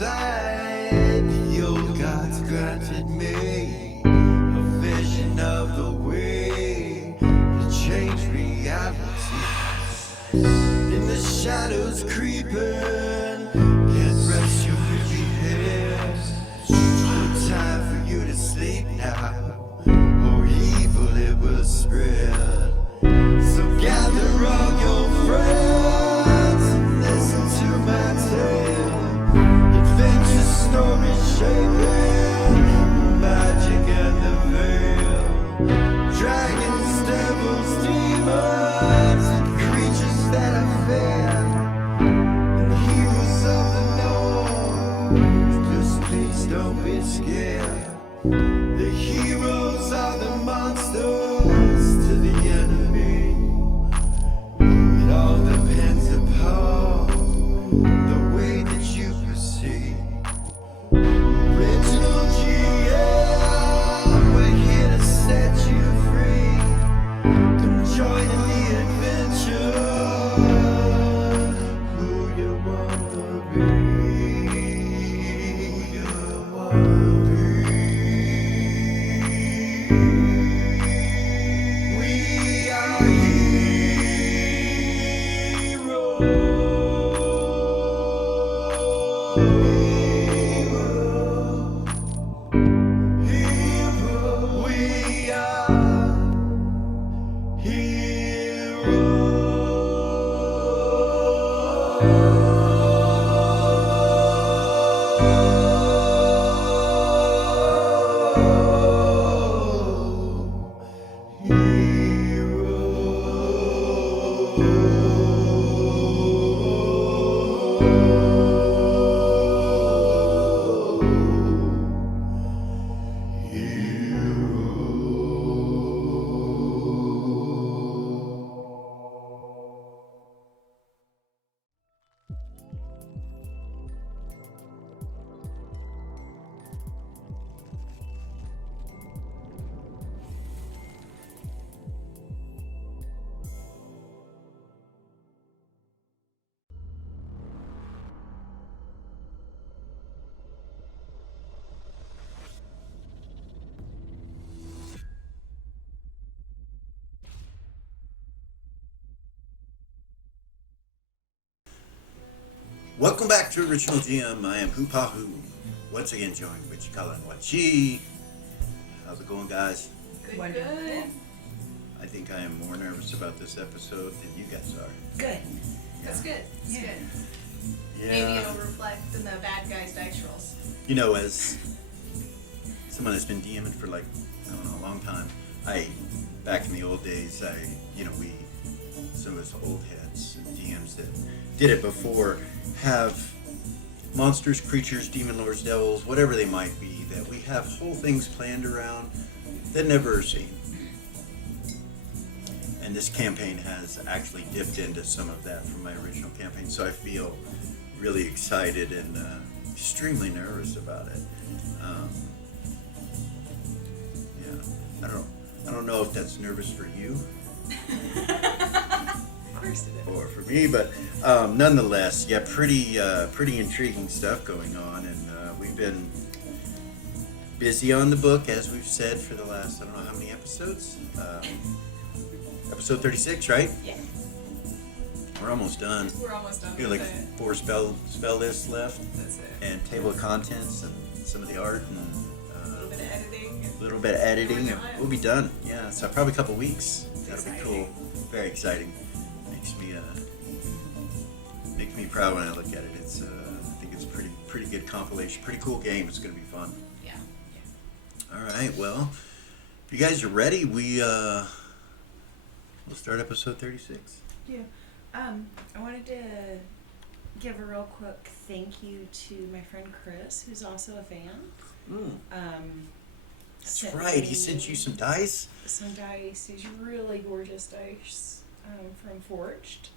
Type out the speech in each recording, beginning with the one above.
inside. The old gods granted me a vision of the way to change reality. In the shadows creeping, can't rest your weary head. No time for you to sleep now, or evil it will spread. So gather all your friends and listen to my tale. Adventure story shaping the magic and the veil. Dragons, devils, demons, and creatures that I fear, and heroes of the north. Just please don't be scared. The heroes are the monsters to the enemy. It all depends upon the way that you proceed. Original GM, we're here to set you free. Come join in the adventure. Who you wanna be? Who you wanna be? We are heroes. We Welcome back to Original GM. I am Hupahu. Once again joined with Cikala and Wachi. How's it going, guys? Good. I think I am more nervous about this episode than you guys are. Good. That's good. That's Yeah. good. Yeah. Maybe it'll reflect in the bad guys' dice rolls. You know, as someone that's been DMing for like, I don't know, a long time, back in the old days, some of us old heads, DMs that did it before, have monsters, creatures, demon lords, devils, whatever they might be, that we have whole things planned around that never are seen. And this campaign has actually dipped into some of that from my original campaign, so I feel really excited and extremely nervous about it. I don't know if that's nervous for you Of course it is. or for me, but nonetheless, yeah, pretty intriguing stuff going on, and we've been busy on the book, as we've said, for the last, I don't know how many episodes. Episode 36, right? Yeah. We're almost done. We're almost done We got with like it. 4 spell lists left, That's it. and table of contents, and some of the art, and A little bit of editing. a little bit of editing, and We're we'll be done. Yeah, so probably a couple weeks. It's That'll be exciting. cool. Very exciting. Makes me proud when I look at it. It's I think it's a pretty good compilation. Pretty cool game. It's gonna be fun. Yeah. All right. Well, if you guys are ready, we'll start episode 36. Yeah. I wanted to give a real quick thank you to my friend Chris, who's also a fan. That's Sent right. He me sent you some dice. some dice. These really gorgeous dice from Forged.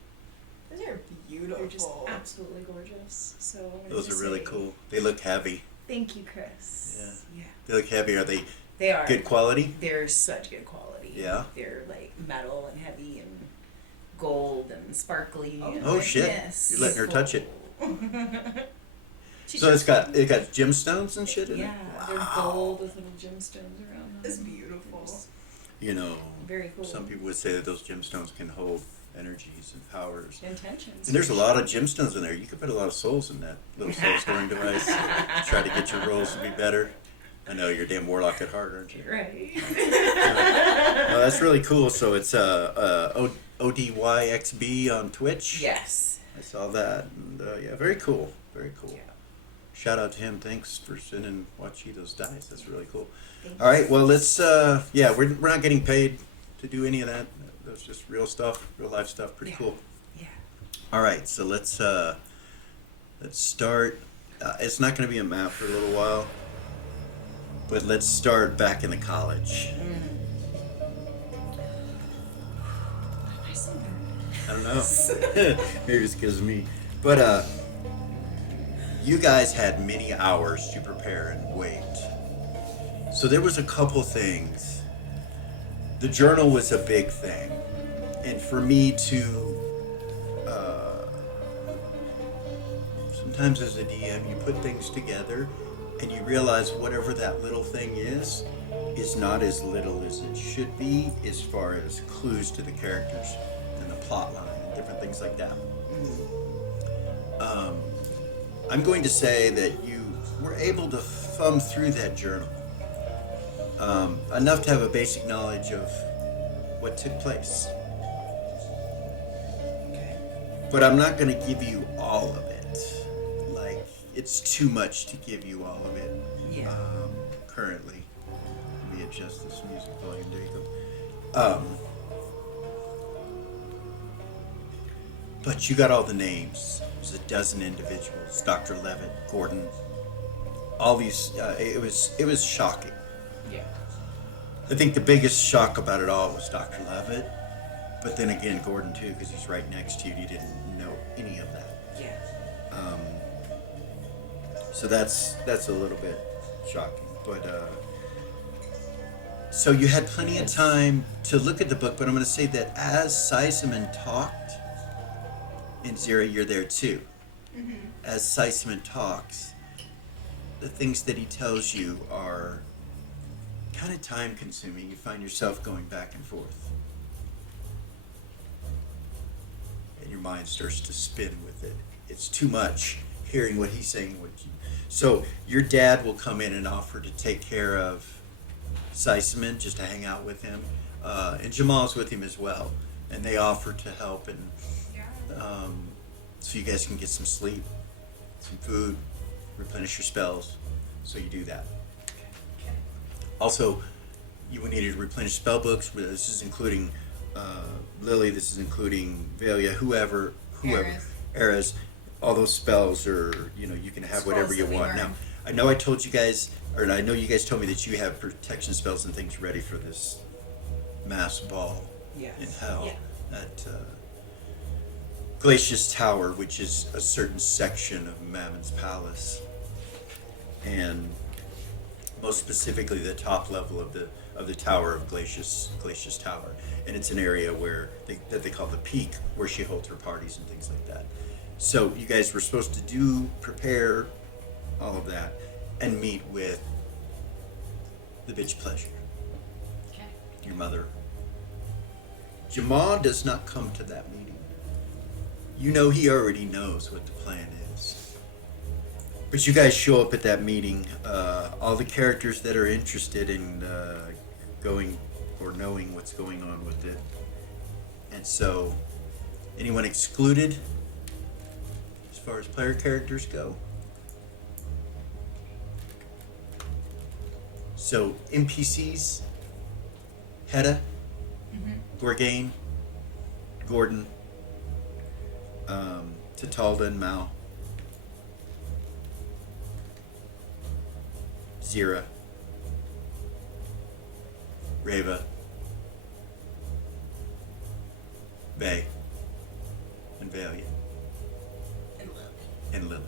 Those are beautiful. They're just absolutely gorgeous. So I wanted Those to are really say cool. They look heavy. Thank you, Chris. Yeah. They look heavy. Are they They are. good quality? They're such good quality. Yeah. They're like metal and heavy and gold and sparkly. Oh, and Oh shit! Yes. You're letting her touch it. So it got gemstones and shit in Yeah, it. they're Wow. gold with little gemstones around them. It's beautiful. You know, Very cool. some people would say that those gemstones can hold energies and powers. Intentions. And there's a lot of gemstones in there. You could put a lot of souls in that little soul storing device to try to get your rolls to be better. I know you're a damn warlock at heart, aren't you? Right. Well, that's really cool. So it's ODYXB on Twitch. Yes. I saw that. And, yeah, very cool. Very cool. Yeah. Shout out to him. Thanks for sending Wachi those dice. That's really cool. Thank All right. Well, let's. Yeah, we're not getting paid to do any of that. That's just real stuff, real life stuff. Pretty Yeah. cool. Yeah. All right. So let's start. It's not going to be a map for a little while, but let's start back in the college. Why am I so nervous? I don't know. Maybe it's because of me. But you guys had many hours to prepare and wait. So there was a couple things. The journal was a big thing. And for me to, sometimes as a DM, you put things together and you realize whatever that little thing is not as little as it should be as far as clues to the characters and the plot line and different things like that. I'm going to say that you were able to thumb through that journal enough to have a basic knowledge of what took place. Okay. But I'm not going to give you all of it. Like, it's too much to give you all of it Yeah. currently. Let me adjust this music volume. There you go. But you got all the names. There's a dozen individuals. Dr. Levitt, Gordon, all these. It was shocking. Yeah. I think the biggest shock about it all was Dr. Levitt. But then again, Gordon too, because he's right next to you. You didn't know any of that. Yeah. So that's a little bit shocking. But so you had plenty of time to look at the book. But I'm going to say that as Seisman talked, and Zira, you're there too. Mm-hmm. As Seisman talks, the things that he tells you are kind of time consuming. You find yourself going back and forth. And your mind starts to spin with it. It's too much hearing what he's saying. So your dad will come in and offer to take care of Seisman, just to hang out with him. And Jamal's with him as well. And they offer to help and so you guys can get some sleep, some food, replenish your spells. So you do that. Okay. Also, you will need to replenish spell books. This is including Lily. This is including Velia. Whoever, Eris. Eris. All those spells are, you can have whatever Spells you that we want. learn. Now, I know I told you guys, or I know you guys told me that you have protection spells and things ready for this mass ball Yes. in hell Yeah. at Glacius Tower, which is a certain section of Mammon's Palace, and most specifically the top level of the tower of Glacius Tower, and it's an area where that they call the Peak, where she holds her parties and things like that. So you guys were supposed to prepare all of that, and meet with the bitch pleasure, Okay. your mother. Jamal does not come to that meeting. You know he already knows what the plan is. But you guys show up at that meeting, all the characters that are interested in going or knowing what's going on with it. And so, anyone excluded as far as player characters go? So, NPCs, Hedda, Gorgain, Gordon, Tatalda and Mal, Zira, Reva, Bay, and Valiant, And Lily. and Lily.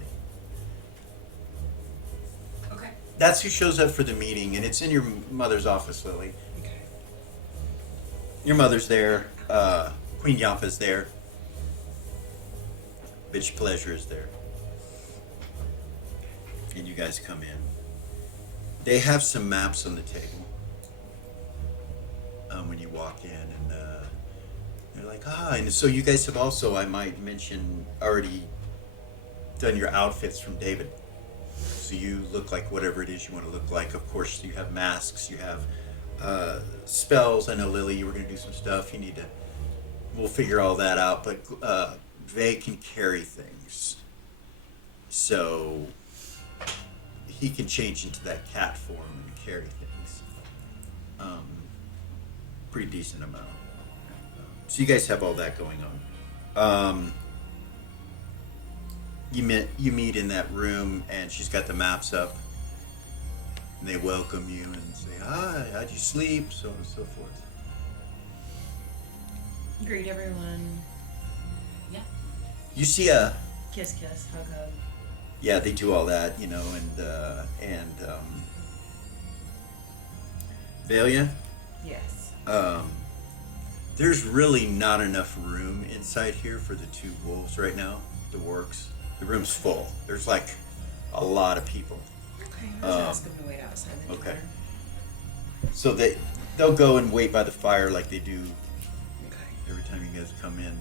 Okay. That's who shows up for the meeting, and it's in your mother's office, Lily. Okay. Your mother's there, Queen Yampa's there, Bitch Pleasure is there. and you guys come in. They have some maps on the table when you walk in, and they're like, and so you guys have also, I might mention, already done your outfits from David. So you look like whatever it is you want to look like. Of course, you have masks, you have spells. I know, Lily, you were going to do some stuff. You need to, we'll figure all that out, but they can carry things. So he can change into that cat form and carry things. Pretty decent amount. So you guys have all that going on. You meet in that room, and she's got the maps up, and they welcome you and say, "Hi, how'd you sleep?" So on and so forth. Greet everyone. Yeah. You see a Kiss, kiss, hug, hug. yeah, they do all that, and Valia, Yes. there's really not enough room inside here for the two wolves right now, the wargs. The room's full. There's like a lot of people. Okay, I'll just ask them to wait outside the door. Okay. So they'll go and wait by the fire like they do Okay. every time you guys come in.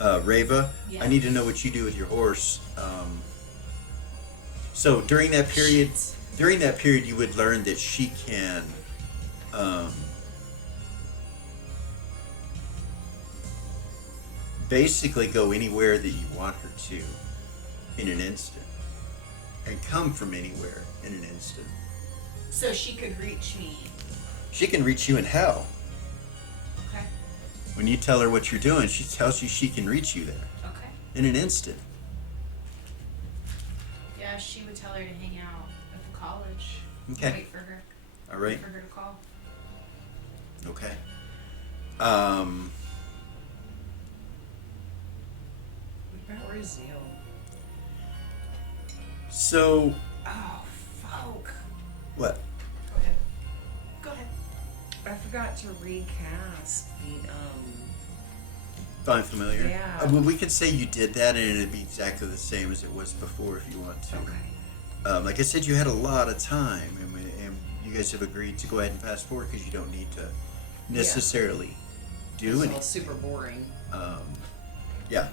Rava, Yeah. I need to know what you do with your horse. So during that period, you would learn that she can basically go anywhere that you want her to in an instant, and come from anywhere in an instant. So she could reach me. She can reach you in hell. Okay. When you tell her what you're doing, she tells you she can reach you there Okay. in an instant. Yeah, she would tell her to hang out at the college. Okay. Wait for her. All right. Wait for her to call. Okay. What about Brazil? So Oh, fuck. what? Go ahead. Go ahead. I forgot to recast the, Find familiar? Yeah. Well, we could say you did that, and it'd be exactly the same as it was before if you want to. Okay. Like I said, you had a lot of time, and you guys have agreed to go ahead and fast forward because you don't need to necessarily do It's anything. all super boring. Yeah.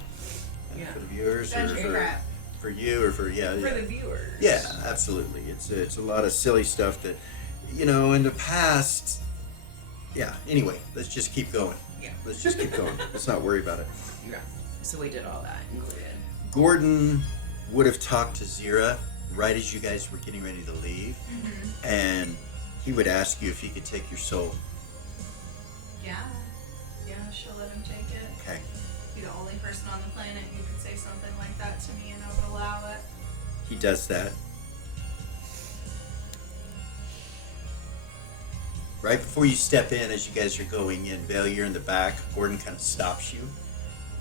Yeah. For the viewers, That's or your crap. for you, or for For the viewers. Yeah, absolutely. It's a lot of silly stuff that, in the past. Yeah. Anyway, let's just keep going. Yeah. Let's just keep going. Let's not worry about it. Yeah. So we did all that included. Gordon would have talked to Zira right as you guys were getting ready to leave, and he would ask you if he could take your soul. Yeah. Yeah, she'll let him take it. Okay. Be the only person on the planet who could say something like that to me and I would allow it. He does that. Right before you step in, as you guys are going in, Vale, you're in the back. Gordon kind of stops you,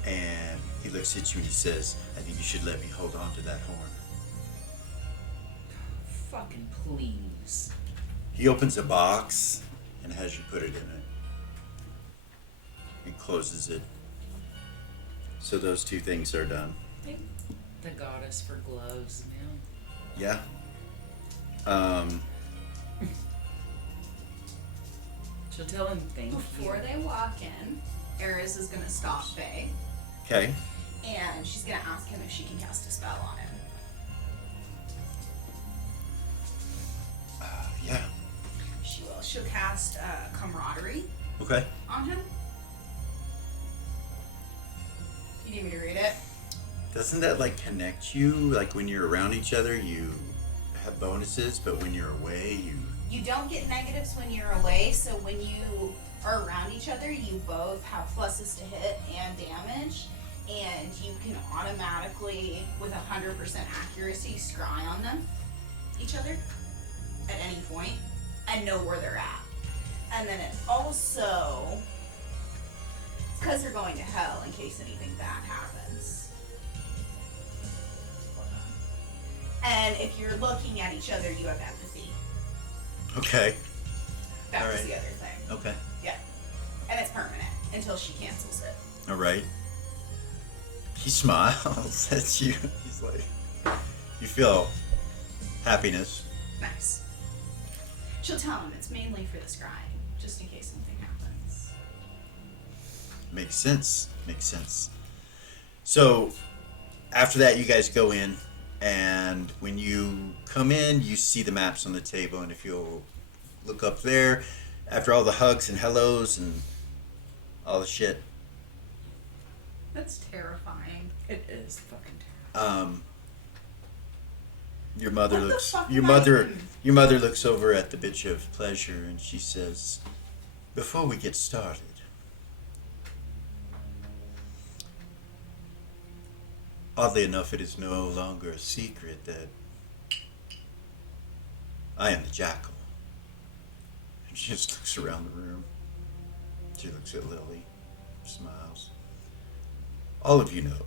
and he looks at you and he says, "I think you should let me hold on to that horn." Fucking please. He opens a box and has you put it in it. He closes it. So those two things are done. Thank the goddess for gloves, man. Yeah. She'll tell him thank Before you. they walk in, Eris is gonna stop Faye Okay. and she's gonna ask him if she can cast a spell on him. Yeah. She will. She'll cast camaraderie Okay. on him. You need me to read it? Doesn't that like connect you? Like when you're around each other, you have bonuses, but when you're away, You don't get negatives when you're away, so when you are around each other, you both have pluses to hit and damage, and you can automatically, with 100% accuracy, scry on them, each other, at any point, and know where they're at. And then it also, it's because they're going to hell in case anything bad happens. And if you're looking at each other, you have empathy. Okay. That was Alright. the other thing. Okay. Yeah. And it's permanent until she cancels it. All right. He smiles at you. He's like, you feel happiness. Nice. She'll tell him it's mainly for the scrying, just in case something happens. Makes sense. Makes sense. So, after that, you guys go in, and when you come in, you see the maps on the table, and if you'll look up there, after all the hugs and hellos and all the shit, That's terrifying. It is fucking terrible. your mother What the looks fuck your am I mother in? your mother looks over at the bitch of pleasure, and she says, "Before we get started, oddly enough, it is no longer a secret that I am the jackal." And she just looks around the room. She looks at Lily, smiles. "All of you know.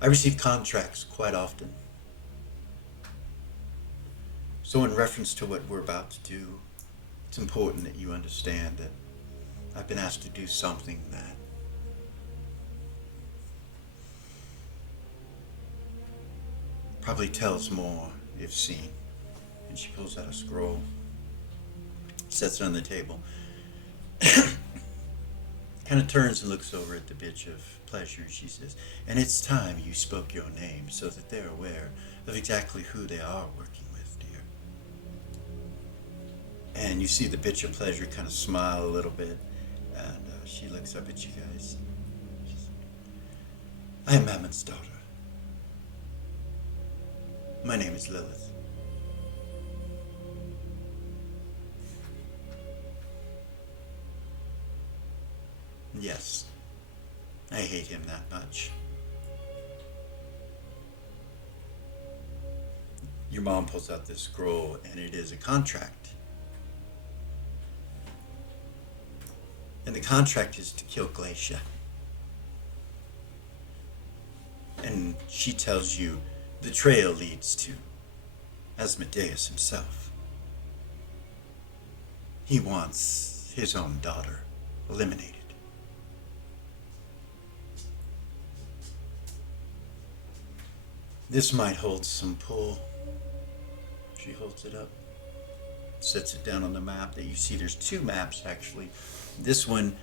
I receive contracts quite often. So in reference to what we're about to do, it's important that you understand that I've been asked to do something that probably tells more if seen." And she pulls out a scroll, sets it on the table, kind of turns and looks over at the bitch of pleasure. She says, "And it's time you spoke your name so that they're aware of exactly who they are working with, dear." And you see the bitch of pleasure kind of smile a little bit, and she looks up at you guys. She says, "I am Mammon's daughter. My name is Lilith." "Yes, I hate him that much." Your mom pulls out this scroll, and it is a contract. And the contract is to kill Glacia. And she tells you the trail leads to Asmodeus himself. He wants his own daughter eliminated. This might hold some pull. She holds it up, sets it down on the map that you see. There's two maps, actually. This one,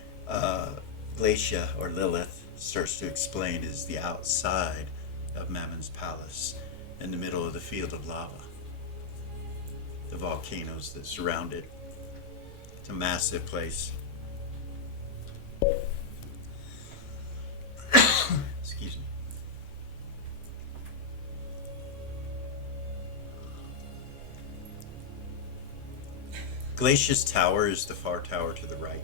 Glacia, or Lilith, starts to explain, is the outside of Mammon's palace, in the middle of the field of lava. The volcanoes that surround it. It's a massive place. Excuse me. Glacia's tower is the far tower to the right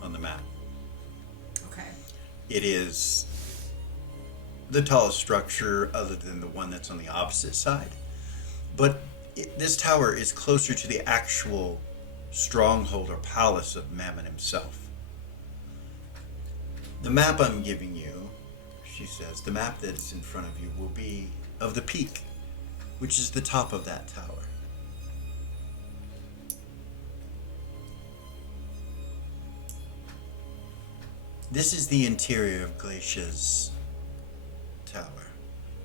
on the map. Okay. It is the tallest structure other than the one that's on the opposite side. But this tower is closer to the actual stronghold or palace of Mammon himself. The map I'm giving you, she says, the map that's in front of you will be of the peak, which is the top of that tower. This is the interior of Glacia's tower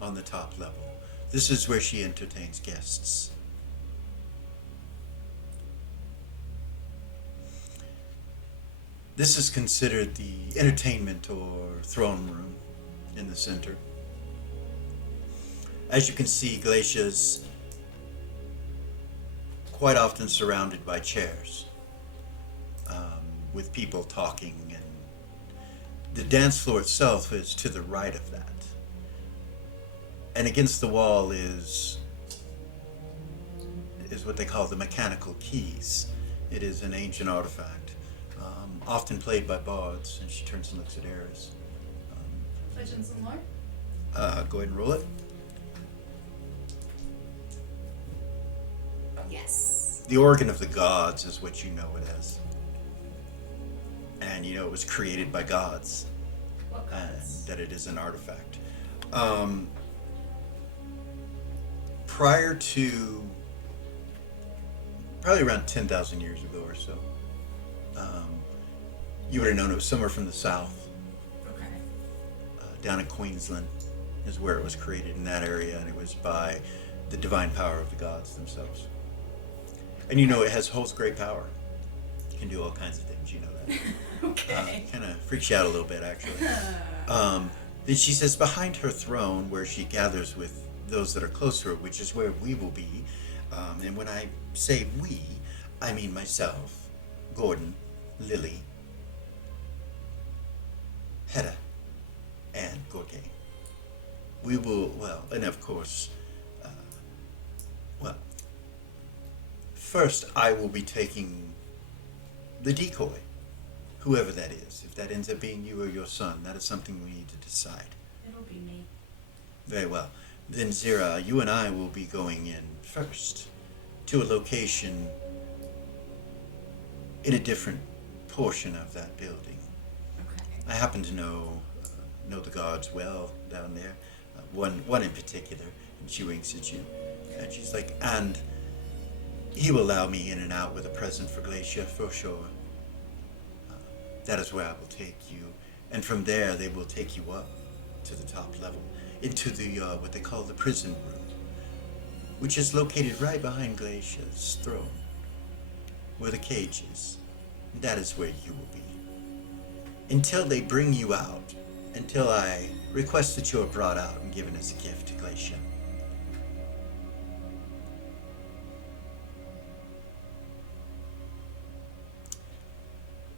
on the top level. This is where she entertains guests. This is considered the entertainment or throne room in the center. As you can see, Glacia's quite often surrounded by chairs, with people talking, and the dance floor itself is to the right of that. And against the wall is what they call the mechanical keys. It is an ancient artifact, often played by bards. And she turns and looks at Eris. Legends and lore? Go ahead and roll it. Yes. The organ of the gods is what you know it as. And you know it was created by gods. What And gods? that it is an artifact. Prior to probably around 10,000 years ago or so, you would have known it was somewhere from the south, Okay. down in Queensland is where it was created, in that area, and it was by the divine power of the gods themselves. And you know, it holds great power. It can do all kinds of things, you know that. Okay. Kind of freaks you out a little bit, actually. Then she says, behind her throne, where she gathers with those that are close to her, which is where we will be. And when I say we, I mean myself, Gordon, Lily, Hedda, and Gorgay. We will, well, and of course, well, first I will be taking the decoy, whoever that is. If that ends up being you or your son, that is something we need to decide. It'll be me. Very well. Then Zira, you and I will be going in first to a location in a different portion of that building. Okay. I happen to know the guards well down there. One in particular, and she winks at you, and she's like, and he will allow me in and out with a present for Glacia for sure. That is where I will take you, and from there they will take you up to the top level, into the what they call the prison room, which is located right behind Glacia's throne, where the cage is. That is where you will be. Until they bring you out, until I request that you are brought out and given as a gift to Glacia.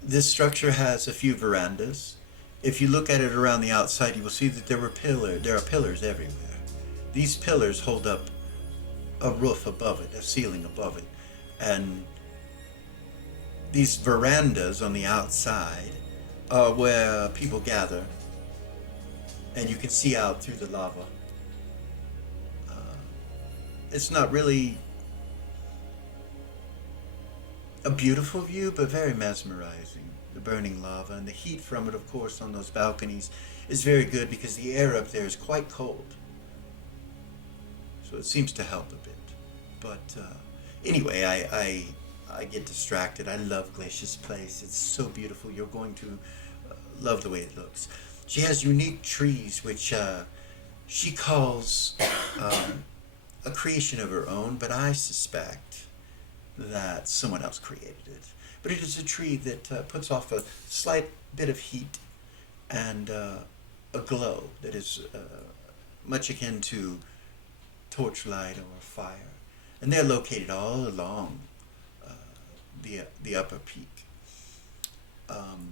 This structure has a few verandas. If you look at it around the outside, you will see that there are pillars everywhere. These pillars hold up a roof above it, a ceiling above it. And these verandas on the outside are where people gather, and you can see out through the lava. It's not really a beautiful view, but very mesmerizing. The burning lava and the heat from it, of course, on those balconies is very good because the air up there is quite cold. So it seems to help a bit. But anyway, I get distracted. I love Glacia's place. It's so beautiful. You're going to love the way it looks. She has unique trees, which she calls a creation of her own, but I suspect that someone else created it. But it is a tree that puts off a slight bit of heat and a glow that is much akin to torchlight or fire. And they're located all along the upper peak.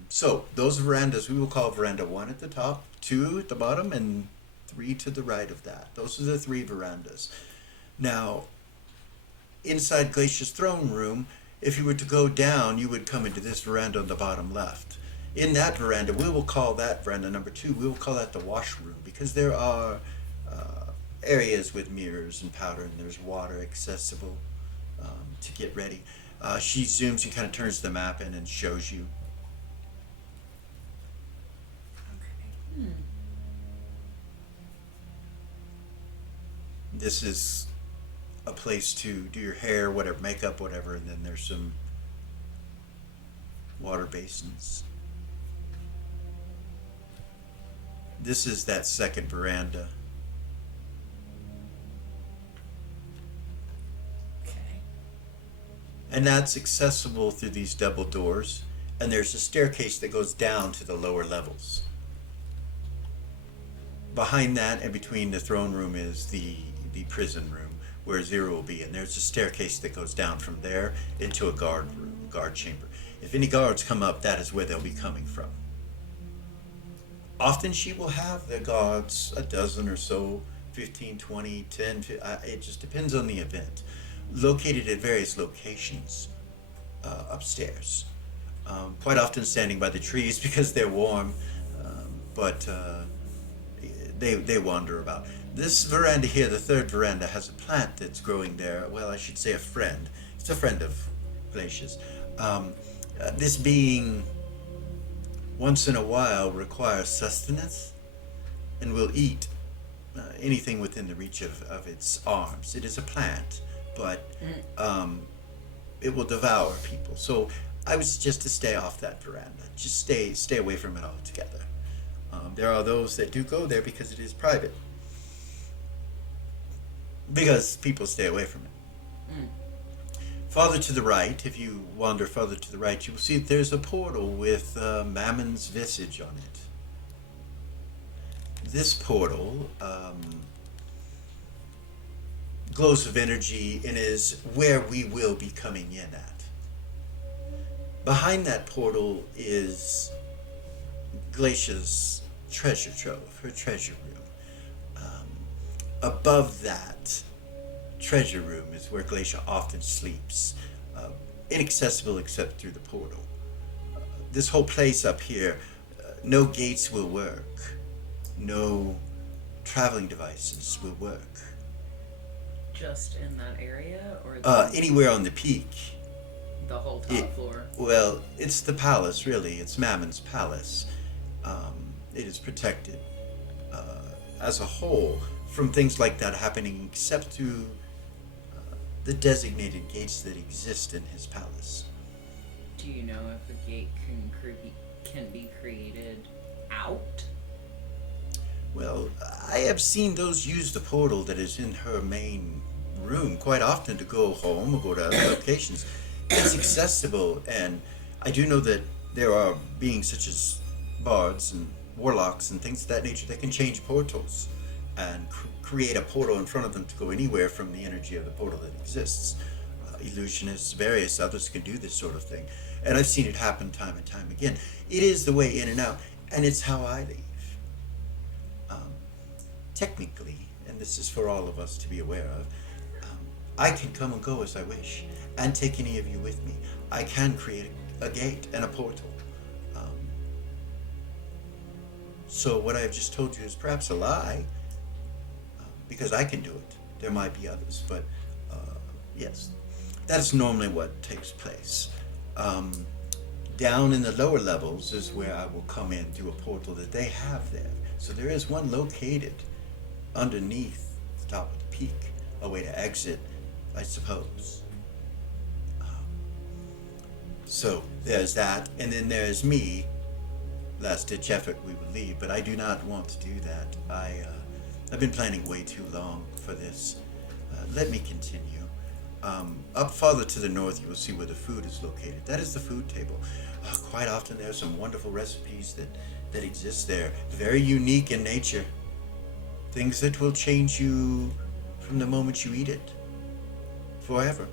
So those verandas we will call veranda 1 at the top, 2 at the bottom, and 3 to the right of that. Those are the 3 verandas. Now, inside Glacia's throne room, if you were to go down, you would come into this veranda on the bottom left. In that veranda, we will call that veranda number 2, we will call that the washroom, because there are areas with mirrors and powder, and there's water accessible to get ready. She zooms and kind of turns the map in and shows you. Okay. This is a place to do your hair, whatever, makeup, whatever, and then there's some water basins. This is that second veranda. Okay. And that's accessible through these double doors, and there's a staircase that goes down to the lower levels. Behind that and between the throne room is the prison room, where Zero will be, and there's a staircase that goes down from there into a guard room, guard chamber. If any guards come up, that is where they'll be coming from. Often she will have the guards, a dozen or so, 15, 20, 10, it just depends on the event, located at various locations upstairs. Quite often standing by the trees because they're warm, but they wander about. This veranda here, the third veranda, has a plant that's growing there. Well, I should say a friend. It's a friend of Glacia's. This being, once in a while, requires sustenance and will eat anything within the reach of its arms. It is a plant, but it will devour people. So I would suggest to stay off that veranda. Just stay away from it altogether. There are those that do go there because it is private. Because people stay away from it. Mm. Farther to the right, if you wander farther to the right, you will see that there's a portal with Mammon's visage on it. This portal glows of energy and is where we will be coming in at. Behind that portal is Glacia's treasure trove, her treasure room. Above that treasure room is where Glacia often sleeps, inaccessible except through the portal. This whole place up here, no gates will work. No traveling devices will work. Just in that area, or Anywhere on the peak. the whole top floor? Well, it's the palace, really. It's Mammon's palace. It is protected as a whole from things like that happening, except through the designated gates that exist in his palace. Do you know if a gate can be created out? Well, I have seen those use the portal that is in her main room quite often to go home or go to other locations. It's accessible, and I do know that there are beings such as bards and warlocks and things of that nature that can change portals and create a portal in front of them to go anywhere from the energy of the portal that exists. Illusionists, various others can do this sort of thing, and I've seen it happen time and time again. It is the way in and out, and it's how I leave. Technically, and this is for all of us to be aware of, I can come and go as I wish, and take any of you with me. I can create a gate and a portal. So what I've just told you is perhaps a lie, because I can do it. There might be others, but yes, that's normally what takes place. Down in the lower levels is where I will come in through a portal that they have there. So there is one located underneath the top of the peak, a way to exit, I suppose. So there's that, and then there's me. Last ditch effort, we will leave, but I do not want to do that. I've been planning way too long for this. Let me continue. Up farther to the north, you will see where the food is located. That is the food table. Quite often there are some wonderful recipes that exist there, very unique in nature. Things that will change you from the moment you eat it, forever.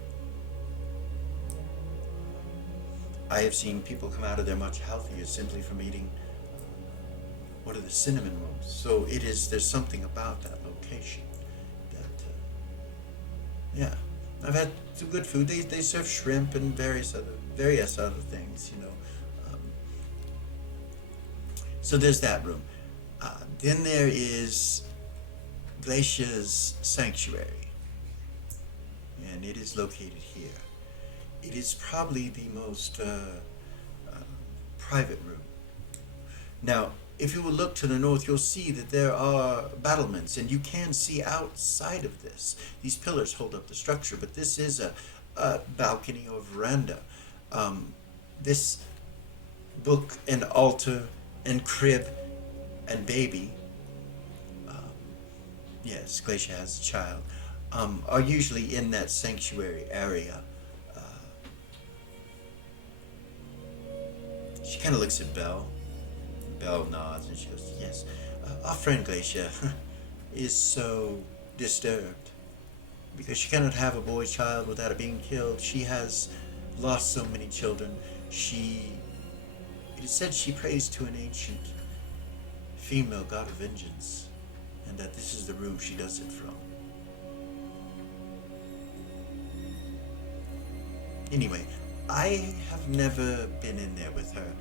I have seen people come out of there much healthier simply from eating, what are the cinnamon rolls? So there's something about that location that, yeah. I've had some good food. They serve shrimp and various other things, you know. So there's that room. Then there is Glacia's sanctuary, and it is located here. It is probably the most private room. Now, if you will look to the north, you'll see that there are battlements, and you can see outside of this. These pillars hold up the structure, but this is a balcony or veranda. This book and altar and crib and baby, yes, Glacia has a child, are usually in that sanctuary area. She kind of looks at Belle. Belle nods and she goes, yes, our friend Glacia is so disturbed because she cannot have a boy child without it being killed. She has lost so many children. It is said she prays to an ancient female god of vengeance, and that this is the room she does it from. Anyway, I have never been in there with her.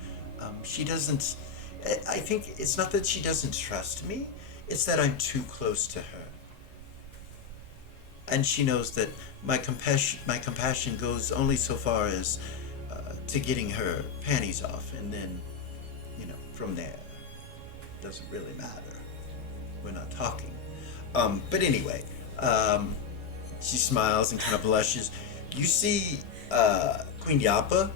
She doesn't, I think it's not that she doesn't trust me, it's that I'm too close to her. And she knows that my compassion goes only so far as to getting her panties off, and then, from there, doesn't really matter. We're not talking. But anyway, she smiles and kind of blushes. You see Queen Yapa?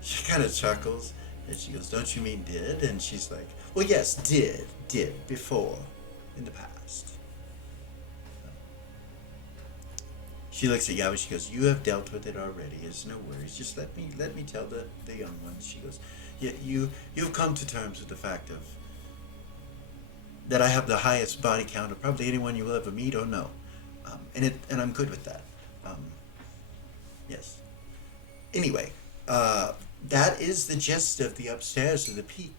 She kind of chuckles, and she goes, don't you mean did? And she's like, Well, yes, did before, in the past. She looks at Yabu, she goes, you have dealt with it already, there's no worries, just let me tell the young ones. She goes, yeah, you've come to terms with the fact of that I have the highest body count of probably anyone you will ever meet or know. And I'm good with that. Yes. Anyway, that is the gist of the upstairs of the peak.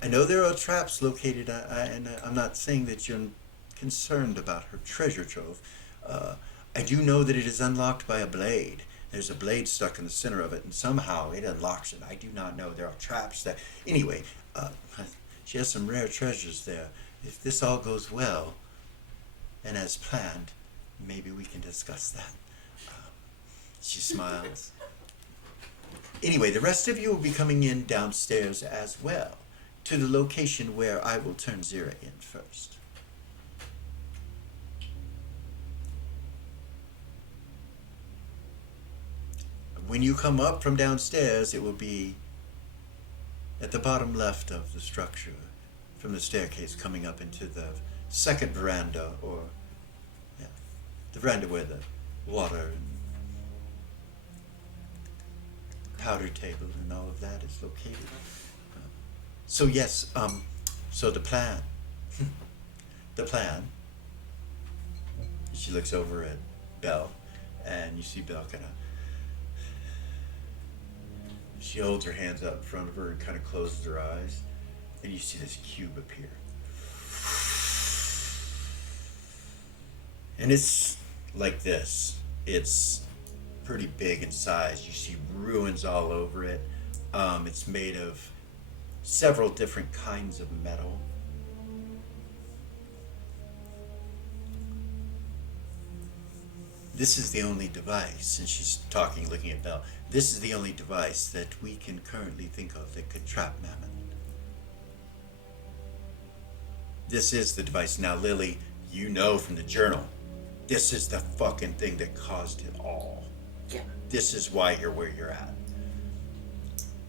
I know there are traps located, and I'm not saying that you're concerned about her treasure trove. I do know that it is unlocked by a blade. There's a blade stuck in the center of it, and somehow it unlocks it. I do not know. There are traps that... Anyway, she has some rare treasures there. If this all goes well, and as planned, maybe we can discuss that. She smiles. Anyway, the rest of you will be coming in downstairs as well, to the location where I will turn Zira in first. When you come up from downstairs, it will be at the bottom left of the structure, from the staircase coming up into the second veranda, or the veranda where the water and powder table and all of that is located. So yes, so the plan, she looks over at Belle, and you see Belle kind of, she holds her hands up in front of her and kind of closes her eyes, and you see this cube appear. And it's like this. It's pretty big in size. You see ruins all over it. It's made of several different kinds of metal. This is the only device, and she's talking, looking at Belle. This is the only device that we can currently think of that could trap Mammon. This is the device. Now, Lily, you know from the journal, this is the fucking thing that caused it all. Yeah. This is why you're where you're at.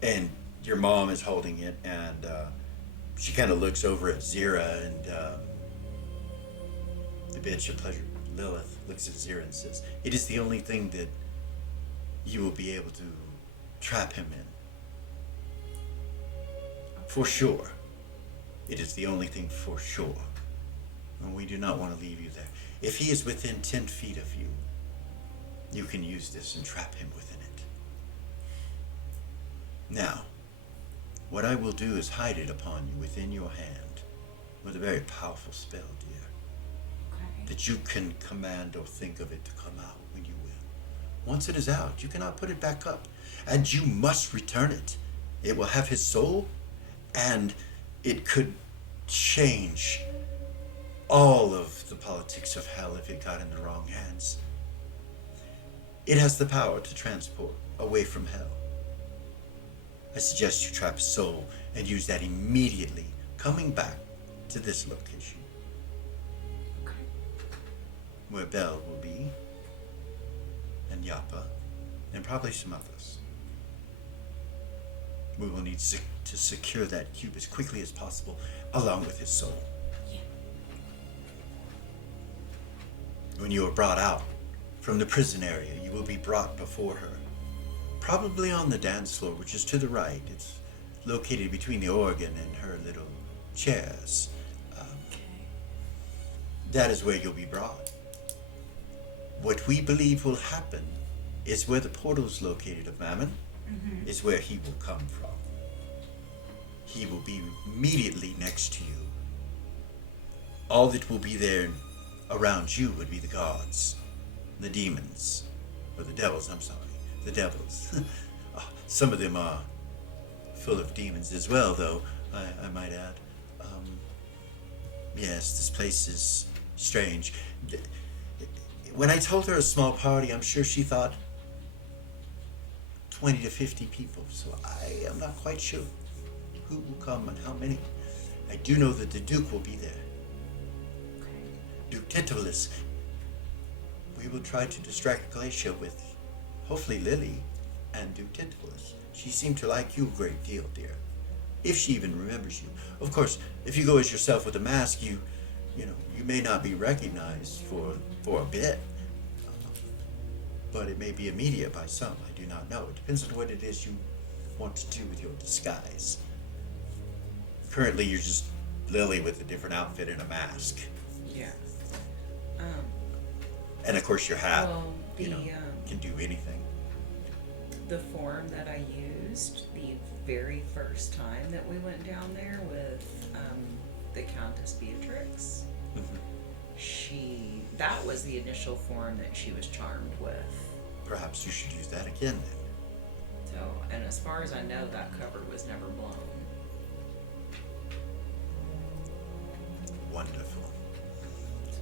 And your mom is holding it, and she kind of looks over at Zira, and the bitch of pleasure, Lilith, looks at Zira and says, it is the only thing that you will be able to trap him in. For sure. It is the only thing for sure. And we do not want to leave you there. If he is within 10 feet of you, you can use this and trap him within it. Now, what I will do is hide it upon you within your hand with a very powerful spell, dear. Okay. That you can command or think of it to come out when you will. Once it is out, you cannot put it back up. And you must return it. It will have his soul, and it could change all of the politics of hell if it got in the wrong hands. It has the power to transport away from hell. I suggest you trap his soul and use that immediately, coming back to this location. Okay. Where Belle will be, and Yappa, and probably some others. We will need to secure that cube as quickly as possible, along with his soul. Yeah. When you are brought out from the prison area, you will be brought before her. Probably on the dance floor, which is to the right. It's located between the organ and her little chairs. That is where you'll be brought. What we believe will happen is where the portal is located of Mammon, is where he will come from. He will be immediately next to you. All that will be there around you would be the gods, the demons, or the devils, I'm sorry, the devils. Some of them are full of demons as well, though, I might add. Yes, this place is strange. When I told her a small party, I'm sure she thought 20 to 50 people, so I am not quite sure who will come and how many. I do know that the Duke will be there. Okay. Duke Titulus. We will try to distract Glacia with, hopefully, Lily and Duke Titulus. She seemed to like you a great deal, dear. if she even remembers you. Of course, if you go as yourself with a mask, you may not be recognized for a bit, but it may be immediate by some. I do not know. It depends on what it is you want to do with your disguise. Currently, you're just Lily with a different outfit and a mask, Yeah. and of course your hat. Well, Can do anything. the form that I used the very first time that we went down there with the Countess Beatrix, that was the initial form that she was charmed with. Perhaps you should use that again then. So, and as far as I know, that cover was never blown. Wonderful.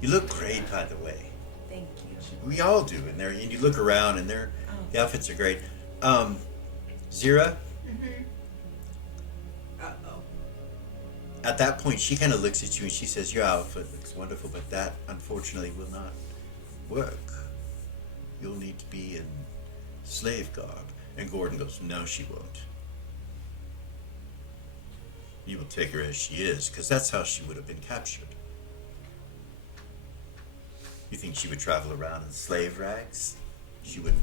You look great, by the way. Thank you. We all do, and you look around, and the outfits are great. Zira, Uh-oh. at that point, she kind of looks at you and she says, "Your outfit looks wonderful, but that unfortunately will not work. You'll need to be in slave garb." And Gordon goes, "No, she won't. You will take her as she is, because that's how she would have been captured." You think she would travel around in slave rags? She wouldn't.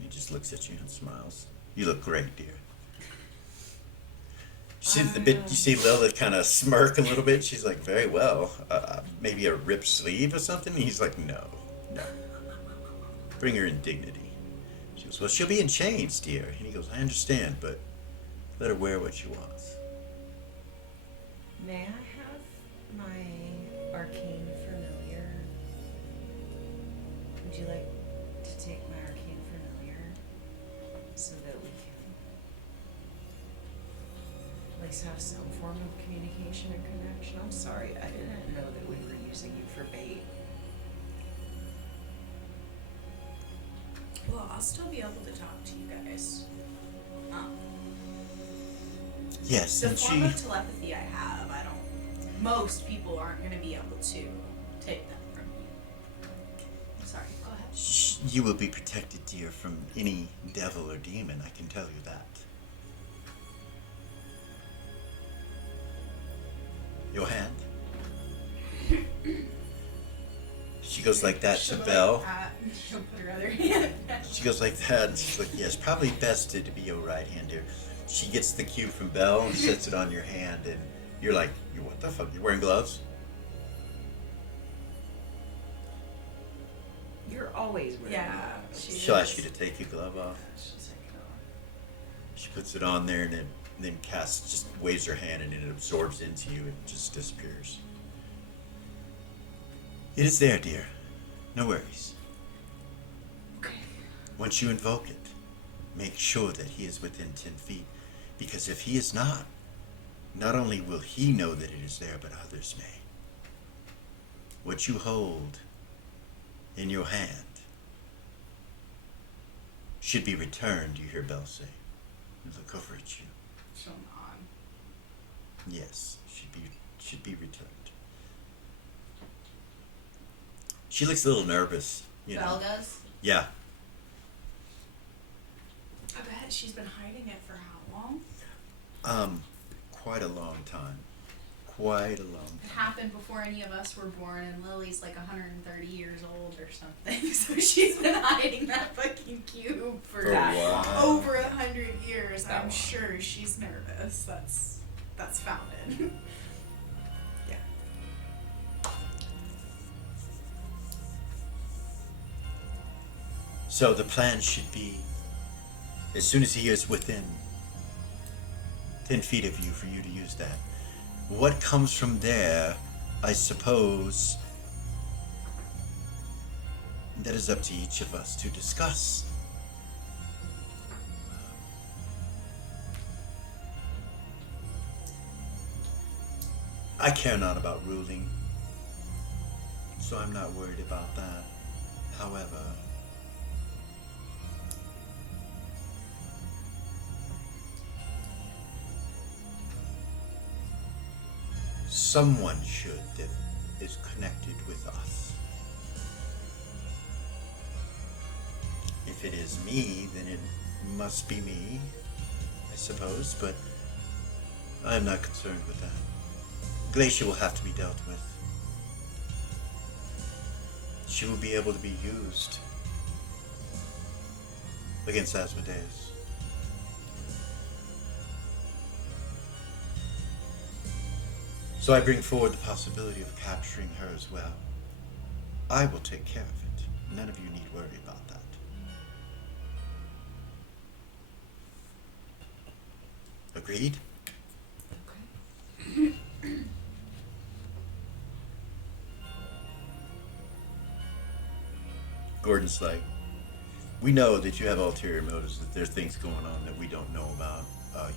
He just looks at you and smiles. "You look great, dear." You see Lilith kind of smirk a little bit. She's like, "Very well. Maybe a ripped sleeve or something?" And he's like, no. Bring her in dignity." She goes, "Well, she'll be in chains, dear." And he goes, "I understand, but let her wear what she wants." May I have my arcane familiar? Would you like to take my arcane familiar so that we can at least have some form of communication and connection? I'm sorry, I didn't know that we were using you for bait. Well, I'll still be able to talk to you guys. Yes, The and form of telepathy I have, most people aren't going to be able to take them from me. Sorry, go ahead. you will be protected, dear, from any devil or demon, I can tell you that. Your hand? She goes like that to Belle. She'll put her other hand. She goes like that, and she's like, "Yes, probably best to be your right hand, dear." She gets the cue from Belle and sets it on your hand, and you're like, "What the fuck? You're wearing gloves?" You're always wearing gloves. She'll ask you to take your glove off. She'll take it off. She puts it on there, and then casts, just waves her hand, and it absorbs into you and just disappears. "It is there, dear. No worries. Okay. Once you invoke it, make sure that he is within 10 feet, because if he is not only will he know that it is there, but others may. What you hold in your hand should be returned," you hear Belle say. Look over at you. She'll nod. Yes, should be returned. She looks a little nervous, Belle does? Yeah. I bet she's been hiding it for how long? Quite a long time. Quite a long It time. happened before any of us were born, and Lily's like 130 years old or something. So she's been hiding that fucking cube for wow. over 100 years. That I'm long. sure she's nervous. That's founded. Yeah. So the plan should be, as soon as he is within 10 feet of you, for you to use that. What comes from there, I suppose, that is up to each of us to discuss. I care not about ruling, so I'm not worried about that. However, someone should that is connected with us. If it is me, then it must be me, I suppose, but I am not concerned with that. Glacia will have to be dealt with. She will be able to be used against Asmodeus. So I bring forward the possibility of capturing her as well. I will take care of it. None of you need worry about that. Agreed? Gordon's like, we know that you have ulterior motives, that there's things going on that we don't know about.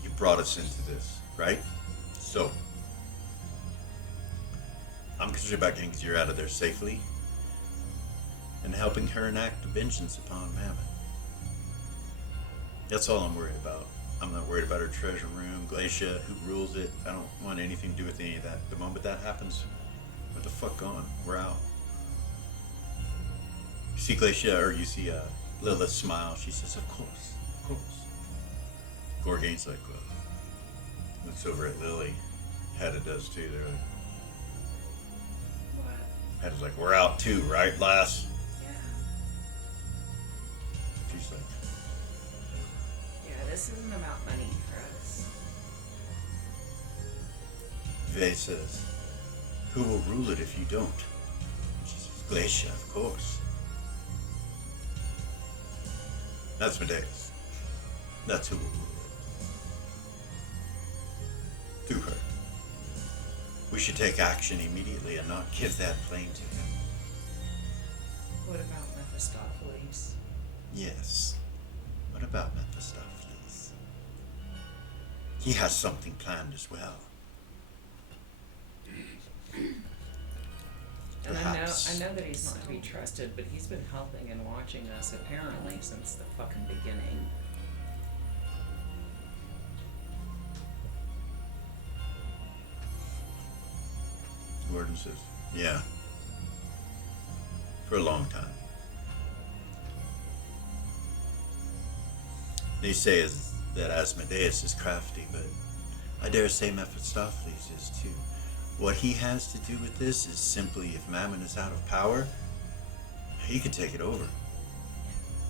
You brought us into this, right? So, I'm concerned about getting you out of there safely and helping her enact vengeance upon Mammon. That's all I'm worried about. I'm not worried about her treasure room, Glacia, who rules it. I don't want anything to do with any of that. The moment that happens, what the fuck on? We're out. You see Glacia, or you see Lilith smile. She says, of course, of course. Gorgain's like, well, looks over at Lily. Hedda does too. They're like, What? Hedda's like, we're out too, right, lass? Yeah. She's like, Yeah, this isn't about money for us. Vey says, who will rule it if you don't? She says, Glacia, of course. That's Medeus. That's who will rule it. Through her. We should take action immediately and not give that claim to him. What about Mephistopheles? Yes. What about Mephistopheles? He has something planned as well. And Perhaps. I know that he's not to be trusted, but he's been helping and watching us apparently since the fucking beginning. Gordon says, yeah. For a long time. They say that Asmodeus is crafty, but I dare say Mephistopheles is too. What he has to do with this is simply if Mammon is out of power, he could take it over.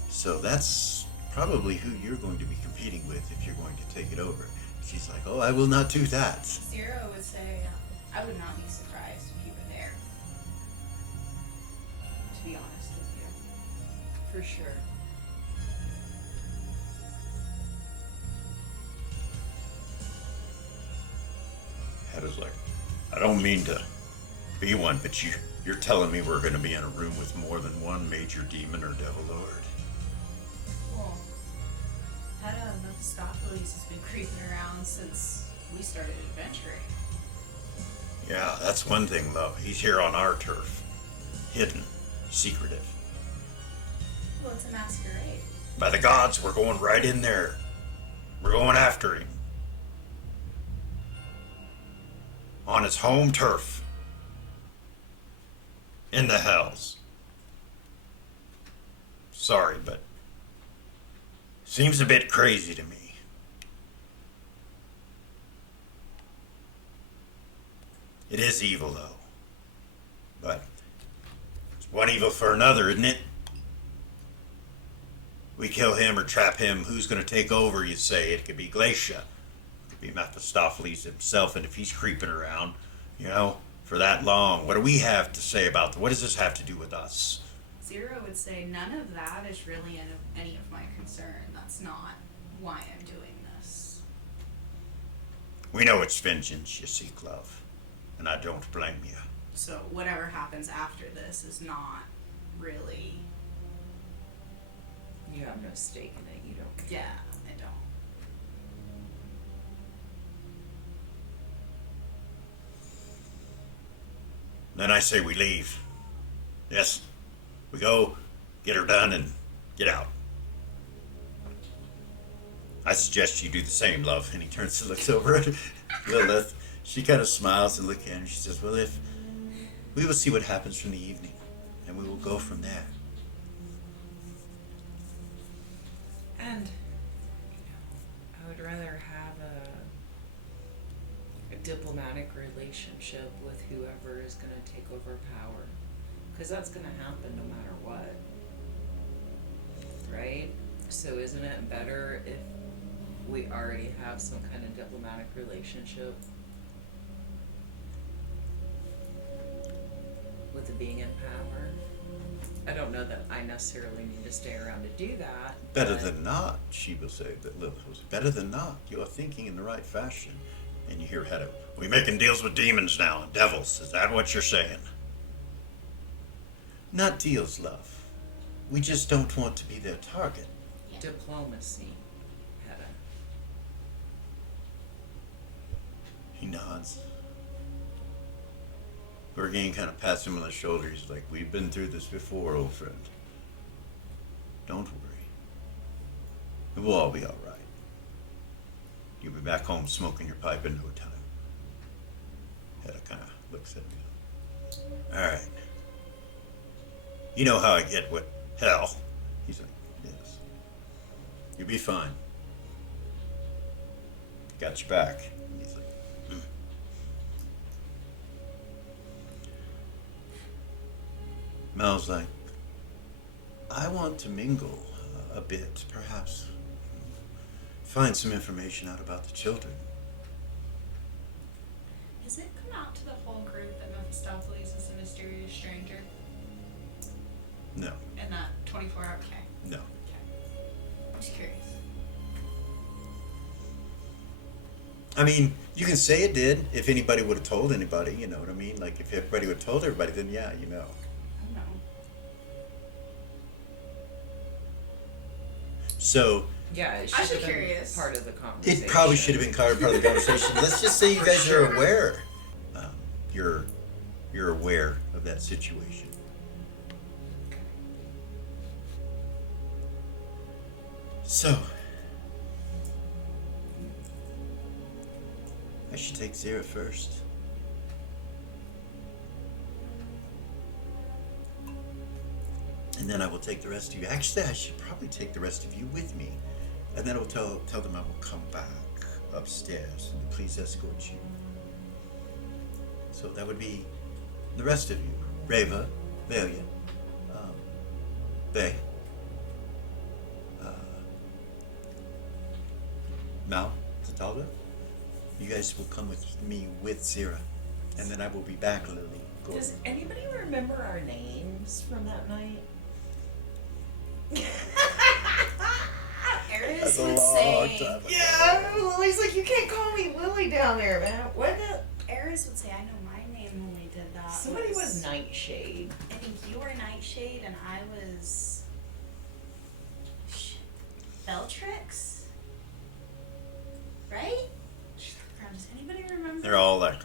So that's probably who you're going to be competing with if you're going to take it over. She's like, oh, I will not do that. Zero would say, I would not be surprised if you were there. To be honest with you. For sure. Hedda's like, I don't mean to be one, but you're telling me we're going to be in a room with more than one major demon or devil lord. Well, Hedda Mephistopheles has been creeping around since we started adventuring. Yeah, that's one thing, love. He's here on our turf. Hidden. Secretive. Well, it's a masquerade. By the gods, we're going right in there. We're going after him. On his home turf. In the hells. Sorry, but seems a bit crazy to me. It is evil, though. But it's one evil for another, isn't it? We kill him or trap him, who's going to take over, you say? It could be Glacia. It could be Mephistopheles himself, and if he's creeping around, you know, for that long, what do we have to say about that? What does this have to do with us? Zero would say none of that is really any of my concern. That's not why I'm doing this. We know it's vengeance you seek, love, and I don't blame you. So whatever happens after this is not really. You have no stake in it. You don't. Yeah, I don't. Then I say we leave. Yes, we go, get her done, and get out. I suggest you do the same, love. And he turns and looks over at Lilith. She kind of smiles and looks at him. She says, well, if we will see what happens from the evening, and we will go from there. And, you know, I would rather have diplomatic relationship with whoever is going to take over power. Because that's going to happen no matter what. Right? So isn't it better if we already have some kind of diplomatic relationship with the being in power? I don't know that I necessarily need to stay around to do that. Better but- than not, she will say. That Lilith will say, better than not. You're thinking in the right fashion. And you hear Hedda, we making deals with demons now and devils. Is that what you're saying? Not deals, love. We just don't want to be their target. Yeah. Diplomacy, Hedda. He nods. Bergane kind of pats him on the shoulder. He's like, we've been through this before, old friend. Don't worry. It will all be all right. You'll be back home smoking your pipe in no time. Hedda kind of looks at me. All right. You know how I get with hell. He's like, yes. You'll be fine. Got your back. He's like, Mel's like, I want to mingle a bit, perhaps find some information out about the children. Has it come out to the whole group that Mephistopheles is a mysterious stranger? No, In that 24-hour? Okay. no. I'm just curious. I mean, you can say it did if anybody would have told anybody, you know what I mean? Like, if everybody would have told everybody, then yeah, you know. I don't know. So, Yeah, it I should should have been curious. part of the conversation. it probably should have been part of the conversation. Let's just say you guys are aware. You're aware of that situation. So, I should take Zira first. And then I will take the rest of you. Actually, I should probably take the rest of you with me. And then I'll tell them I will come back upstairs and please escort you. So that would be the rest of you. Reva, Velia, Bay, Mal, Zatalda. You guys will come with me with Zira. And then I will be back, Lily. Gordon. Does anybody remember our names from that night? Eris That's a would long say. time ago. Yeah, Lily's like, you can't call me Lily down there, man. What the? Eris would say, I know my name when we did that. Somebody was Nightshade. I think you were Nightshade and I was. Bellatrix? Right? Does anybody remember? They're all like,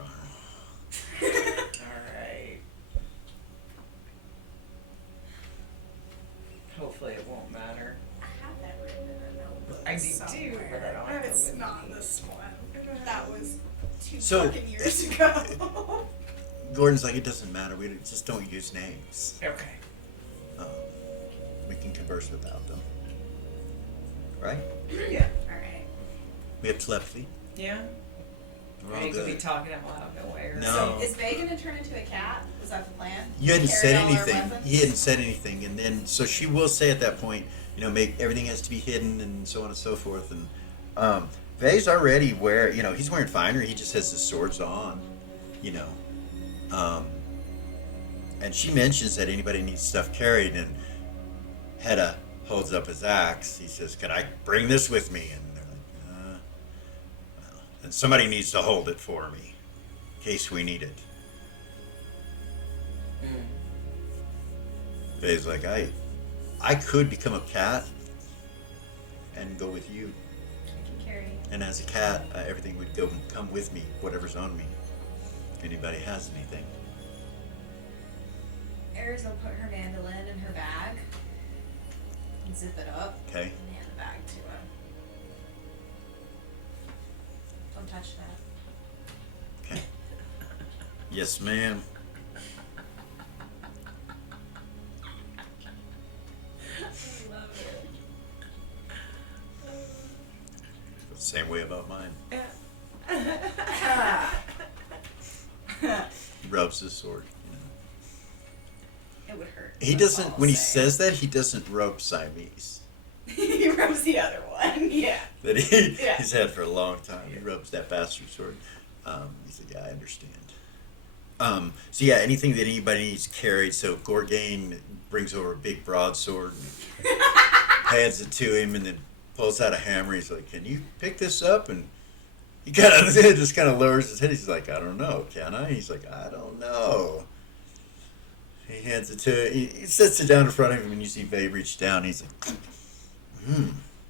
Alright. Hopefully it won't matter. I have that written in a notebook. I do somewhere. too, but I don't have And it it's with not me. this one. That was two So- fucking years ago. Gordon's like, it doesn't matter. We just don't use names. Okay. Um, we can converse without them. Right? Yeah. Alright. We have telepathy. Yeah. We're Or all you could be good. talking out loud, no way. Or No. So is Faye gonna turn into a cat? Is that the plan? You hadn't Carry said all our anything. weapons? He hadn't said anything, and then so she will say at that point, you know, make everything has to be hidden and so on and so forth. And Vay's already he's wearing finery. He just has his swords on, you know. And she mentions that anybody needs stuff carried, and Hedda holds up his axe. He says, "Can I bring this with me?" And they're like, well, and somebody needs to hold it for me, in case we need it. Faye's like, I could become a cat and go with you. I can carry you. And as a cat, everything would come with me, whatever's on me. If anybody has anything. Eris will put her mandolin in her bag and zip it up Okay? and hand the bag to her. Don't touch that. Okay. Yes, ma'am. I love it. Same way about mine. Yeah. rubs his sword. You know. It would hurt. He That's doesn't. all I'll When he say. says that, he doesn't rub Siamese. He rubs the other one. Yeah. That Yeah. he's had for a long time. He rubs that bastard sword. He said, "Yeah, I understand." So yeah, anything that anybody needs carried. So Gorgain brings over a big broadsword, and hands it to him, and then pulls out a hammer. He's like, "Can you pick this up?" And he kind of just kind of lowers his head. He's like, "I don't know, can I?" He's like, "I don't know." He hands it to. He sits it down in front of him, and you see Vay reach down. He's like,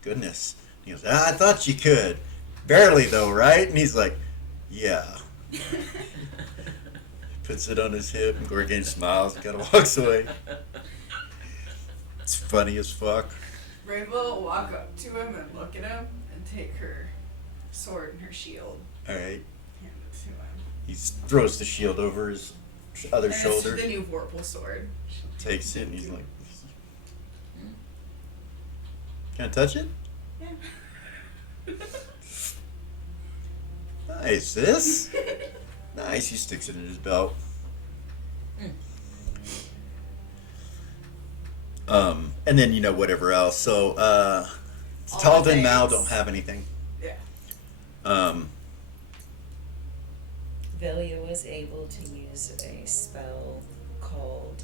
goodness. He goes, I thought you could. Barely, though, right? And he's like, yeah. Puts it on his hip, and Gorgain smiles and kind of walks away. It's funny as fuck. Rainbow will walk up to him and look at him and take her sword and her shield. All right. Hand it to him. He throws the shield over his other And shoulder, it's the new Vorpal sword. takes it, and he's like, can I touch it? Yeah. Nice, sis. Nice. He sticks it in his belt. And then, you know, whatever else. So, All Talden the Mal things. don't have anything. Yeah. Velia was able to use a spell called,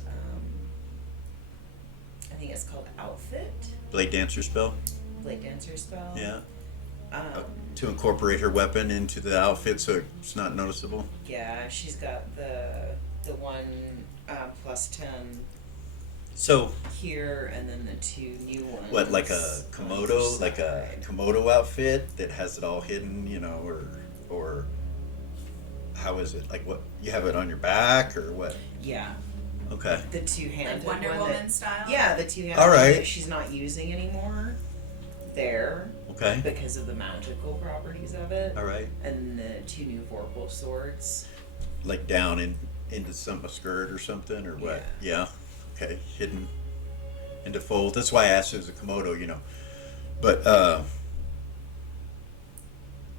I think it's called Outfit, Blade Dancer spell. Blade Dancer spell. Yeah. Um, To incorporate her weapon into the outfit so it's not noticeable. yeah, she's got the one plus 10 So, here, and then the 2 new ones. what, like a on Komodo? each Like a side. Komodo outfit that has it all hidden, you know, or how is it? Like what? You have it on your back or what? Yeah, Okay. the two-handed Like Wonder one Woman that, style? yeah, the two-handed All one right. that she's not using anymore. There, Okay. because of the magical properties of it. All right. And the 2 new Vorpal swords. Like down into a skirt or something or what? Yeah. Okay. Hidden into fold. That's why I asked if it was a Komodo, you know. But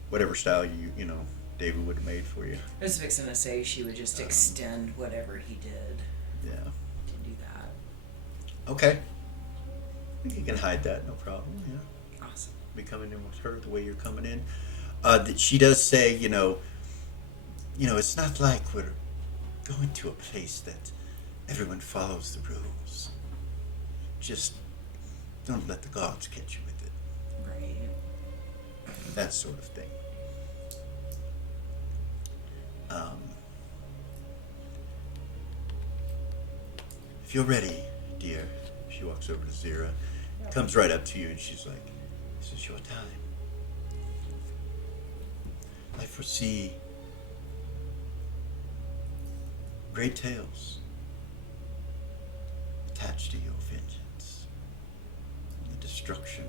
whatever style you know David would have made for you. I was fixing to say she would just extend whatever he did Yeah. to do that. Okay. I think you can hide that, no problem. Yeah. Awesome. Be coming in with her the way you're coming in. That she does say, you know, it's not like we're going to a place that everyone follows the rules. Just don't let the gods catch you with it. Right. That sort of thing. If you're ready, dear, she walks over to Zira, comes right up to you, and she's like, this is your time. I foresee great tales attached to your vengeance and the destruction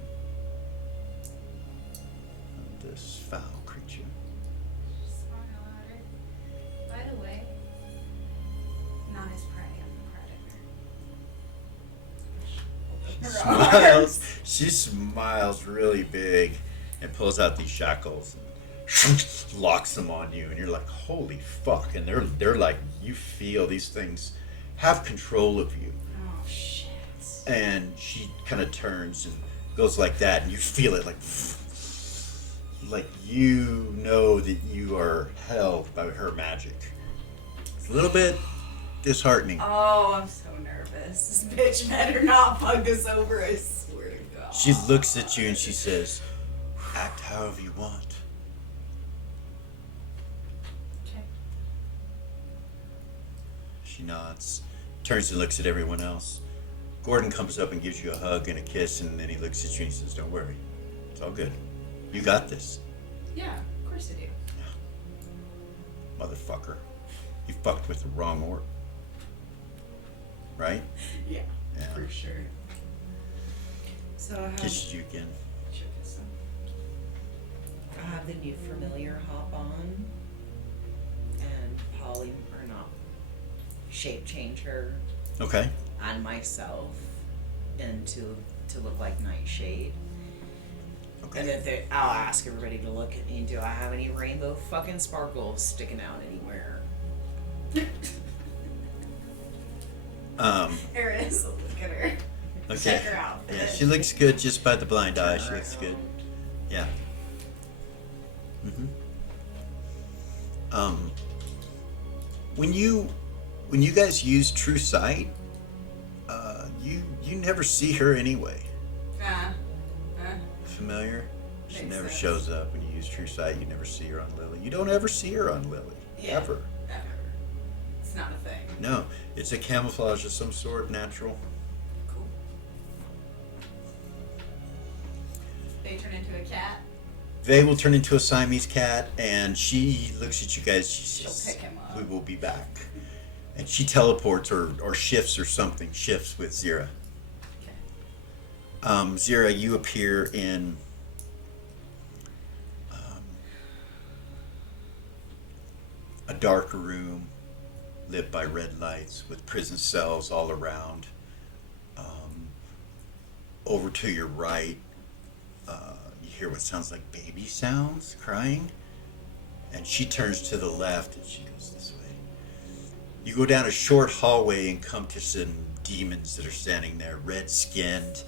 of this foul creature. By the way, not as prey of the predator. Smiles. She smiles really big and pulls out these shackles and locks them on you, and you're like, holy fuck. And they're like, you feel these things have control of you. Oh shit. And she kind of turns and goes like that, and you feel it like you know that you are held by her magic. It's a little bit disheartening. Oh, I'm so nervous. This bitch better not fuck us over, I swear to God. She looks at you and she says, act however you want. Okay. She nods, turns and looks at everyone else. Gordon comes up and gives you a hug and a kiss, and then he looks at you and he says, don't worry. It's all good. You got this, Yeah, of course I do. motherfucker. You fucked with the wrong orc. Right? Yeah, Yeah. for sure. So I have, Kissed you again. Should kiss him. I have the new familiar hop on, and shape change her Okay. and myself into to look like Nightshade. Okay. And then I'll ask everybody to look at me. Do I have any rainbow fucking sparkles sticking out anywhere? Eris, look at her. Okay. Check her outfit. Yeah, she looks good just by the blind eye. She looks good. Yeah. When you guys use True Sight, you never see her anyway. Familiar? She Makes never sense. shows up when you use True Sight. You never see her on Lily. You don't ever see her on Lily. Yeah. Ever. Ever. It's not a thing. No. It's a camouflage of some sort, natural. Cool. They turn into a cat. They will turn into a Siamese cat, and she looks at you guys. She She'll says, pick him up. "We will be back." And she teleports or shifts or something. Shifts with Zira. Okay. Zira, you appear in a dark room lit by red lights with prison cells all around. Over to your right, you hear what sounds like baby sounds, crying. And she turns to the left and she goes this way. You go down a short hallway and come to some demons that are standing there, red-skinned,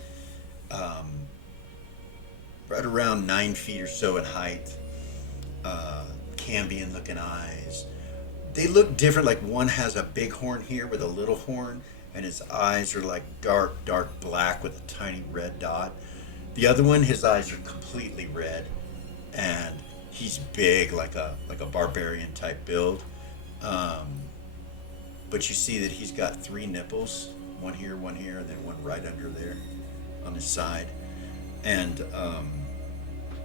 right around 9 feet or so in height, Cambion-looking eyes. They look different, like one has a big horn here with a little horn, and his eyes are like dark black with a tiny red dot. The other one, his eyes are completely red, and he's big, like a barbarian type build. But you see that he's got 3 nipples, one here, and then one right under there on his side. And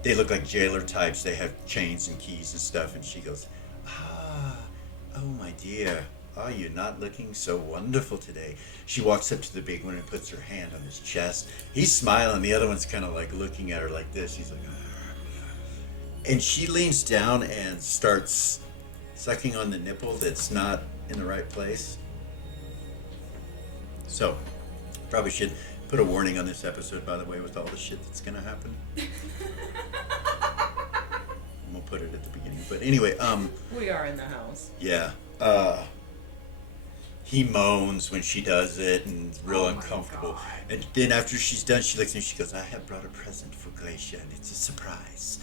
they look like jailer types. They have chains and keys and stuff. And she goes, oh my dear, are you not looking so wonderful today? She walks up to the big one and puts her hand on his chest. He's smiling. The other one's kind of like looking at her like this. He's like, and she leans down and starts sucking on the nipple that's not in the right place. So, probably should put a warning on this episode, by the way, with all the shit that's gonna happen. We'll put it at the beginning. But anyway, We are in the house. yeah. He moans when she does it and is real Oh my uncomfortable. God. And then after she's done, she looks at me and she goes, I have brought a present for Glacia and it's a surprise.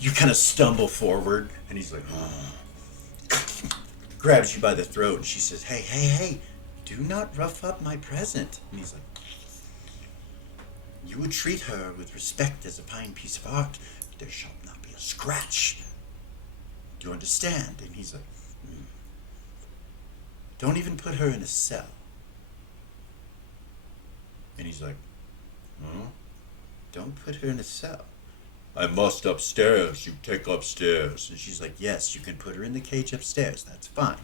You kind of stumble forward and he's like, grabs you by the throat and she says, hey, do not rough up my present. And he's like, you would treat her with respect as a fine piece of art. There shall not be a scratch. Do you understand? And he's like, don't even put her in a cell. And he's like, don't put her in a cell. I must upstairs. You take upstairs. And she's like, yes, you can put her in the cage upstairs. That's fine.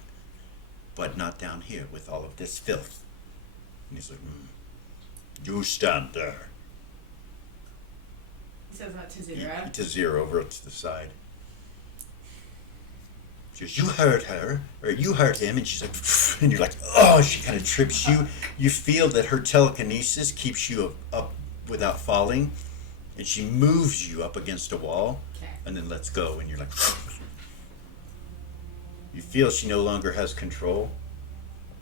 But not down here with all of this filth. And he's like, you stand there. He says that to To Zira. Zira over to the side. She goes, you hurt her, or you hurt him, and she's like, and you're like, oh, she kind of trips you. You feel that her telekinesis keeps you up without falling, and she moves you up against a wall, Okay. and then lets go, and you're like, you feel she no longer has control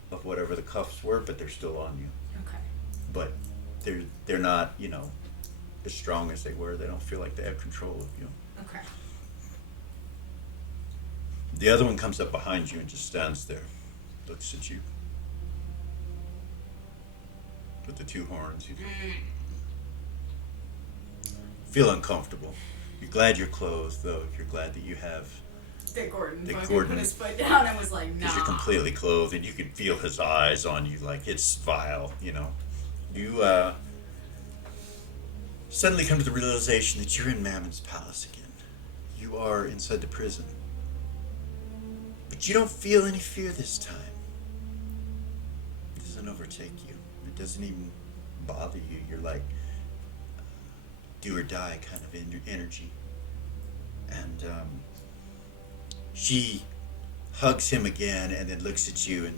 of whatever the cuffs were, but they're still on you. Okay. But they're not, as strong as they were. They don't feel like they have control of you. Okay. The other one comes up behind you and just stands there, looks at you with the 2 horns. You feel uncomfortable. You're glad you're clothed, though. You're glad that you have, Dick Gordon Dick fucking Gordon. put his foot down and was like, nah. because you're completely clothed, and you can feel his eyes on you like it's vile, You suddenly come to the realization that you're in Mammon's palace again. You are inside the prison. But you don't feel any fear this time. It doesn't overtake you. It doesn't even bother you. You're like do or die kind of energy. And she hugs him again and then looks at you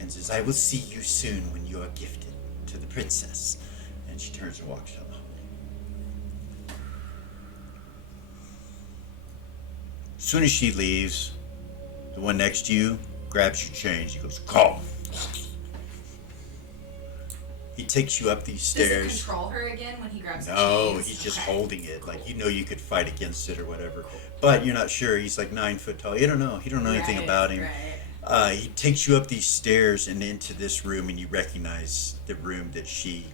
and says, I will see you soon when you are gifted to the princess. And she turns and walks down the hallway. As soon as she leaves, the one next to you grabs your change. He goes, "Call." He takes you up these Does stairs. he control her again when he grabs the No, chains? he's just Okay. holding it. Like, you know, you could fight against it or whatever. But you're not sure. He's like 9 foot tall. You don't know. You don't know anything Right, about him. right. He takes you up these stairs and into this room, and you recognize the room that she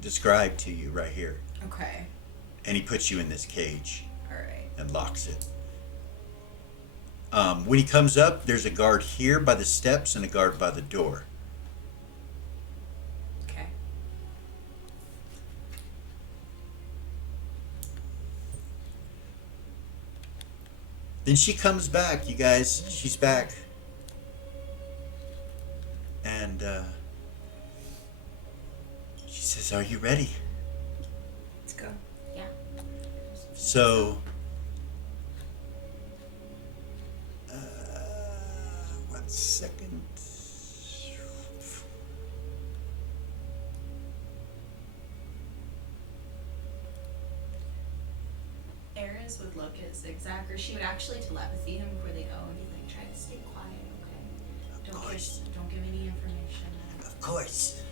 described to you right here. Okay. And he puts you in this cage All right. and locks it. When he comes up, there's a guard here by the steps and a guard by the door. Okay. Then she comes back, you guys. She's back. And she says, "Are you ready?" Let's go. Yeah. So, 1 second. Eris would look at Zigzag, or she would actually telepathy him before they go and be like, try to stay quiet, okay? Don't give any information. Of course,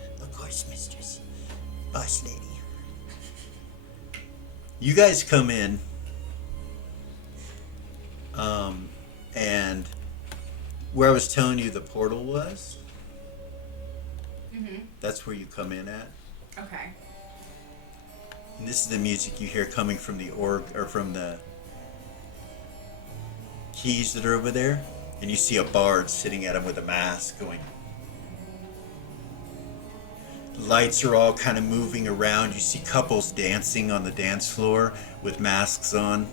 mistress. Boss lady. You guys come in, and where I was telling you the portal was, Mm-hmm. that's where you come in at. Okay. And this is the music you hear coming from the org, or from the keys that are over there. And you see a bard sitting at him with a mask going. The lights are all kind of moving around. You see couples dancing on the dance floor with masks on.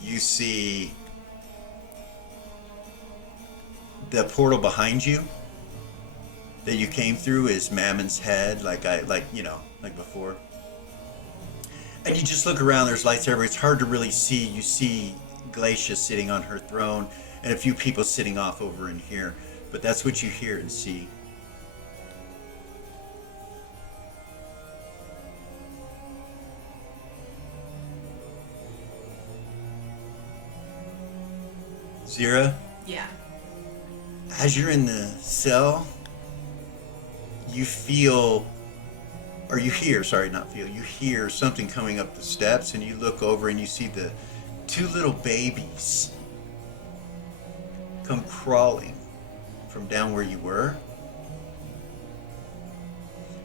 You see the portal behind you that you came through is Mammon's head, like before. And you just look around, there's lights everywhere. It's hard to really see. You see Glacia sitting on her throne and a few people sitting off over in here. But that's what you hear and see. Zira, Yeah. as you're in the cell, you feel, or you hear, sorry, not feel, you hear something coming up the steps, and you look over and you see the two little babies come crawling from down where you were.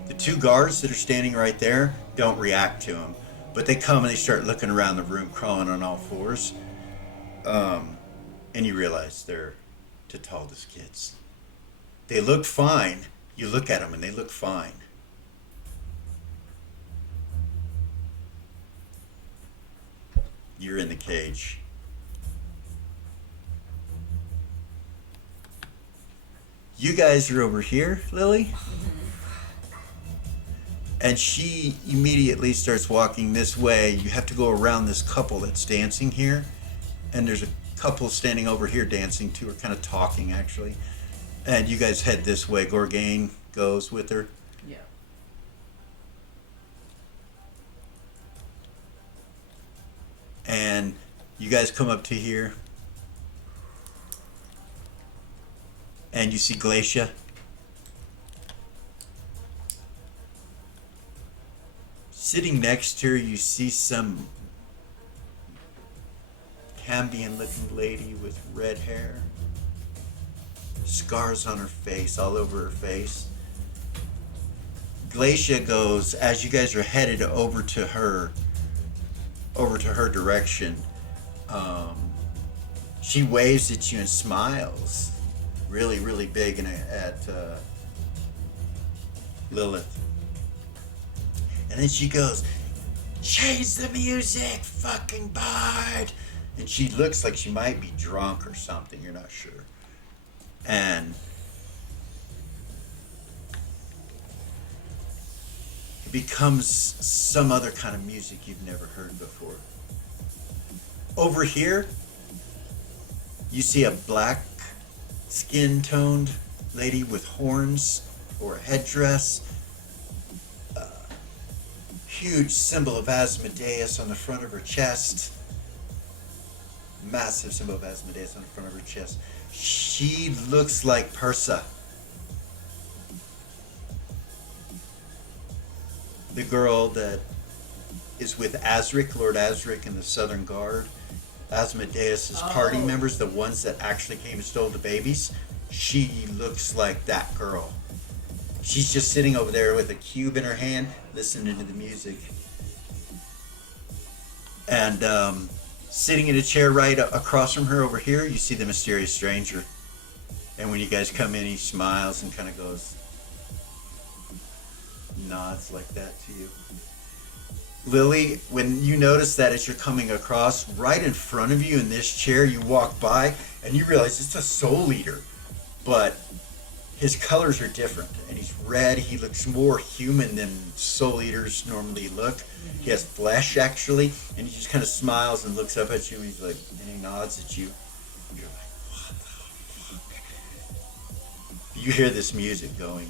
The two guards that are standing right there don't react to him, but they come and they start looking around the room, crawling on all fours. And you realize they're Tatalda's kids. They look fine. You look at them and they look fine. You're in the cage. You guys are over here, Lily. And she immediately starts walking this way. You have to go around this couple that's dancing here. And there's a couple standing over here dancing too, or kind of talking actually. And you guys head this way. Gorgain goes with her. Yeah. And you guys come up to here. And you see Glacia. Sitting next to her, you see some Cambian looking lady with red hair. Scars on her face, all over her face. Glacia goes, as you guys are headed over to her direction, she waves at you and smiles really, really big at Lilith. And then she goes, "Change the music, fucking bard!" And she looks like she might be drunk or something, you're not sure. And it becomes some other kind of music you've never heard before. Over here, you see a black skin-toned lady with horns or a headdress. Huge symbol of Asmodeus on the front of her chest. massive symbol of Asmodeus on the front of her chest. She looks like Persa, the girl that is with Azric, Lord Azric, and the Southern Guard. Asmodeus's party members, the ones that actually came and stole the babies. She looks like that girl. She's just sitting over there with a cube in her hand, listening to the music. And sitting in a chair right across from her over here, you see the mysterious stranger. And when you guys come in, he smiles and kind of goes, nods like that to you. Lily, when you notice that as you're coming across, right in front of you in this chair, you walk by and you realize it's a soul eater, but his colors are different, and he's red. He looks more human than soul eaters normally look. He has flesh, actually, and he just kind of smiles and looks up at you, and he's like, and he nods at you. You're like, what the fuck? You hear this music going.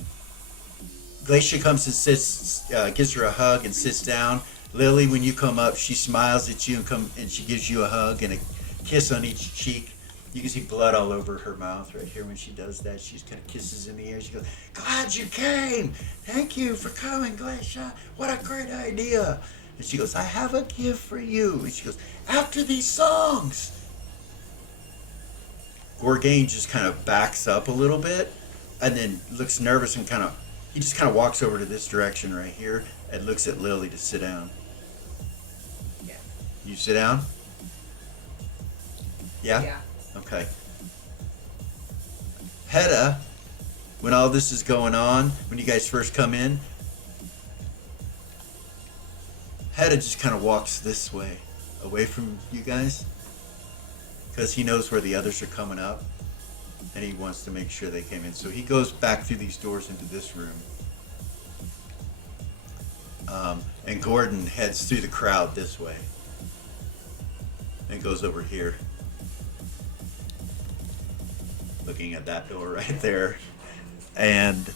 Glacia comes and sits, gives her a hug and sits down. Lily, when you come up, she smiles at you and she gives you a hug and a kiss on each cheek. You can see blood all over her mouth right here when she does that. She kind of kisses in the air. She goes, glad you came. Thank you for coming, Glacia. What a great idea. And she goes, I have a gift for you. And she goes, after these songs. Gorgain just kind of backs up a little bit and then looks nervous and he just kind of walks over to this direction right here and looks at Lily to sit down. Yeah. You sit down? Yeah? Yeah. Okay. Hedda, when all this is going on, when you guys first come in, Hedda just kind of walks this way, away from you guys, because he knows where the others are coming up, and he wants to make sure they came in. So he goes back through these doors into this room. And Gordon heads through the crowd this way and goes over here, looking at that door right there. And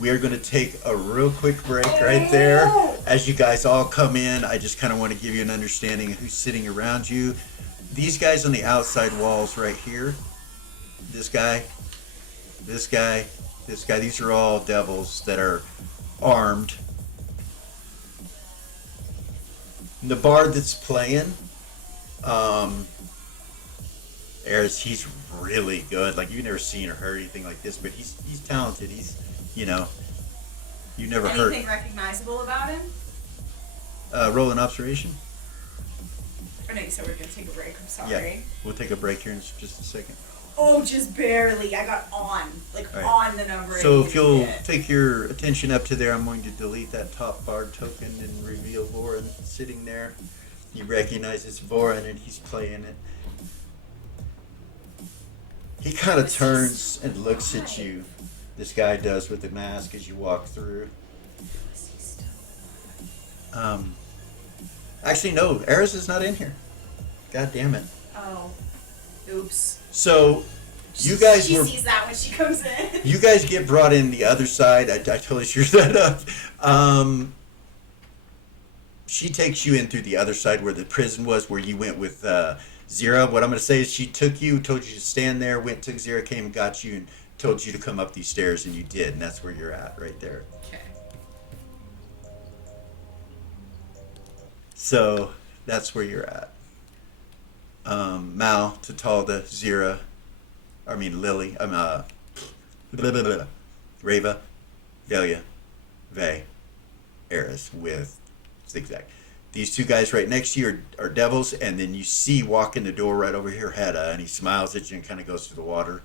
we are going to take a real quick break right there. As you guys all come in, I just kind of want to give you an understanding of who's sitting around you. These guys on the outside walls right here, this guy, this guy, this guy, these are all devils that are armed. The bard that's playing, he's really good. Like, you've never seen or heard anything like this, but he's talented. He's, you never heard. Anything recognizable about him? Roll an observation. I know you said we were going to take a break. I'm sorry. Yeah, we'll take a break here in just a second. Oh, just barely. I got on Right. on the number. I So needed if to you'll hit. take your attention up to there, I'm going to delete that top bard token and reveal Voran sitting there. You recognize it's Voran and he's playing it. He kind of turns and looks at you. This guy does with the mask as you walk through. Actually, no, Eris is not in here. God damn it. Oh. Oops. So, you guys She were. sees that when she comes in. You guys get brought in the other side. I totally screwed that up. She takes you in through the other side where the prison was, where you went with Zira. What I'm going to say is she took you, told you to stand there, went, took Zira, came and got you, and told you to come up these stairs, and you did, and that's where you're at right there. Okay. So, that's where you're at. Mal, Tatalda, Zira, Lily, Reva, Delia, Vey, Eris with Zigzag. These two guys right next to you are devils, and then you see walking the door right over here, Hedda, and he smiles at you and kind of goes to the water.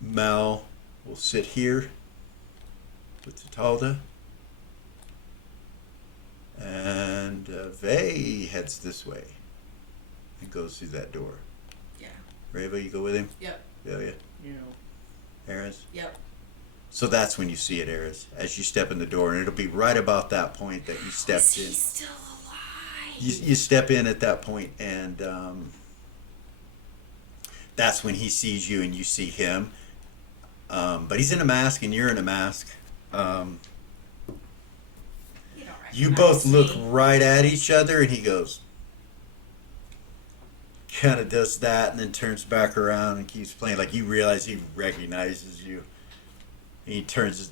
Mal will sit here with Tatalda. And Vey heads this way and goes through that door. Yeah. Reva, you go with him? Yep. Delia? No. Eris? Yep. So that's when you see it, Eris, as you step in the door, and it'll be right about that point that you stepped in. He's still alive. You step in at that point, and that's when he sees you and you see him. But he's in a mask and you're in a mask. You Nice. both look right at each other, and he goes, kind of does that, and then turns back around and keeps playing. Like you realize he recognizes you. And he turns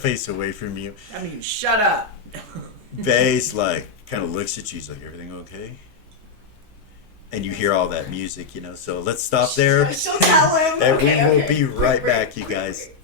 face away from you. I mean, shut up. Bay's like kind of looks at you. He's like, "Everything okay?" And you hear all that music, you know. So let's stop there. She'll tell him. And Okay, we will okay. be right Great, back, you great, guys. great.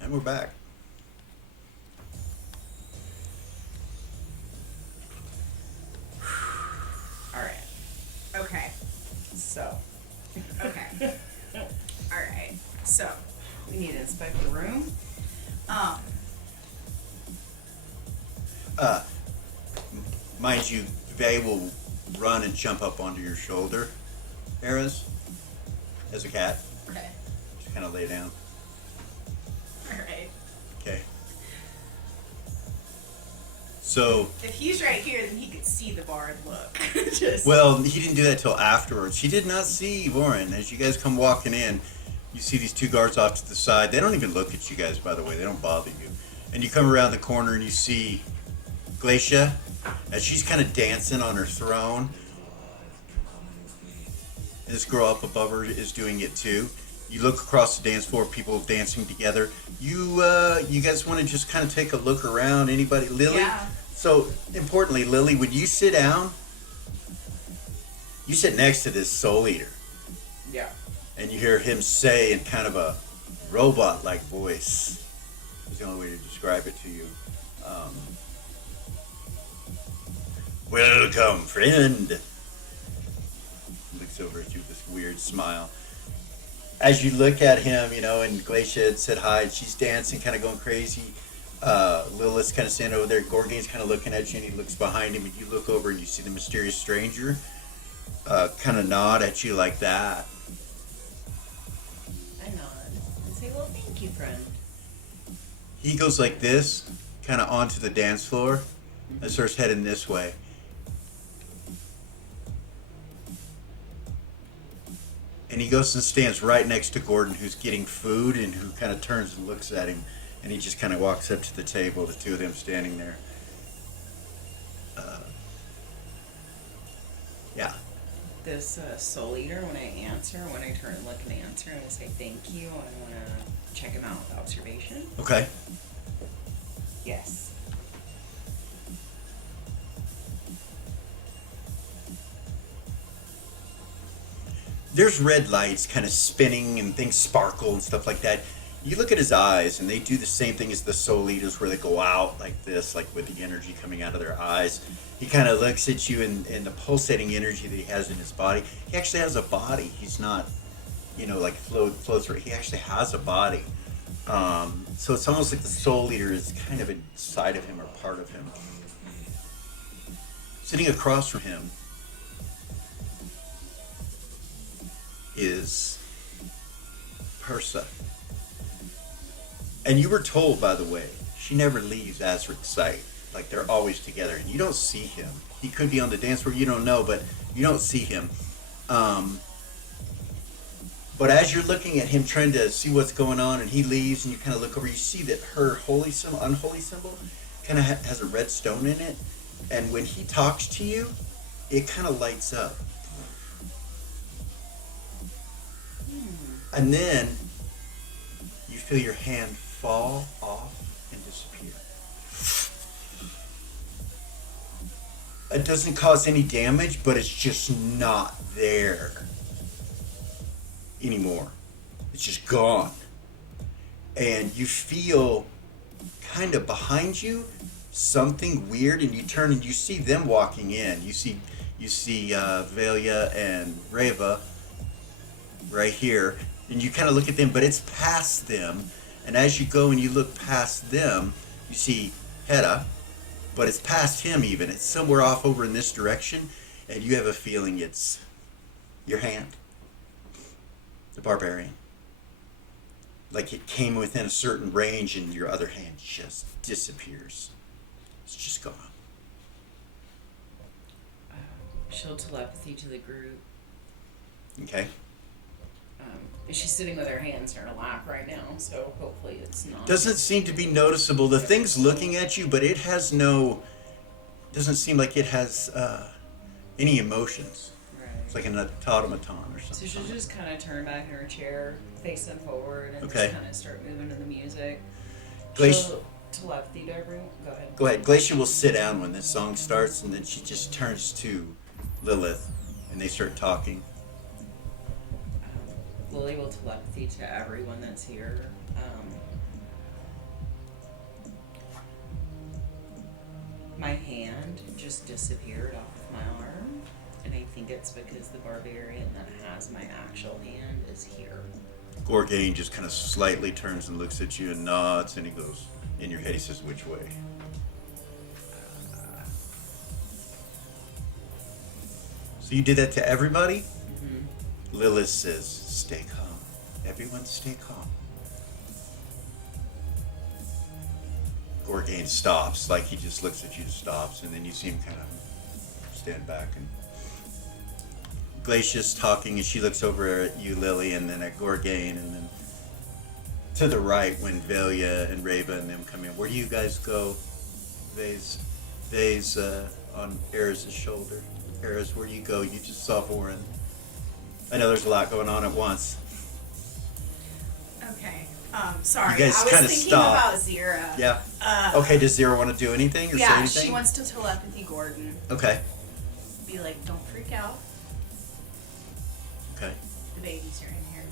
And we're back. All right. Okay. So, Okay. All right. So, we need to inspect the room. um, Mind you, Vay will run and jump up onto your shoulder, Eras, as a cat. okay. Just kind of lay down. All right. Okay. So, If he's right here, then he could see the bard look. Just. well, he didn't do that till afterwards. He did not see Warren. As you guys come walking in, you see these two guards off to the side. They don't even look at you guys, by the way. They don't bother you. And you come around the corner and you see Glacia As she's kind of dancing on her throne, this girl up above her is doing it too. You look across the dance floor, people dancing together. You guys want to just kind of take a look around? Anybody? Lily? Yeah. So, importantly, Lily, when you sit down, you sit next to this soul eater. Yeah. And you hear him say in kind of a robot-like voice. It's the only way to describe it to you. Welcome, friend. He looks over at you with this weird smile. As you look at him, and Glacia had said hi, and she's dancing, kind of going crazy. Lilith's kind of standing over there. Gorgain's kind of looking at you, and he looks behind him, and you look over and you see the mysterious stranger kind of nod at you like that. I nod and say, well, thank you, friend. He goes like this, kind of onto the dance floor, and starts heading this way. And he goes and stands right next to Gordon, who's getting food, and who kind of turns and looks at him. And he just kind of walks up to the table, the two of them standing there. Yeah. This soul eater, when I turn and look and answer, I'm going to say thank you. I want to check him out with observation. Okay. Yes. There's red lights kind of spinning and things sparkle and stuff like that. You look at his eyes, and they do the same thing as the soul eaters, where they go out like this, like with the energy coming out of their eyes. He kind of looks at you, and the pulsating energy that he has in his body. He actually has a body. He's not, like floats right. He actually has a body. So it's almost like the soul eater is kind of inside of him or part of him. Sitting across from him is Persa. And you were told, by the way, she never leaves Azric's sight. Like, they're always together. And you don't see him. He could be on the dance floor, you don't know, but you don't see him. But as you're looking at him, trying to see what's going on, and he leaves, and you kind of look over, you see that her unholy symbol, kind of has a red stone in it. And when he talks to you, it kind of lights up. And then you feel your hand fall off and disappear. It doesn't cause any damage, but it's just not there anymore. It's just gone. And you feel kind of behind you something weird, and you turn and you see them walking in. You see Velia and Reva right here. And you kind of look at them, but it's past them. And as you go and you look past them, you see Hedda, but it's past him even. It's somewhere off over in this direction, and you have a feeling it's your hand, the barbarian. Like it came within a certain range, and your other hand just disappears. It's just gone. She'll telepathy to the group. Okay. She's sitting with her hands in her lap right now, so hopefully it's not. Doesn't seem to be noticeable. The thing's looking at you, but it has doesn't seem like it has any emotions. Right. It's like an automaton or something. So she'll just kind of turn back in her chair, facing forward, and Okay. just kind of start moving to the music. Glacia, She'll telepathy to everyone. Go ahead. go ahead. Glacia will sit down when this song starts, and then she just turns to Lilith, and they start talking. Lily will telepathy to everyone that's here. My hand just disappeared off of my arm, and I think it's because the barbarian that has my actual hand is here. Gorgain just kind of slightly turns and looks at you and nods, and he goes, in your head he says, which way? So you did that to everybody? Mm-hmm. Lilith says, stay calm. Everyone stay calm. Gorgain stops, like he just looks at you and stops, and then you see him kind of stand back. And Glacia's talking, and she looks over at you, Lily, and then at Gorgain, and then to the right when Velia and Reba and them come in. Where do you guys go, Faye's on Eris's shoulder. Eris, where do you go? You just saw Voren. I know there's a lot going on at once. Okay. Sorry. You guys I was kinda thinking stop. about Zira. Yeah. Okay, does Zero want to do anything or say Yeah, anything? she wants to telepathy Gordon. Okay. Be like, don't freak out. Okay. The babies are in here.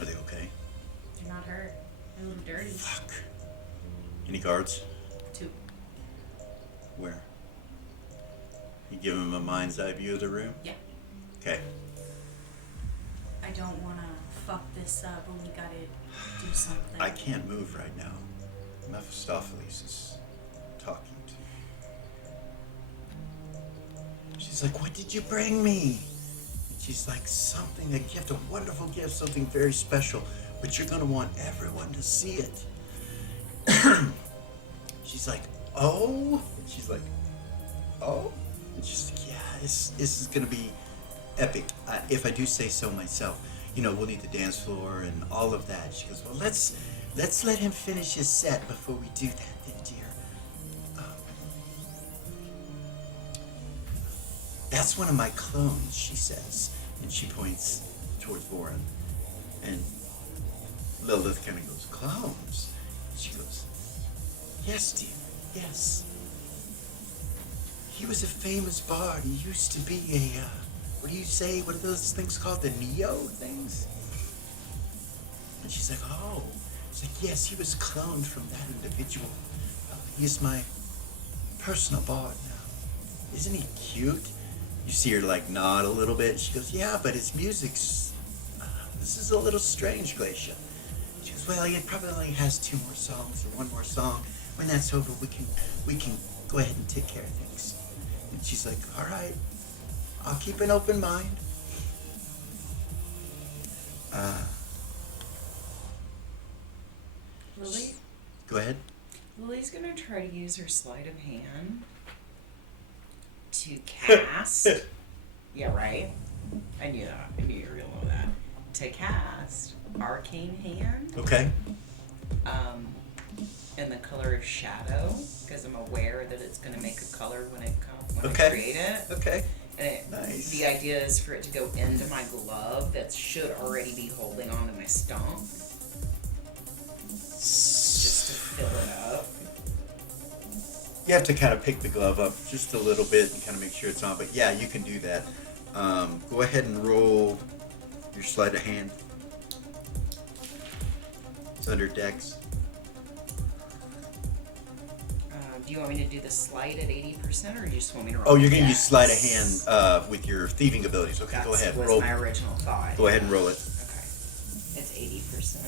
Are they okay? They're not hurt. They're a little dirty. Fuck. Any guards? 2. Where? You give him a mind's eye view of the room? Yeah. Okay. I don't want to fuck this up, but we gotta do something. I can't move right now. Mephistopheles is talking to me. She's like, what did you bring me? And she's like, something, a gift, a wonderful gift, something very special, but you're gonna want everyone to see it. She's like, oh? And she's like, oh? And she's like, yeah, this is gonna be epic, if I do say so myself. You know, we'll need the dance floor and all of that. She goes, well, let's let him finish his set before we do that then, dear. That's one of my clones, she says. And she points towards Voren. And Lilith kind of goes, clones? And she goes, yes, dear, yes. He was a famous bard. He used to be a, what do you say? What are those things called? The Neo things? And she's like, oh. She's like, yes, he was cloned from that individual. He is my personal bard now. Isn't he cute? You see her like nod a little bit. She goes, yeah, but his music's, this is a little strange, Glacia. She goes, well, he probably only has 2 more songs or 1 more song. When that's over, we can go ahead and take care of things. And she's like, all right, I'll keep an open mind. Lily? Go ahead. Lily's gonna try to use her sleight of hand to cast. Yeah, right? I knew that. I knew you were gonna know that. To cast Arcane Hand. Okay. In the color of shadow, because I'm aware that it's gonna make a color when I Okay. create it. Okay. And Nice. the idea is for it to go into my glove that should already be holding onto my stomp, just to fill it up. You have to kind of pick the glove up just a little bit and kind of make sure it's on. But yeah, you can do that. Go ahead and roll your sleight of hand. It's under Dex. Do you want me to do the sleight at 80%, or do you just want me to roll? Oh, you're going to use Dex? sleight of hand with your thieving abilities. Okay, go ahead. Was Roll. my original thought. Go ahead and roll it. Okay. It's 80%.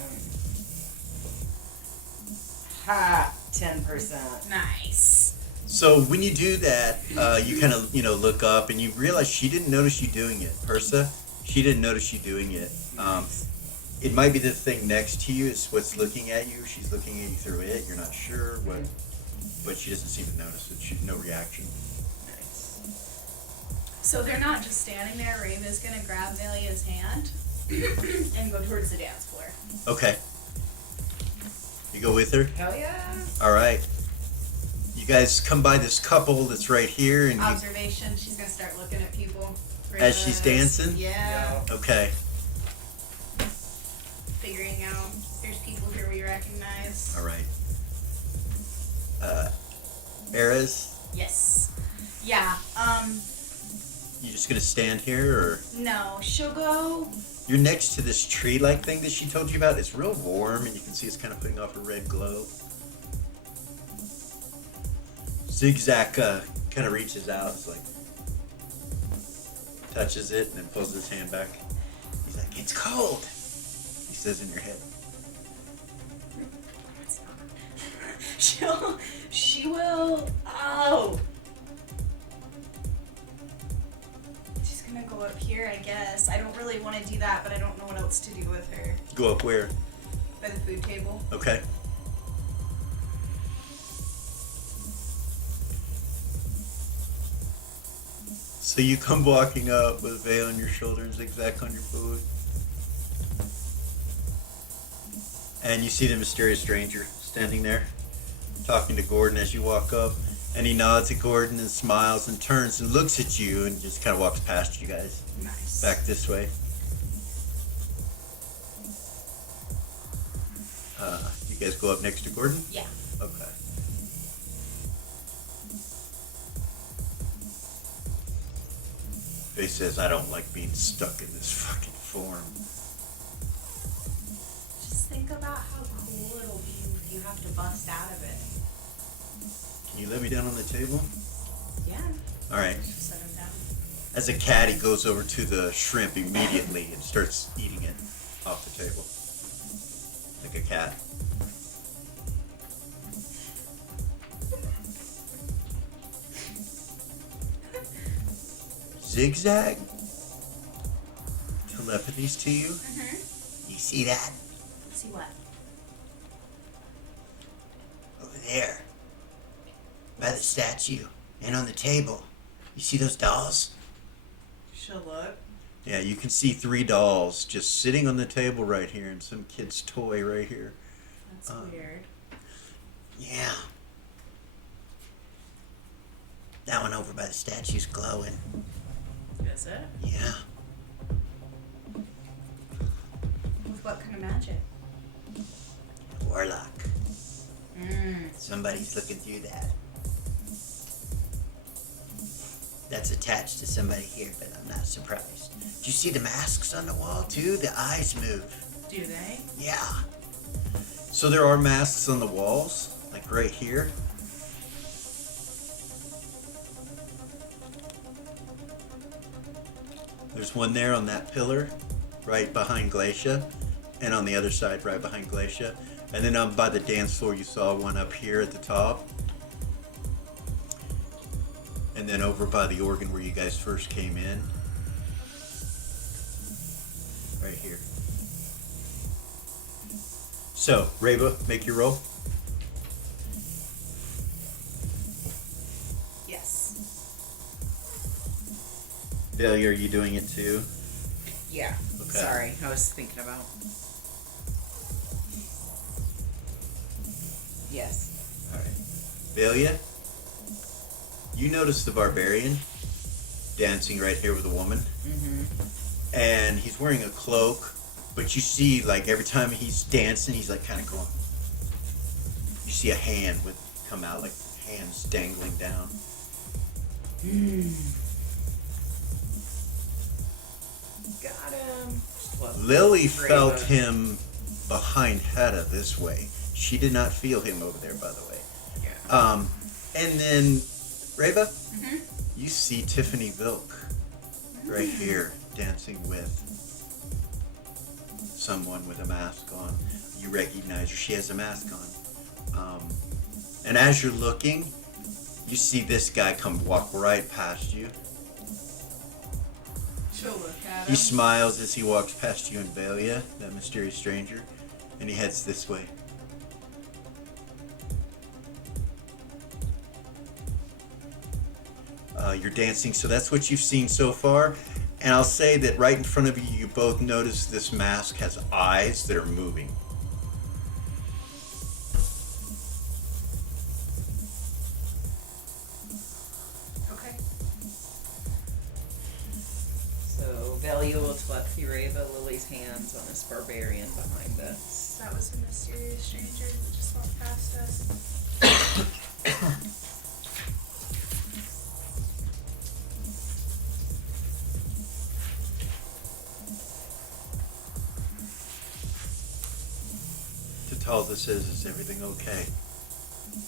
Ha! 10%. Nice. So when you do that, you kind of look up and you realize she didn't notice you doing it. Persa, she didn't notice you doing it. It might be the thing next to you is what's looking at you. She's looking at you through it. You're not sure what, but she doesn't seem to notice it. No reaction. Nice. So they're not just standing there. Raven's gonna grab Valia's hand and go towards the dance floor. Okay. You go with her. Hell yeah! All right. You guys come by this couple that's right here, and you, Observation. She's gonna start looking at people. as she's dancing. Yeah. Okay. Figuring out there's people here we recognize. All right. Eras, Yes. Yeah. you just gonna stand here, or No. She'll go. you're next to this tree-like thing that she told you about? It's real warm, and you can see it's kind of putting off a red glow. Zigzag kind of reaches out, it's like touches it, and then pulls his hand back. He's like, "It's cold," he says in your head. It's not. She will. Oh. She's gonna go up here, I guess. I don't really want to do that, but I don't know what else to do with her. Go up where? By the food table. Okay. So you come walking up with a veil on your shoulder and zigzag on your food. And you see the mysterious stranger standing there. talking to Gordon as you walk up, and he nods at Gordon and smiles and turns and looks at you and just kind of walks past you guys. Nice. Back this way. You guys go up next to Gordon? Yeah. Okay. He says, I don't like being stuck in this fucking form. Just think about how cool it'll be if you have to bust out of it. Can you let me down on the table? Yeah. Alright. Just set him down. As a cat, he goes over to the shrimp immediately and starts eating it off the table. Like a cat. Zigzag? Telepathies to you? Mm-hmm. You see that? See what? Over there. By the statue. And on the table. You see those dolls? She'll look. Yeah, you can see 3 dolls just sitting on the table right here and some kid's toy right here. That's weird. Yeah. That one over by the statue's glowing. Is it? Yeah. With what kind of magic? Warlock. Mm. Somebody's looking through that. That's attached to somebody here, but I'm not surprised. Do you see the masks on the wall too? The eyes move. Do they? Yeah. So there are masks on the walls, like right here. There's one there on that pillar, right behind Glacia, and on the other side, right behind Glacia. And then by the dance floor, you saw one up here at the top. And then over by the organ where you guys first came in. Right here. So, Reba, make your roll. Yes. Delia, are you doing it too? Yeah. Okay. Sorry, I was thinking about. Yes. Alright. Delia, you notice the barbarian dancing right here with a woman. Mm-hmm. And he's wearing a cloak, but you see, like, every time he's dancing, he's like kind of going. You see a hand come out, like hands dangling down. Got him. Well, Lily Reba. felt him behind Hedda this way. She did not feel him over there, by the way. Yeah. And then, Reba, Mm-hmm. you see Tiffany Vilk right here dancing with someone with a mask on. You recognize her. She has a mask on. And as you're looking, you see this guy walk right past you. She'll look at He smiles as he walks past you and Velia, that mysterious stranger, and he heads this way. You're dancing, so that's what you've seen so far. And I'll say that right in front of you, you both notice this mask has eyes that are moving. Okay. So Velia will telepathy Reba Lily's hands on this barbarian behind us. That was a mysterious stranger that just walked past us. Tatalza says, is everything okay?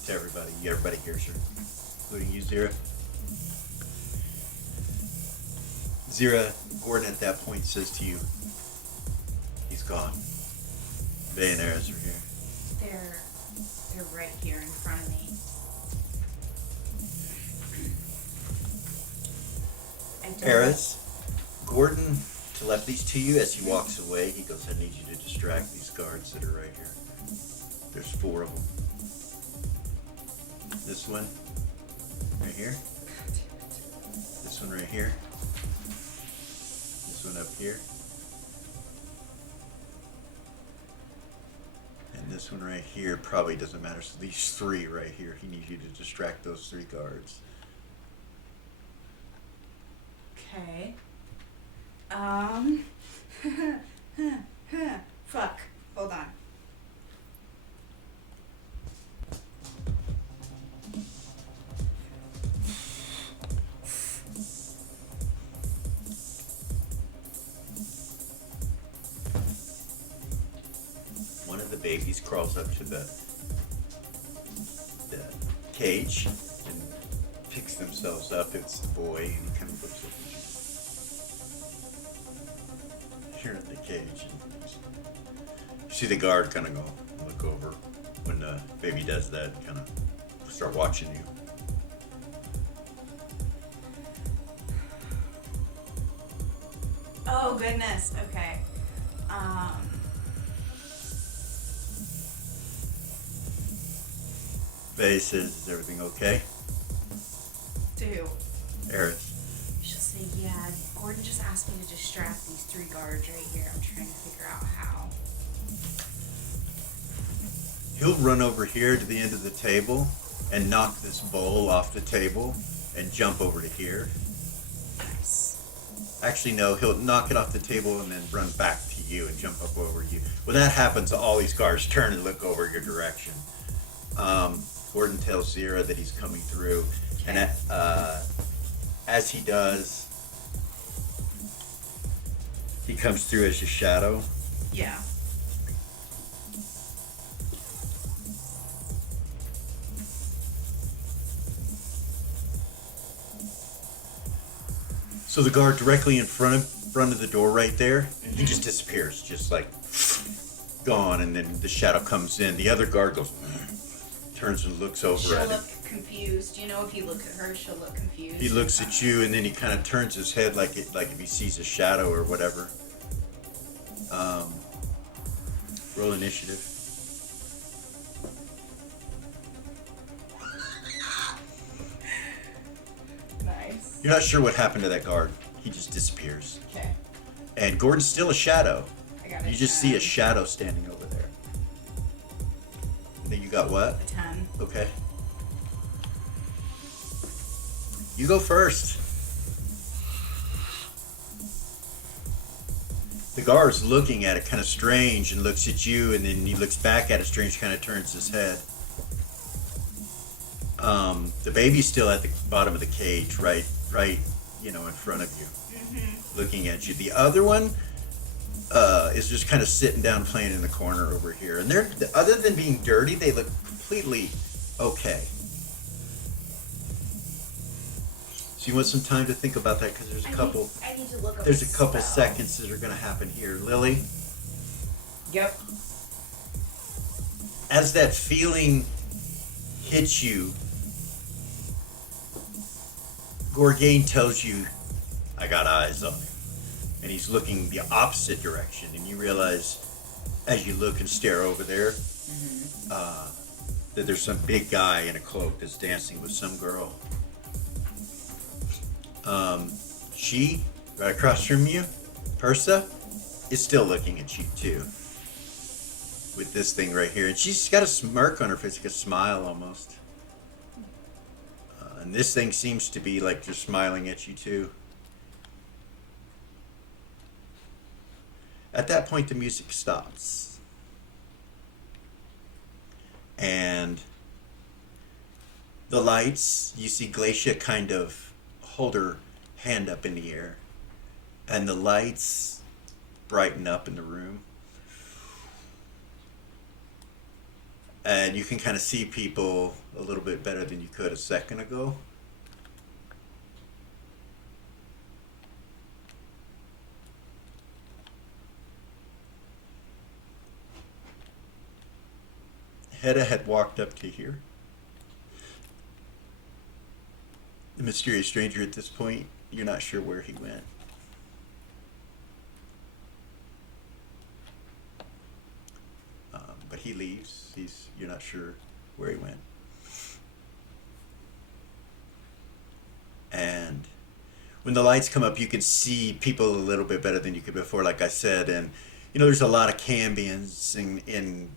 To everybody. Everybody hears her, including you, Zira. Zira, Gordon at that point says to you, he's gone. Vay and Eris are here. They're right here in front of me. I don't- Eris, Gordon telepathies to you as he walks away. He goes, I need you to distract these guards that are right here. There's 4 of them. This one, right here. This one right here. This one up here. And This one right here probably doesn't matter. So these three right here, he needs you to distract those three guards. Okay. Fuck. Hold on. One of the babies crawls up to the cage and picks themselves up. It's the boy, and he kind of looks up at you. You're in the cage. And you see the guard kind of go look over when the baby does that, kind of start watching you. Oh goodness. Okay. Faye says, "Is everything okay?" To who? Eris. She'll say, yeah, Gordon just asked me to distract these three guards right here. I'm trying to figure out how. He'll run over here to the end of the table and knock this bowl off the table and jump over to here. Nice. Actually, no, he'll knock it off the table and then run back to you and jump up over you. When that happens, all these guards turn and look over your direction. Gordon tells Zira that he's coming through, and as he does, he comes through as your shadow. Yeah. So the guard directly in front of the door right there, he just disappears, just like gone, and then the shadow comes in. The other guard goes, turns and looks over She'll at look him. confused. You know, if you look at her, she'll look confused. He looks at you, and then he kind of turns his head like if he sees a shadow or whatever. Roll initiative. Nice. You're not sure what happened to that guard. He just disappears. Okay. And Gordon's still a shadow. I got You just see a shadow standing over there. And then you got what? a 10. Okay. You go first. The guard's looking at it kind of strange and looks at you, and then he looks back at it strange, kind of turns his head. The baby's still at the bottom of the cage, right, in front of you, looking at you. The other one is just kind of sitting down playing in the corner over here. And they're, other than being dirty, they look completely okay. So you want some time to think about that, because there's a couple. I need to look up There's a a couple spell. seconds that are going to happen here. Lily, Yep. as that feeling hits you, Gorgain tells you, "I got eyes on him." And he's looking the opposite direction. And you realize, as you look and stare over there, that there's some big guy in a cloak that's dancing with some girl. She, right across from you, Persa, is still looking at you too. With this thing right here. And she's got a smirk on her face, like a smile almost. And this thing seems to be like just smiling at you too. At that point, the music stops. And the lights, you see Glacia kind of hold her hand up in the air. And the lights brighten up in the room. And you can kind of see people a little bit better than you could a second ago. Hedda had walked up to here. The mysterious stranger at this point, you're not sure where he went. But he leaves. You're not sure where he went. And when the lights come up, you can see people a little bit better than you could before, like I said. And, there's a lot of cambions in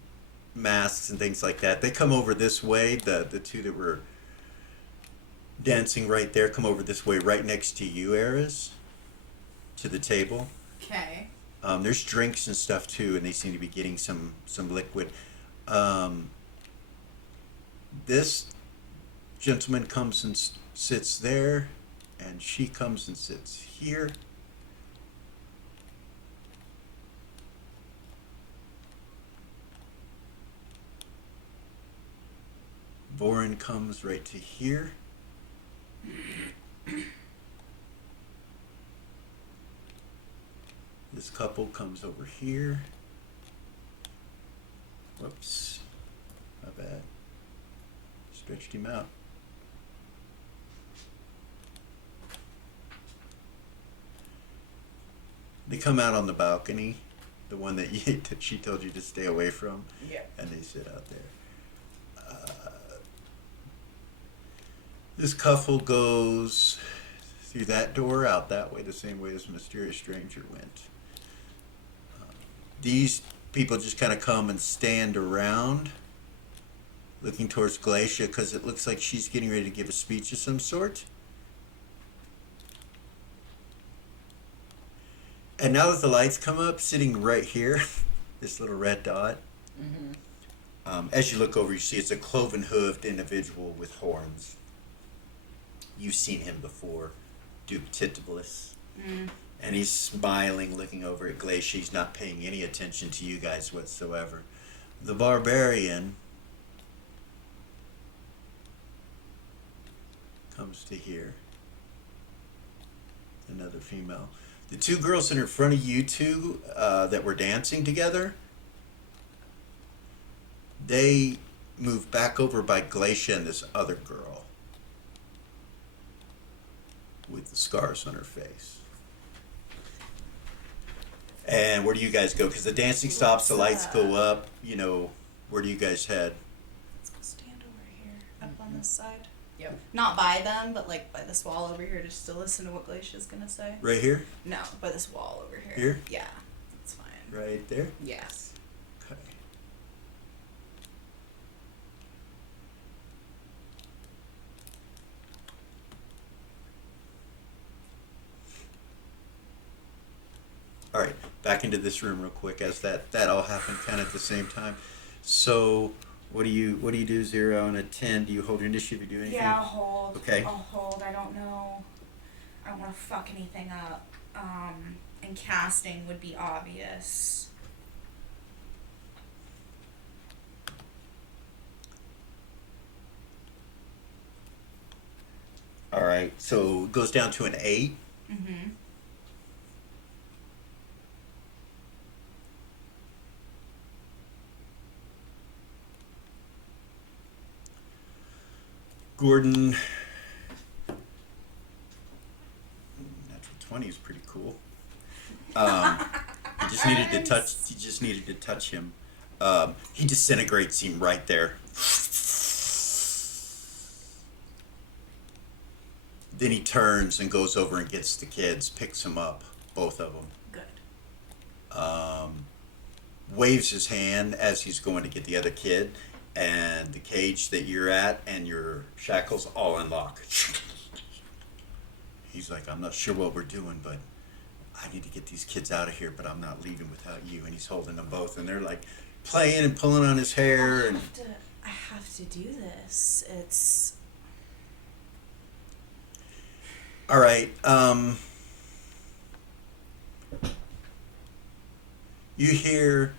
masks and things like that. They come over this way. The two that were dancing right there come over this way, right next to you, Eris, to the table. Okay. There's drinks and stuff too, and they seem to be getting some liquid. This gentleman comes and sits there, and she comes and sits here. Voren comes right to here. This couple comes over here. Whoops. My bad. Stretched him out. They come out on the balcony, the one that that she told you to stay away from. Yeah. And they sit out there. This couple goes through that door, out that way, the same way as Mysterious Stranger went. These people just kind of come and stand around, looking towards Glacia, because it looks like she's getting ready to give a speech of some sort. And now that the lights come up, sitting right here, this little red dot, as you look over, you see it's a cloven-hooved individual with horns. You've seen him before, Duke Titibulus. And he's smiling, looking over at Glacia. He's not paying any attention to you guys whatsoever. The barbarian comes to here. Another female. The two girls that are in front of you two that were dancing together, they move back over by Glacia and this other girl with the scars on her face. And where do you guys go? Because the dancing stops, the lights go up. You know, where do you guys head? Let's go stand over here, up on this side. Yep. Not by them, but like by this wall over here, just to listen to what Glacia's gonna say. Right here? No, by this wall over here. Here? Yeah, that's fine. Right there? Yes. Okay. All right, back into this room real quick as that all happened kind of at the same time. So, what do you do? 0 and a 10. Do you hold your initiative? Do you do anything? Yeah, I'll hold. Okay. I'll hold. I don't know. I don't want to fuck anything up. And casting would be obvious. All right, so it goes down to an 8. Mm-hmm. Gordon, natural 20 is pretty cool. You just needed to touch. You just needed to touch him. He disintegrates him right there. Then he turns and goes over and gets the kids, picks them up, both of them. Good. Waves his hand as he's going to get the other kid, and the cage that you're at and your shackles all unlock. He's like, I'm not sure what we're doing, but I need to get these kids out of here, but I'm not leaving without you. And he's holding them both, and they're like playing and pulling on his hair. And I have to do this. It's all right. You hear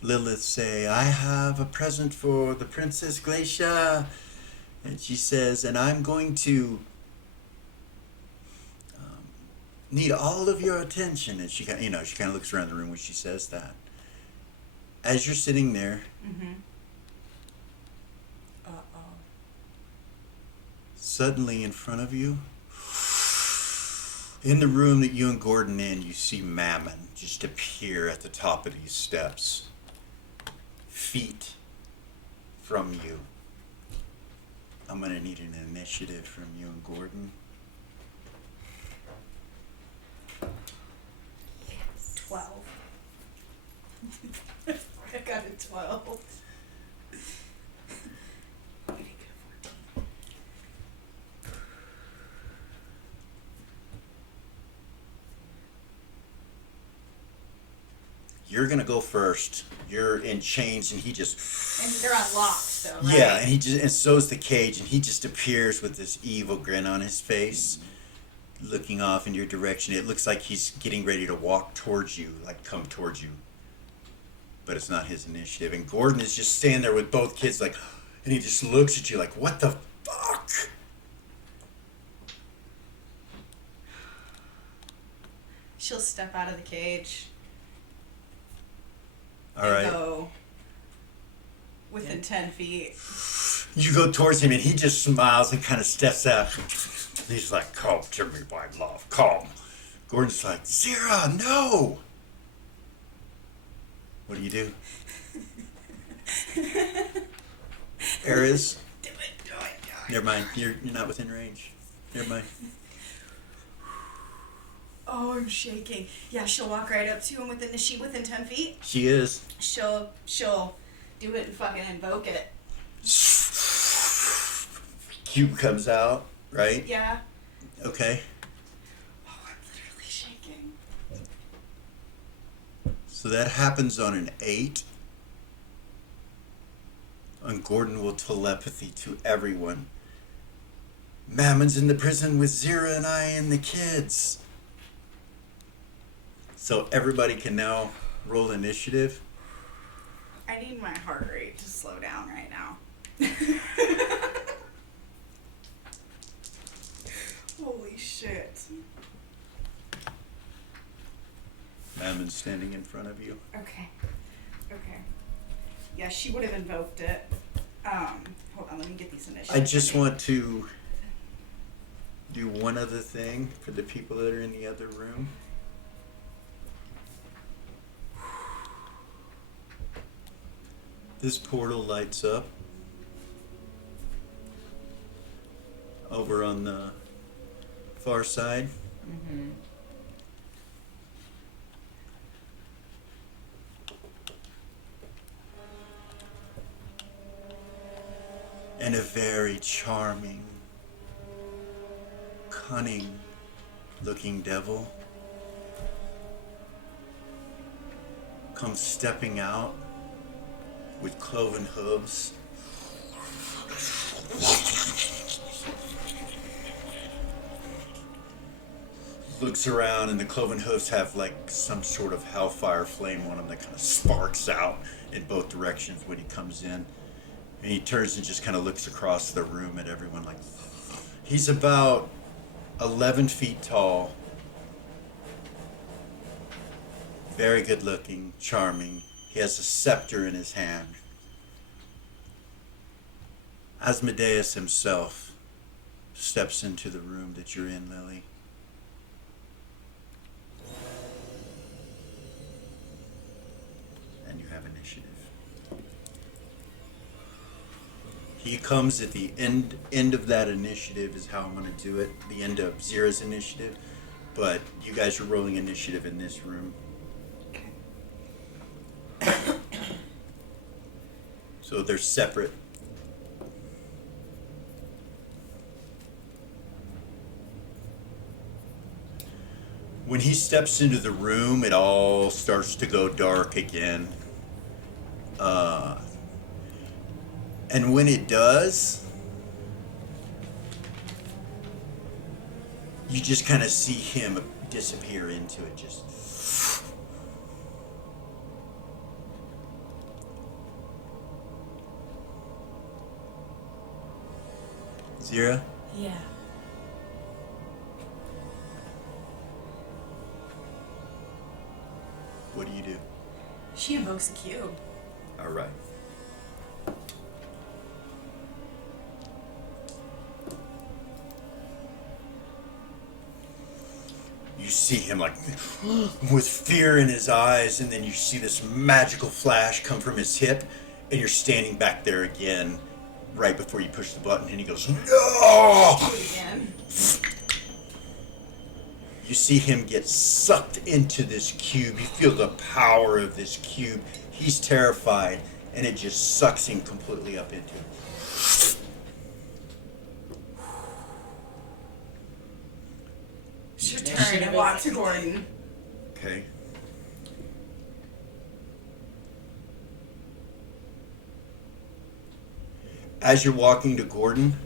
Lilith say, I have a present for the Princess Glacia. And she says, and I'm going to need all of your attention. And she kind of looks around the room when she says that. As you're sitting there, suddenly in front of you, in the room that you and Gordon in, you see Mammon just appear at the top of these steps. Feet from you. I'm going to need an initiative from you and Gordon. 12. I got a 12. You're gonna go first. You're in chains, and he just. And they're unlocked, though, right? Yeah, and and so's the cage, and he just appears with this evil grin on his face, looking off in your direction. It looks like he's getting ready to walk towards you, like come towards you. But it's not his initiative. And Gordon is just standing there with both kids, like, and he just looks at you like, what the fuck? She'll step out of the cage. All right. And go within 10 feet. You go towards him, and he just smiles and kind of steps out. He's like, come to me, my love, come. Gordon's like, Zira, no! What do you do? Ares? Do it. Never mind, you're not within range. Never mind. Oh, I'm shaking. Yeah, she'll walk right up to him is she within 10 feet? She is. She'll do it and fucking invoke it. Cube comes out, right? Yeah. Okay. Oh, I'm literally shaking. So that happens on an 8. And Gordon will telepathy to everyone. Mammon's in the prison with Zira and I and the kids. So everybody can now roll initiative. I need my heart rate to slow down right now. Holy shit. Mammon's standing in front of you. Okay. Yeah, she would have invoked it. Hold on, let me get these initiatives. I just want to do one other thing for the people that are in the other room. This portal lights up over on the far side. Mm-hmm. And a very charming, cunning looking devil comes stepping out with cloven hooves. Looks around, and the cloven hooves have like some sort of hellfire flame on them that kind of sparks out in both directions when he comes in. And he turns and just kind of looks across the room at everyone like... He's about 11 feet tall. Very good looking, charming. He has a scepter in his hand. Asmodeus himself steps into the room that you're in, Lily. And you have initiative. He comes at the end of that initiative is how I'm going to do it. The end of Zira's initiative. But you guys are rolling initiative in this room. So they're separate. When he steps into the room, it all starts to go dark again. And when it does, you just kind of see him disappear into it. Just. Zira? Yeah. What do you do? She invokes a cube. All right. You see him like with fear in his eyes, and then you see this magical flash come from his hip, and you're standing back there again right before you push the button, and he goes, "No!" Do it again. You see him get sucked into this cube. You feel the power of this cube. He's terrified, and it just sucks him completely up into it. She'll turn and walk to Gordon. Okay. As you're walking to Gordon,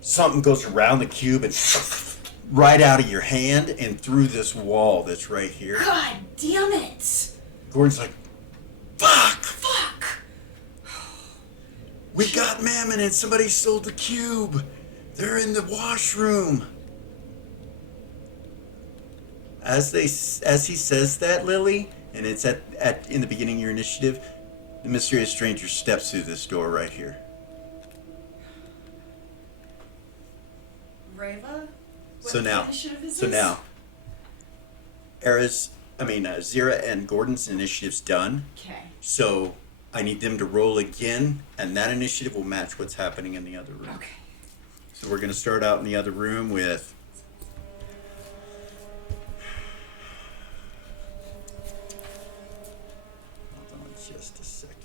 something goes around the cube and right out of your hand and through this wall that's right here. God damn it! Gordon's like, fuck! Fuck! We got Mammon and somebody stole the cube. They're in the washroom. As he says that, Lily, and it's in the beginning of your initiative, the mysterious stranger steps through this door right here. Reva? So now, Zira and Gordon's initiative's done. Okay. So I need them to roll again, and that initiative will match what's happening in the other room. Okay. So we're going to start out in the other room with... Hold on just a second.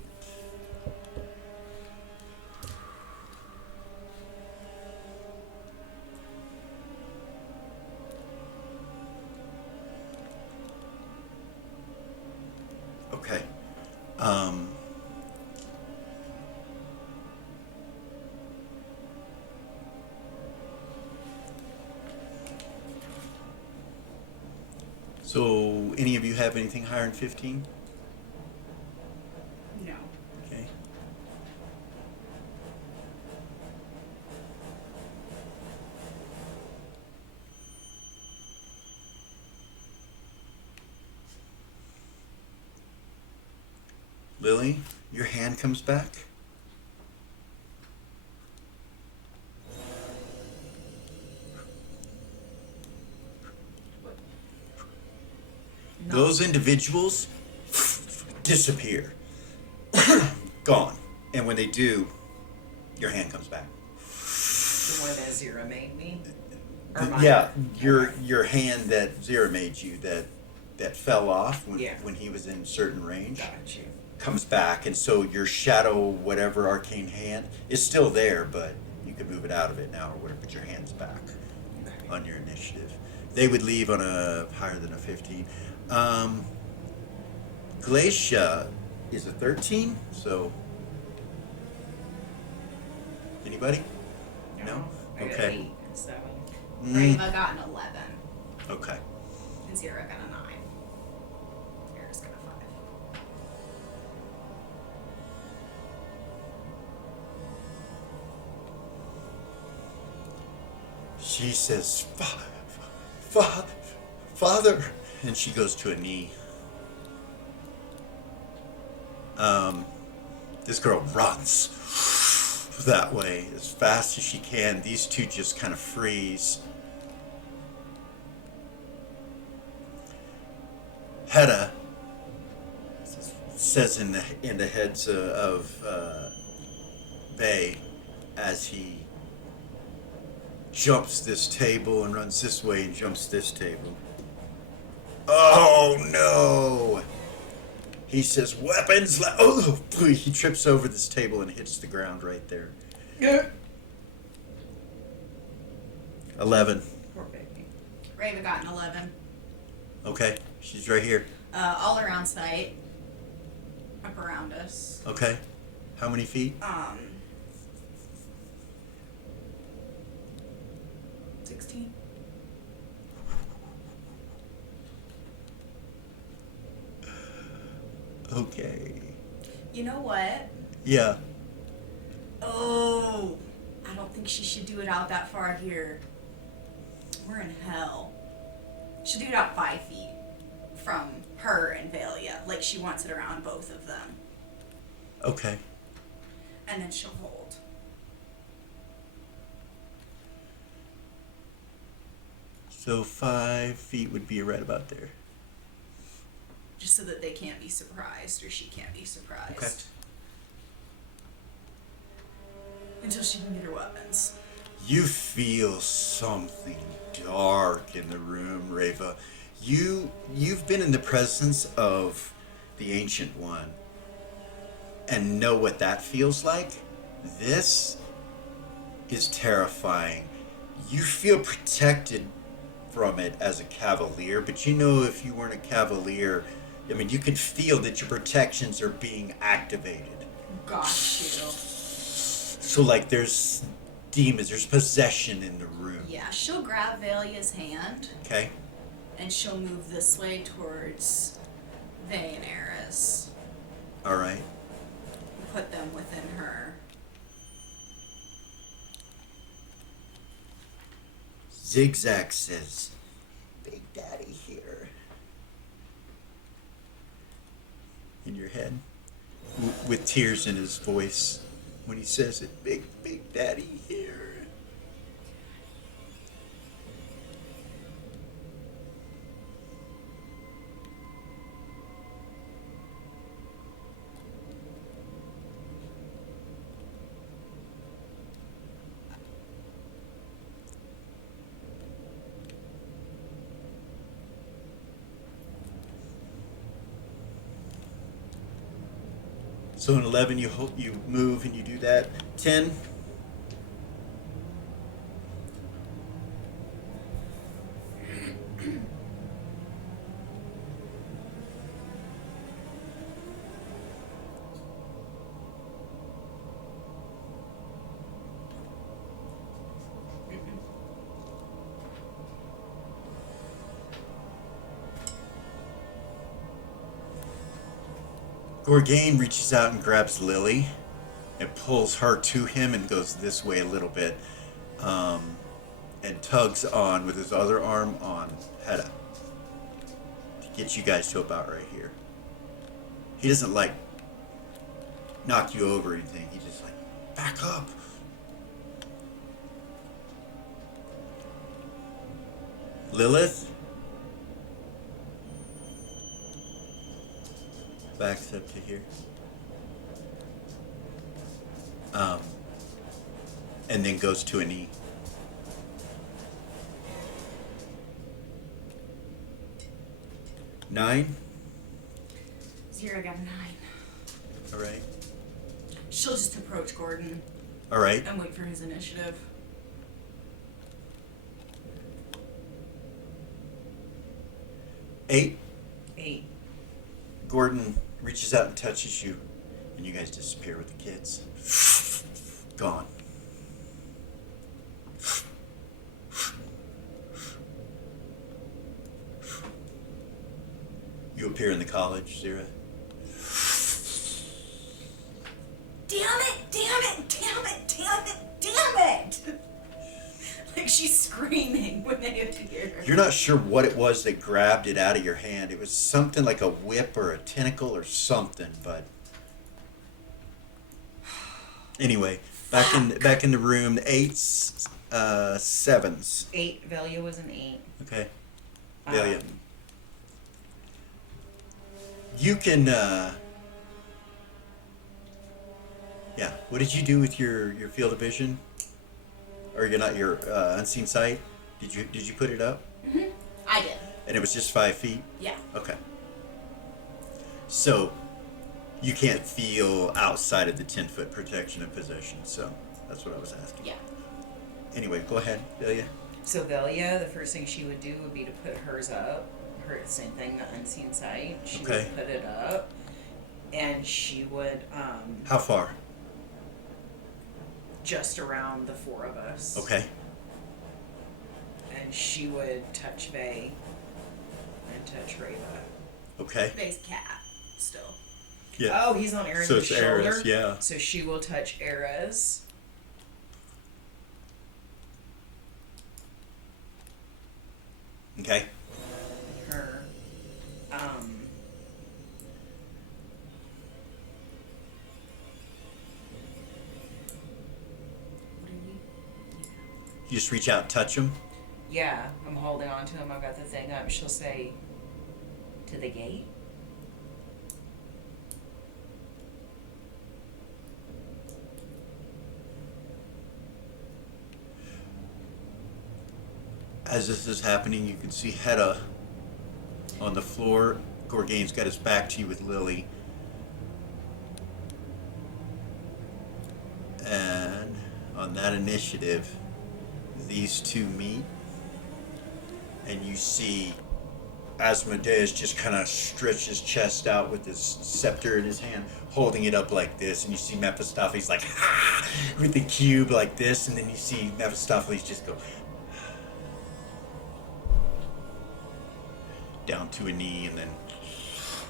Okay. So, any of you have anything higher than 15? No. Okay. Lily, your hand comes back. Those individuals disappear. Gone. And when they do, your hand comes back. The one that Zira made me? Or mine? Yeah, your hand that Zira made you that fell off when Yeah. when he was in certain range Got you. comes back, and so your shadow whatever arcane hand is still there, but you could move it out of it now or whatever, but your hand's back Okay. on your initiative. They would leave on a higher than a 15. Glacia is a 13, so anybody? No? I got Okay. 8 and 7. Reva got an 11. Okay. And Zira got a 9. Era's got a 5. She says, Father, and she goes to a knee. This girl runs that way as fast as she can. These two just kind of freeze. Hedda says in the heads of Bay as he jumps this table and runs this way and jumps this table. Oh no! He says, weapons! Oh! He trips over this table and hits the ground right there. 11. Poor baby. Reva got an 11. Okay, she's right here. All around sight. Up around us. Okay. How many feet? 16. Okay. You know what? Yeah. Oh, I don't think she should do it out that far here. We're in hell. She'll do it out 5 feet from her and Valia. Like she wants it around both of them. Okay. And then she'll hold. So 5 feet would be right about there. Just so that they can't be surprised or she can't be surprised. Okay. Until she can get her weapons. You feel something dark in the room, Reva. You've been in the presence of the Ancient One and know what that feels like. This is terrifying. You feel protected from it as a cavalier, but you know if you weren't a cavalier, I mean, you can feel that your protections are being activated. Got you. So, like, there's demons, there's possession in the room. Yeah, she'll grab Valia's hand Okay? and she'll move this way towards Vay and Eris. All right. Put them within her. Zigzag says, Big Daddy here. In your head. With tears in his voice when he says it, Big Daddy here. So in 11, you move and you do that. 10. Gorgain reaches out and grabs Lily and pulls her to him and goes this way a little bit, and tugs on with his other arm on Hedda to get you guys to about right here. He doesn't like knock you over or anything. He just like, back up. Lilith backs up to here. And then goes to a knee. 9. 0 got a 9. All right. She'll just approach Gordon All right. and wait for his initiative. 8. 8. Gordon reaches out and touches you, and you guys disappear with the kids. Gone. You appear in the college, Zira. Damn it! Damn it! Damn it! Damn it! Damn it! Like she's screaming when they appear. You're not sure what it was that grabbed it out of your hand. It was something like a whip or a tentacle or something, but anyway, back in the room. The 8s, 7s. 8. Velia was an 8. Okay. Delia. You can yeah. What did you do with your field of vision? Or your unseen sight? Did you put it up? Mm-hmm. I did. And it was just 5 feet? Yeah. Okay. So you can't feel outside of the 10-foot protection of possession, so that's what I was asking. Yeah. Anyway, go ahead, Delia. So Velia, the first thing she would do would be to put hers up. Her same thing, the unseen sight. She Okay. would put it up, and she would How far? just around the 4 of us. Okay. And she would touch Vay and touch Reva. Okay. Base cat. Still. Yeah. Oh, he's on Ares' So it's shoulder. Ares, yeah. So she will touch Ares. Okay. Her. What do you need? You just reach out and touch him. Yeah, I'm holding on to him. I've got the thing up. She'll say, to the gate. As this is happening, you can see Hedda on the floor. Gorgain's got his back to you with Lily. And on that initiative, these two meet. And you see Asmodeus just kind of stretch his chest out with his scepter in his hand, holding it up like this. And you see Mephistopheles like, ha! With the cube like this. And then you see Mephistopheles just go down to a knee, and then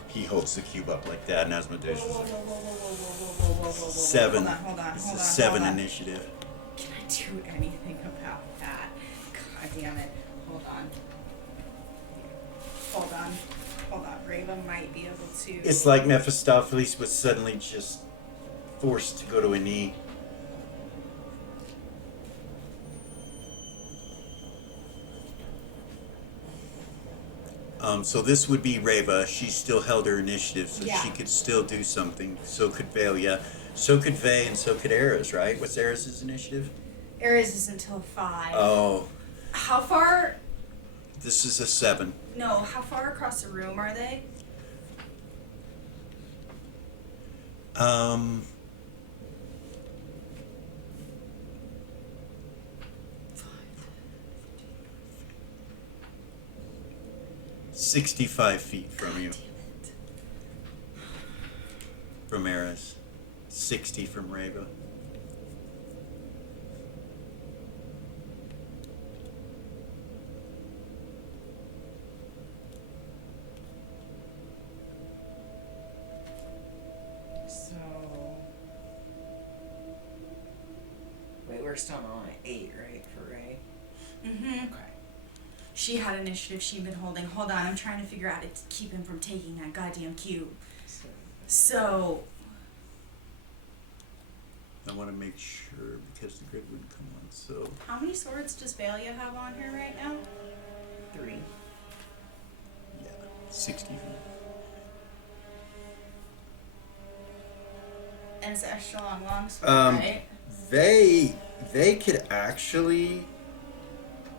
he holds the cube up like that. And Asmodeus is like, seven. Hold on. It's a 7 initiative. Can I do anything about that? God damn it. Hold on. Raven might be able to. It's like Mephistopheles was suddenly just forced to go to a knee. So this would be Reva. She still held her initiative, so Yeah. she could still do something. So could Valia. So could Vay, and so could Eris, right? What's Eris's initiative? Ares is until 5. Oh, How far? this is a 7. No, how far across the room are they? Um, 65 feet from you. From Eris. 60 from Reva. So. Wait, we're still on 8, right, for Ray? Mm-hmm. Okay. She had initiative she'd been holding. Hold on, I'm trying to figure out how to keep him from taking that goddamn cube. So, I want to make sure because the grid wouldn't come on. So how many swords does Valia have on her right now? 3. yeah, 60 feet. And it's extra long sword, right? They could actually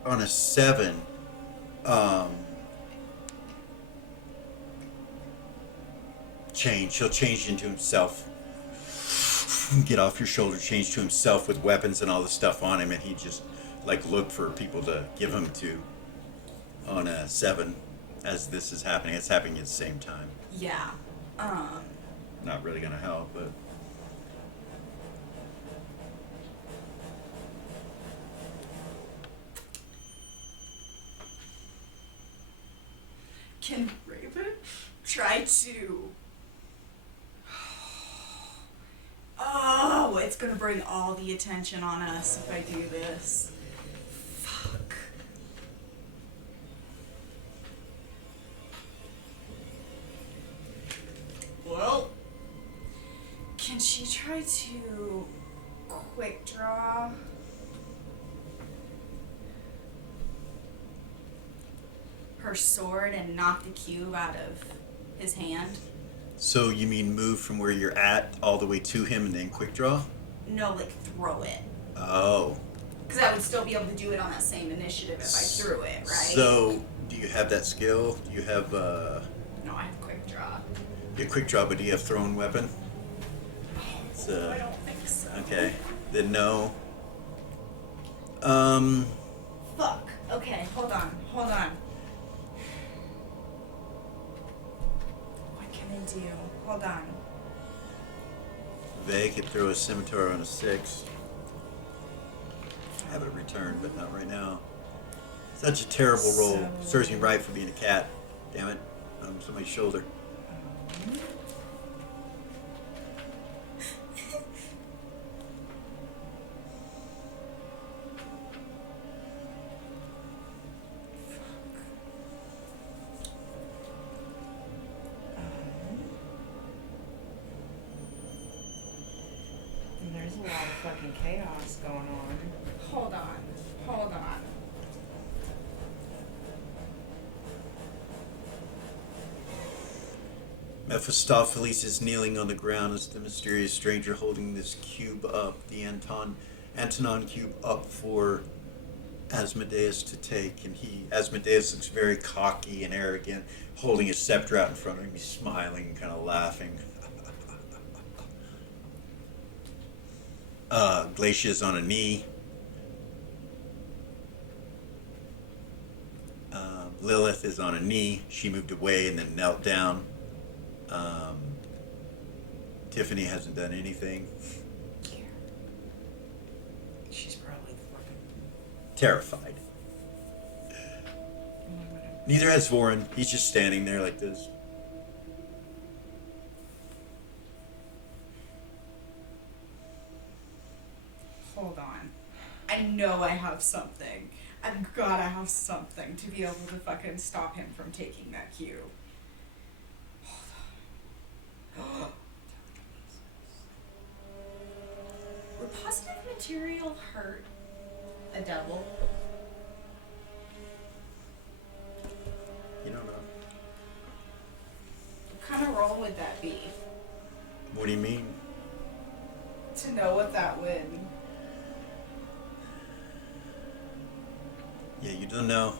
on a 7 change. He'll change into himself. Get off your shoulder, change to himself with weapons and all the stuff on him, and he just like look for people to give him to on a 7 as this is happening. It's happening at the same time. Yeah. Not really gonna help, but Can Raven try to... Oh, it's gonna bring all the attention on us if I do this. Fuck. Well, can she try to quick draw? Her sword and knock the cube out of his hand? so you mean move from where you're at all the way to him and then quick draw? No, like throw it. Oh. Because I would still be able to do it on that same initiative if I threw it, right? So, do you have that skill? Do you have No, I have quick draw. your quick draw, but do you have thrown weapon? It's, I don't think so. okay. Then no. Fuck. Okay, hold on. What can I do? Hold on. They could throw a scimitar on a 6. Have it returned, but not right now. Such a terrible roll. So- Serves me right for being a cat. Damn it. On somebody's shoulder. And there's a lot of fucking chaos going on. Hold on. Mephistopheles is kneeling on the ground as the mysterious stranger holding this cube up, the Antonon cube up for Asmodeus to take, and Asmodeus looks very cocky and arrogant, holding his scepter out in front of him. He's smiling and kind of laughing. Glacia's on a knee. Lilith is on a knee. She moved away and then knelt down. Tiffany hasn't done anything. She's probably fucking. Terrified. Neither has Vorin. He's just standing there like this. Hold on. I know I have something. I've gotta have something to be able to fucking stop him from taking that cue. Hold on. Would positive material hurt a devil? You don't know. What kind of role would that be? What do you mean? To know what that would. Yeah, you don't know.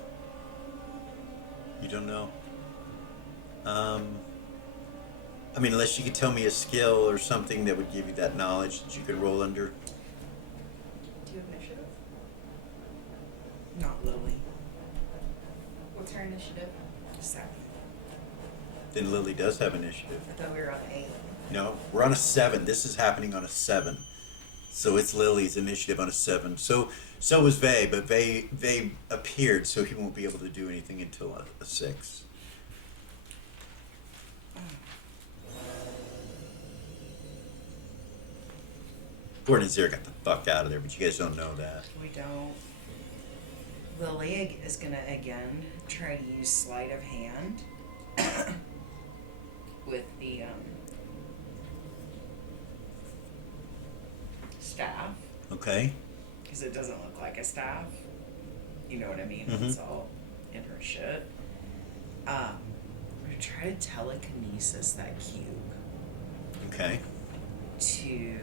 You don't know. I mean, unless you could tell me a skill or something that would give you that knowledge that you could roll under. Do you have initiative? Not Lily. What's her initiative? 7. Then Lily does have initiative. I thought we were on 8. No, we're on a 7. This is happening on a 7. So it's Lily's initiative on a 7. So was Vay, but Vay appeared, so he won't be able to do anything until a 6. Gordon and Zara got the fuck out of there, but you guys don't know that. We don't. Lily is gonna again try to use sleight of hand with the staff, Okay? because it doesn't look like a staff. You know what I mean? Mhm. It's all in her shit. We're gonna try to telekinesis that cube Okay. to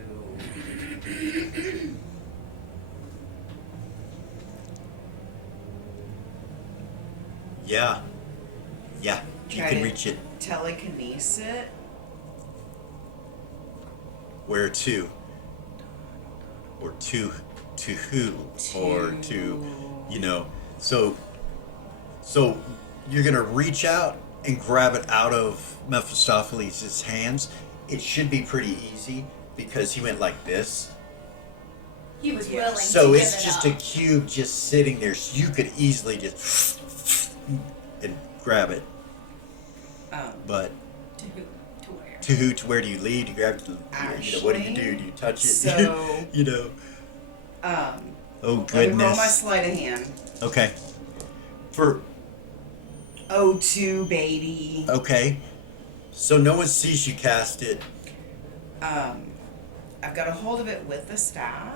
Yeah. Yeah. You Try can to- reach it. telekinesis it. Where to? Or to who? Or to, you know. So you're gonna reach out and grab it out of Mephistopheles' hands. It should be pretty easy because he went like this. He was Yeah. willing So to it's give it just up. a cube just sitting there. So you could easily just and grab it. But To who? To where? to who? To where do you lead? You grab it to, you know, what do you do? Do you touch it? So- you know. Oh let me goodness. roll my sleight of hand. Okay. For O2, baby. okay. So no one sees you cast it. I've got a hold of it with the staff.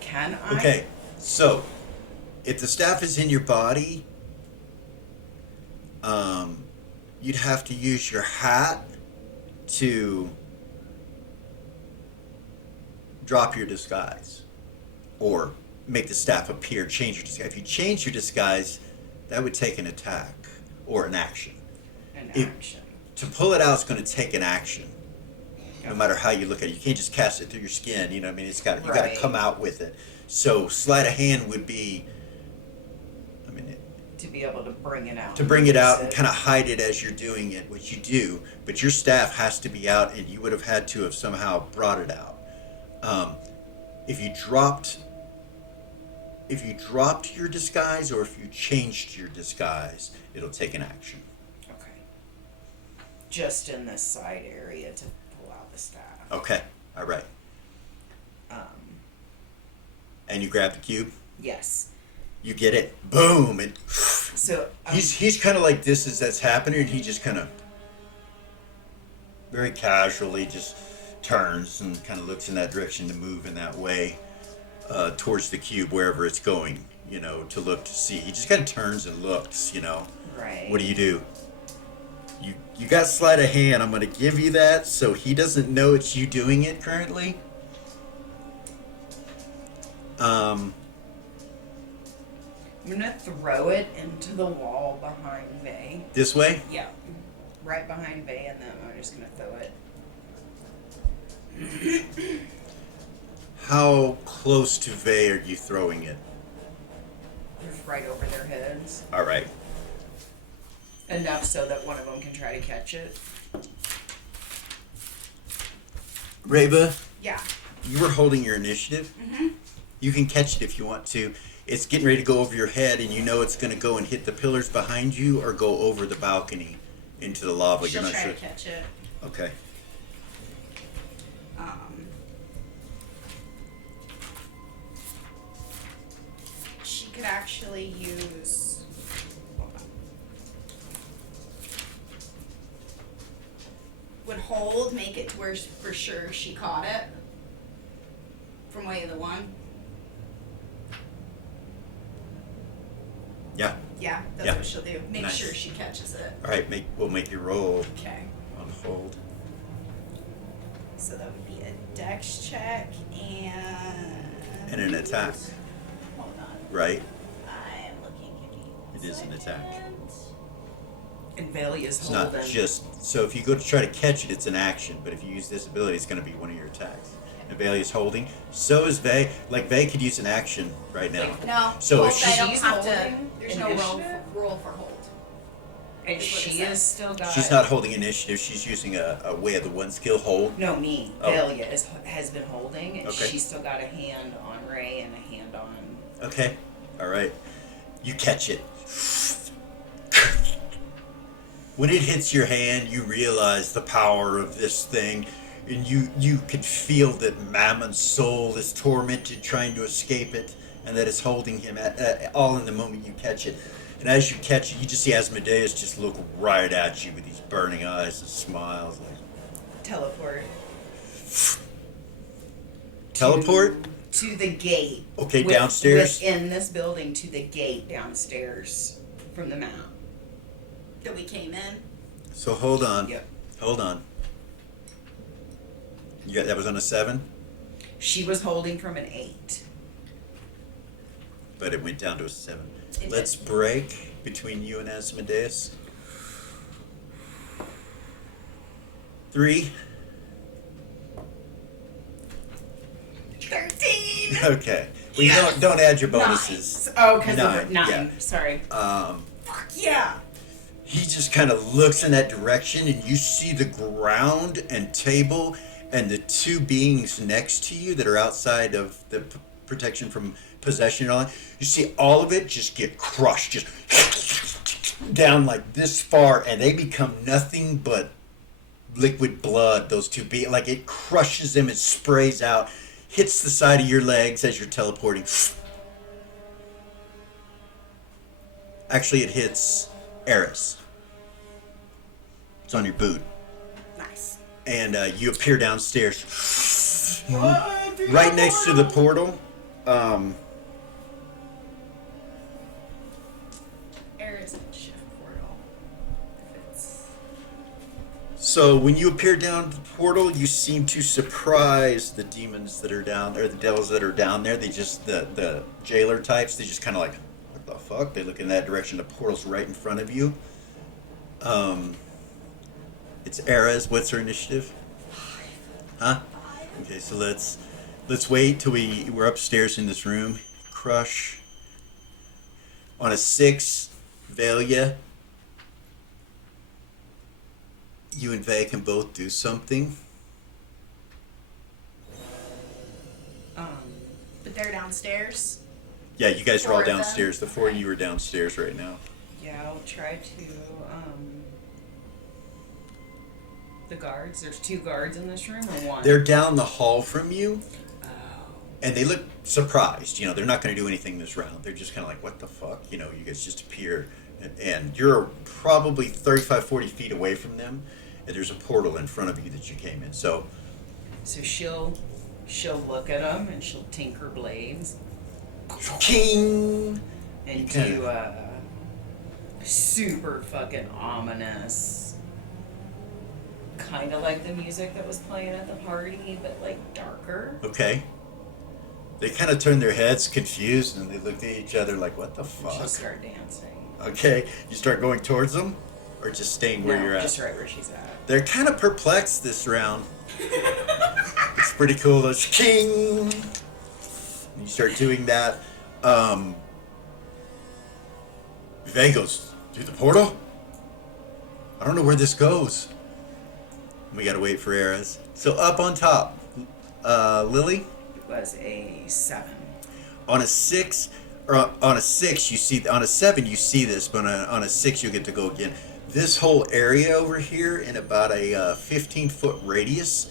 Can I? Okay. So if the staff is in your body, you'd have to use your hat to drop your disguise or make the staff appear, change your disguise. If you change your disguise, that would take an attack or an action. An If- action. To pull it out is going to take an action. No matter how you look at it, you can't just cast it through your skin. You know what I mean? You got to Right. come out with it. So sleight of hand would be, I mean, To be able to bring it out. to bring it out and kind of hide it as you're doing it, which you do. But your staff has to be out, and you would have had to have somehow brought it out. If you dropped your disguise, or if you changed your disguise, it'll take an action. Okay. Just in this side area to pull out the staff. Okay, all right. Um, And you grab the cube. yes. You get it. Boom! And So he's kind of like this as that's happening, and he just kind of very casually just turns and kind of looks in that direction to move in that way towards the cube, wherever it's going, you know, to look to see. He just kind of turns and looks, you know. right. What do? You got sleight of hand. I'm going to give you that, so he doesn't know it's you doing it currently. I'm gonna throw it into the wall behind Vay. This way? Yeah. Right behind Vay and them. I'm just gonna throw it. How close to Vay are you throwing it? Just right over their heads. All right. Enough so that one of them can try to catch it. Reva, Yeah. you were holding your initiative. Mm-hmm. You can catch it if you want to. It's getting ready to go over your head, and you know it's going to go and hit the pillars behind you or go over the balcony into the lava. She'll You're not try sure. to catch it. Okay. She could actually use. Hold on. Would hold make it to where for sure she caught it from way of the one? Yeah. Yeah, that's Yeah. what she'll do. Make Nice. sure she catches it. All right. We'll make you roll Okay. on hold. So that would be a dex check And an attack. Hold on. Right. I'm looking. Give me It is an attack. second. And Valia's It's holding. not just so if you go to try to catch it, it's an action. But if you use this ability, it's going to be one of your attacks. And Bailey is holding. So is Vay. Like Vay could use an action right now. No. So hold, if I don't she's have to. holding There's no roll initiative? for hold. And is what it she says. is still got. She's not holding initiative. She's using a way of the one skill hold. No, me. Oh. Valia has been holding, and Okay. she's still got a hand on Ray and a hand on. Okay. All right. You catch it. When it hits your hand, you realize the power of this thing, and you can feel that Mammon's soul is tormented trying to escape it, and that it's holding him all in the moment you catch it. And as you catch it, you just see Asmodeus just look right at you with these burning eyes and smiles. Like, Teleport. teleport? To the gate. Okay, downstairs? Within this building, to the gate downstairs from the map. That we came in. So hold on. Yep. Hold on. That was on a 7, She was holding from an 8. but it went down to a 7. It Let's did. break between you and Asmodeus. 3. 13. Okay. Well, you don't add your bonuses. Oh, because Nine, of 9. yeah. Sorry. Fuck yeah. He just kind of looks in that direction, and you see the ground and table and the two beings next to you that are outside of the protection from possession and all that. You see all of it just get crushed, just down like this far, and they become nothing but liquid blood. Those two beings, like it crushes them, it sprays out, hits the side of your legs as you're teleporting. Actually, it hits Eris. It's on your boot. Nice. And you appear downstairs. Right next to the portal. Ares and shift portal. If it's. So when you appear down the portal, you seem to surprise the demons that are down there, the devils that are down there. They just, the jailer types, they just kind of like, what the fuck? They look in that direction. The portal's right in front of you. It's Ares. What's her initiative? Huh? Okay, so let's wait till we're upstairs in this room. Crush. On a 6, Valia. You and Vay can both do something. But they're downstairs. Yeah, you guys are all Four of them? downstairs. The 4 of you are downstairs right now. Yeah, I'll try to. The guards. There's 2 guards in this room, or 1? They're down the hall from you, Oh. and they look surprised. You know, they're not going to do anything this round. They're just kind of like, what the fuck? You know, you guys just appear, and you're probably 35, 40 feet away from them, and there's a portal in front of you that you came in. So, So she'll look at them and she'll tinker blades king! and Okay. do super fucking ominous, kind of like the music that was playing at the party, but like darker. Okay. They kind of turn their heads confused and they look at each other like, what the You fuck? should start dancing. Okay, you start going towards them or just staying where No, you're at? just right where she's at. They're kind of perplexed this round. It's pretty cool. There's king. You start doing that. Vay goes, through the portal? I don't know where this goes. We gotta wait for Eras. So up on top, Lily, It was a 7. on a 6, or on a 6 you see, on a 7 you see this, but on a 6 you get to go again. This whole area over here in about a 15-foot radius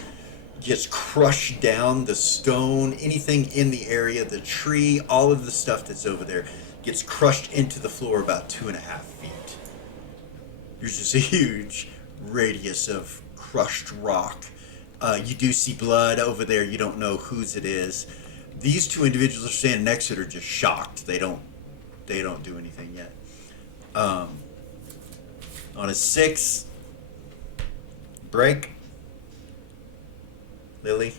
gets crushed down. The stone, anything in the area, the tree, all of the stuff that's over there gets crushed into the floor about 2.5 feet. There's just a huge radius of crushed rock. You do see blood over there. You don't know whose it is. These two individuals are standing next to it are just shocked. They don't do anything yet. On a 6, break. Lily.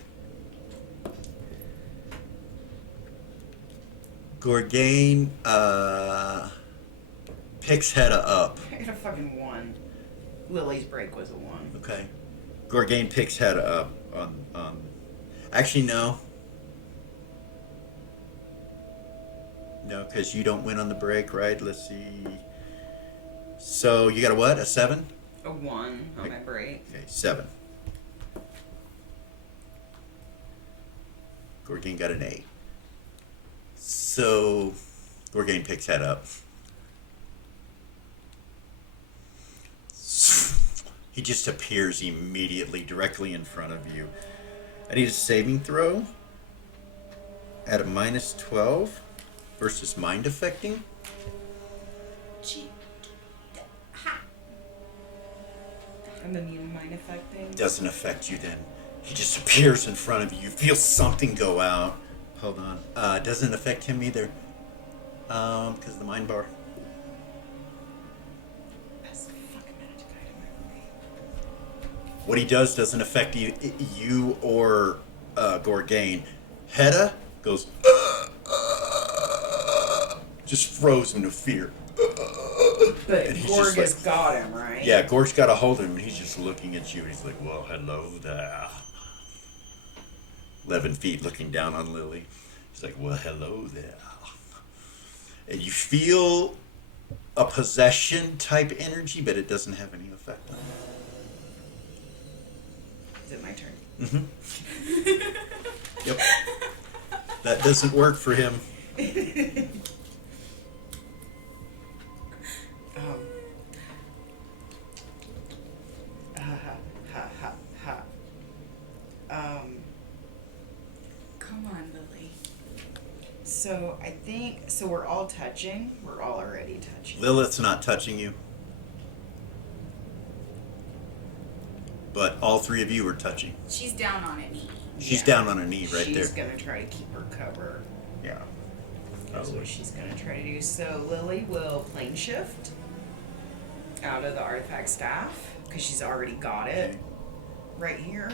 Gorgain picks Hedda up. I got a fucking 1. Lily's break was a 1. Okay. Gorgain picks Hedda up on actually no. No, because you don't win on the break, right? Let's see. So you got a what? A 7? A 1 on my break. Okay, 7. Gorgain got an 8. So Gorgain picks that up. He just appears immediately directly in front of you. I need a saving throw at a -12 versus mind affecting. Gee. I'm immune mind affecting. Doesn't affect you then. He just appears in front of you. You feel something go out. Hold on. Doesn't affect him either. Because of the mind bar. Best fucking magic item ever made. What he does doesn't affect you or Gorgain. Hedda goes, just frozen to fear. But And he's Gorg just has like- got him, right? Yeah, Gorg's got a hold of him, and he's just looking at you. He's like, well, hello there. 11 feet looking down on Lily. He's like, well, hello there. And you feel a possession type energy, but it doesn't have any effect on Is it my turn? you. Yep. That doesn't work for him. Come on, Lily. So I think so. We're all touching. We're all already touching. Lilith's not touching you. But all three of you are touching. She's down on a knee. She's Yeah. down on her knee right She's there. gonna try to keep her cover. Yeah. That's what she's gonna try to do. So Lily will plane shift out of the artifact staff because she's already got it right here.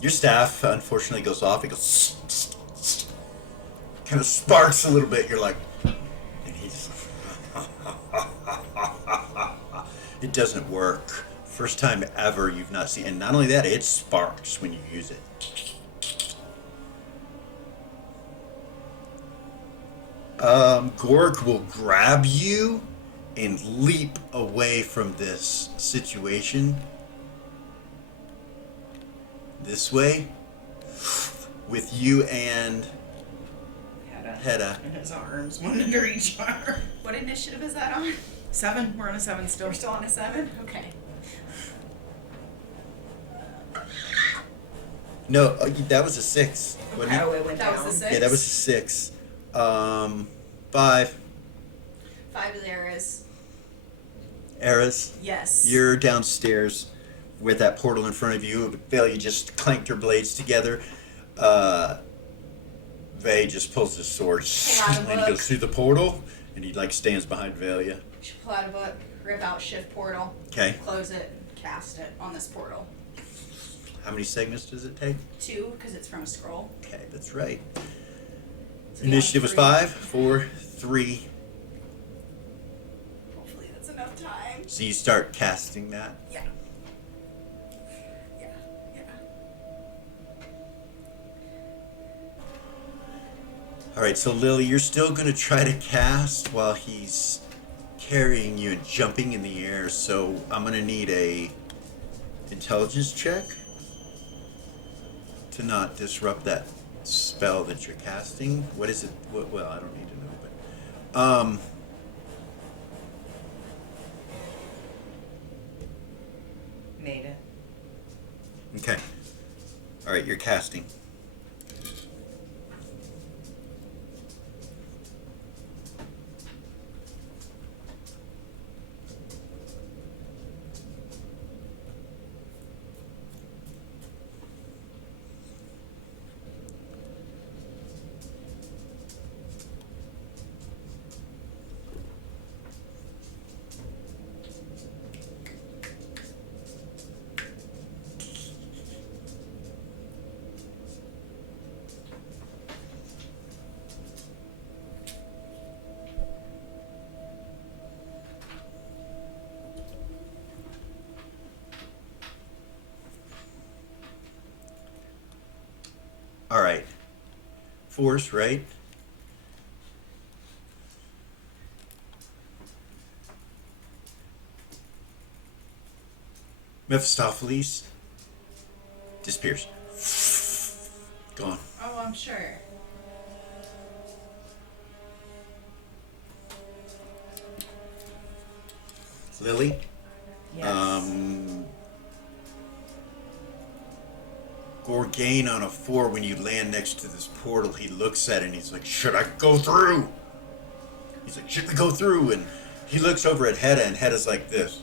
Your staff unfortunately goes off. It goes kind of sparks a little bit. You're like, and he's it doesn't work. First time ever you've not seen, and not only that, it sparks when you use it. Gorg will grab you and leap away from this situation. This way, with you and Hedda. in his arms, one under each arm. What initiative is that on? 7. We're on a 7 still. We're still on a 7? Okay. No, that was a 6. wasn't it? Oh, it went That down. was the 6? Yeah, that was a 6. 5. 5 there is. Eras, Yes. you're downstairs with that portal in front of you. Velia just clanked her blades together. Vay just pulls his sword Pull out a and he book. goes through the portal and he like stands behind Velia. She pull out a book, rip out shift portal, Okay. close it, cast it on this portal. How many segments does it take? 2, because it's from a scroll. Okay, that's right. So yeah, Initiative was 3. 5, 4, 3. Hopefully that's enough time. So you start casting that. Yeah. Yeah. Yeah. All right, so Lily, you're still going to try to cast while he's carrying you and jumping in the air. So I'm going to need a intelligence check to not disrupt that spell that you're casting. What is it? Well, I don't need to know, but Made it. okay. All right, you're casting. All right. Force, right? Mephistopheles disappears. Gone. Oh, I'm sure. Lily? Yes. Gorgain on a 4, when you land next to this portal, he looks at it and he's like, should I go through? He's like, should we go through? And he looks over at Hedda, and Hedda's like this.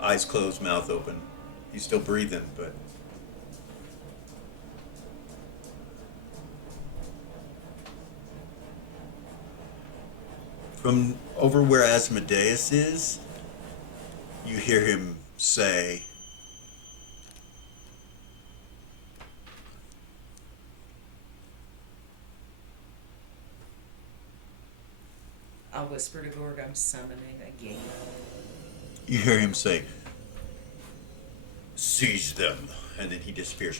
Eyes closed, mouth open. He's still breathing, but... From over where Asmodeus is, you hear him say... I'll whisper to Gorg, I'm summoning a game. You hear him say, seize them, and then he disappears.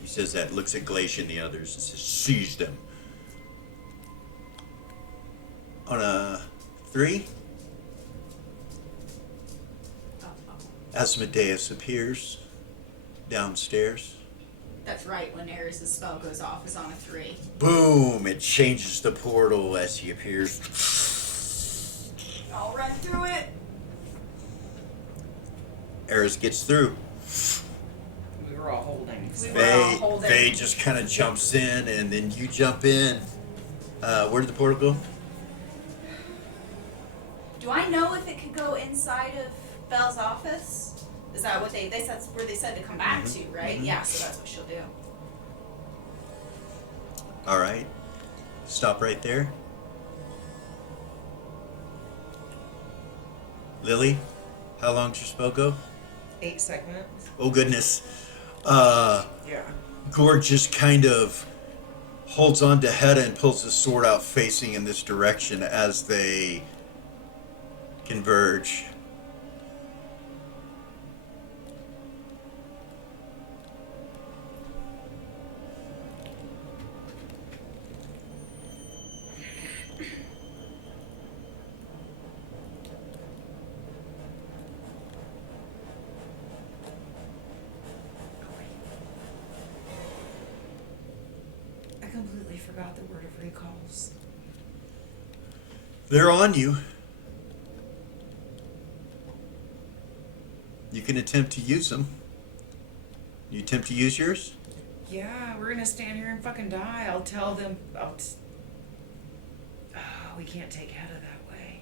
He says that, looks at Glacia and the others, and says, seize them. On a 3, Asmodeus appears downstairs. That's right, when Eris' spell goes off is on a 3. Boom! It changes the portal as he appears. I'll run through it. Eris gets through. We were all holding. We were all holding. Faye just kind of jumps in, and then you jump in. Where did the portal go? Do I know if it could go inside of Belle's office? Is that what they said, where they said to come back to, right? Yeah, so that's what she'll do. All right. Stop right there. Lily, how long does your spell go? 8 segments. Oh, goodness. Yeah. Gorg just kind of holds on to Hedda and pulls his sword out facing in this direction as they converge. I completely forgot the word of recalls. They're on you. You can attempt to use them. You attempt to use yours? Yeah, we're gonna stand here and fucking die. I'll tell them. We can't take Hedda that way.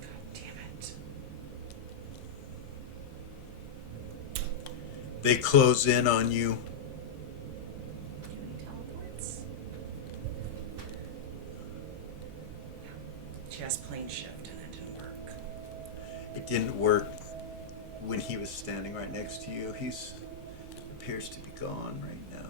God damn it. They close in on you. Any teleports? She has plane shift and it didn't work. It didn't work when he was standing right next to you. He's appears to be gone right now.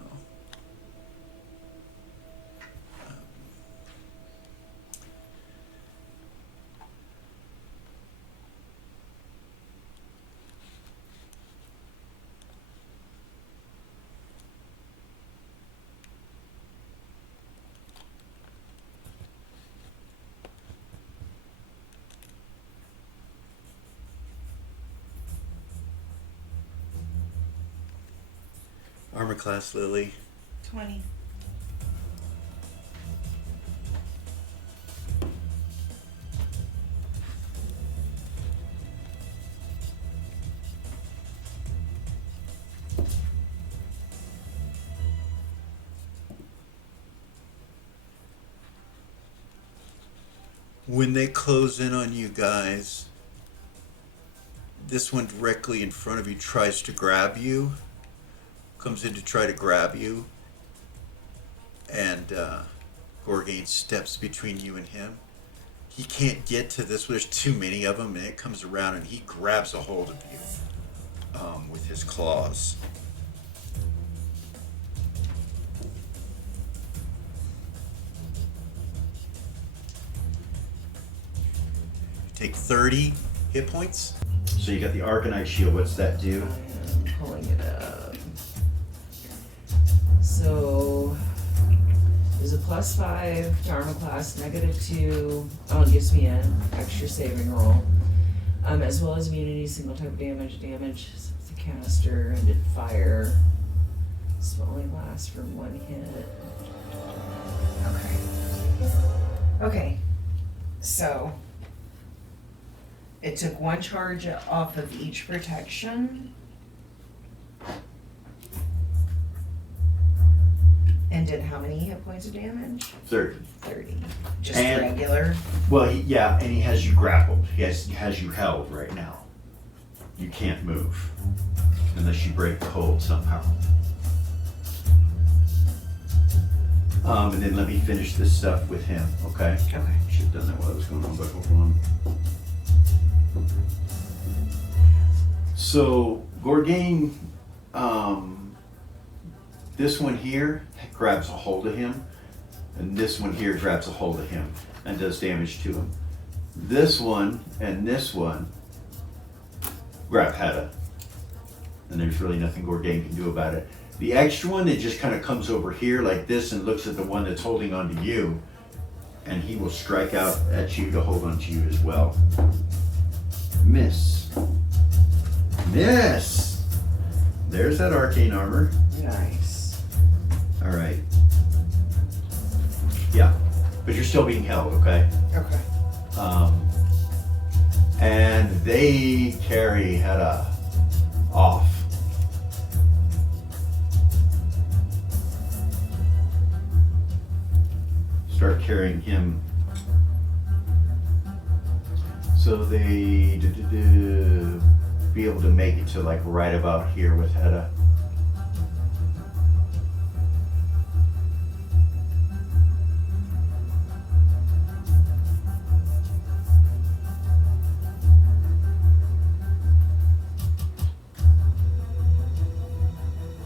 Armor class, Lily. 20. When they close in on you guys, this one directly in front of you tries to grab you, comes in to try to grab you, and Gorgain steps between you and him. He can't get to this, there's too many of them, and it comes around and he grabs a hold of you with his claws. Take 30 hit points. So you got the Arcanite Shield. What's that do? I'm pulling it up. So there's a +5 to armor class, -2. Oh, it gives me an extra saving roll. As well as immunity, single type damage, since the caster and did fire. This will only last for 1 hit. Okay. Okay. So it took 1 charge off of each protection. And did how many hit points of damage? 30. 30. Just And- regular? Well, yeah, and he has you grappled. He has you held right now. You can't move unless you break the hold somehow. And then let me finish this stuff with him, okay? Okay. Should have done that while I was going on, but hold on. So, Gorgain, this one here grabs a hold of him, and this one here grabs a hold of him and does damage to him. This one and this one grab Hedda, and there's really nothing Gorgain can do about it. The extra one, it just kind of comes over here like this and looks at the one that's holding on to you, and he will strike out at you to hold on to you as well. Miss. Miss! There's that arcane armor. Nice. All right. Yeah, but you're still being held, okay? Okay. And they carry Hedda off. Start carrying him. So they be able to make it to like right about here with Hedda.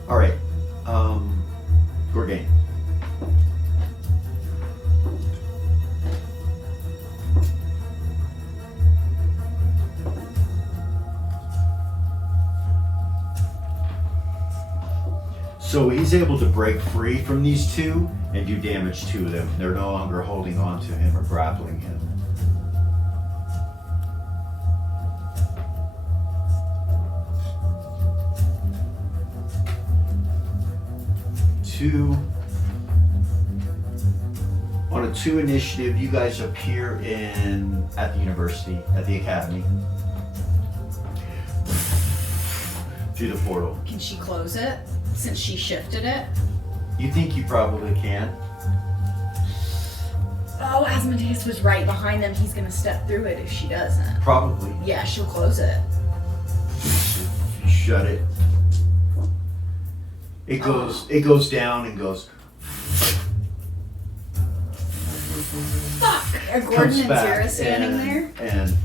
All right, Gorgain. So he's able to break free from these two and do damage to them. They're no longer holding on to him or grappling him. On a 2 initiative, you guys appear at the university, at the academy. Through the portal. Can she close it since she shifted it? You think you probably can. Oh, Asmodeus was right behind them. He's gonna step through it if she doesn't. Probably. Yeah, she'll close it. You shut it. It goes down and goes. Fuck! Are Gordon comes and back Zara standing and, there? And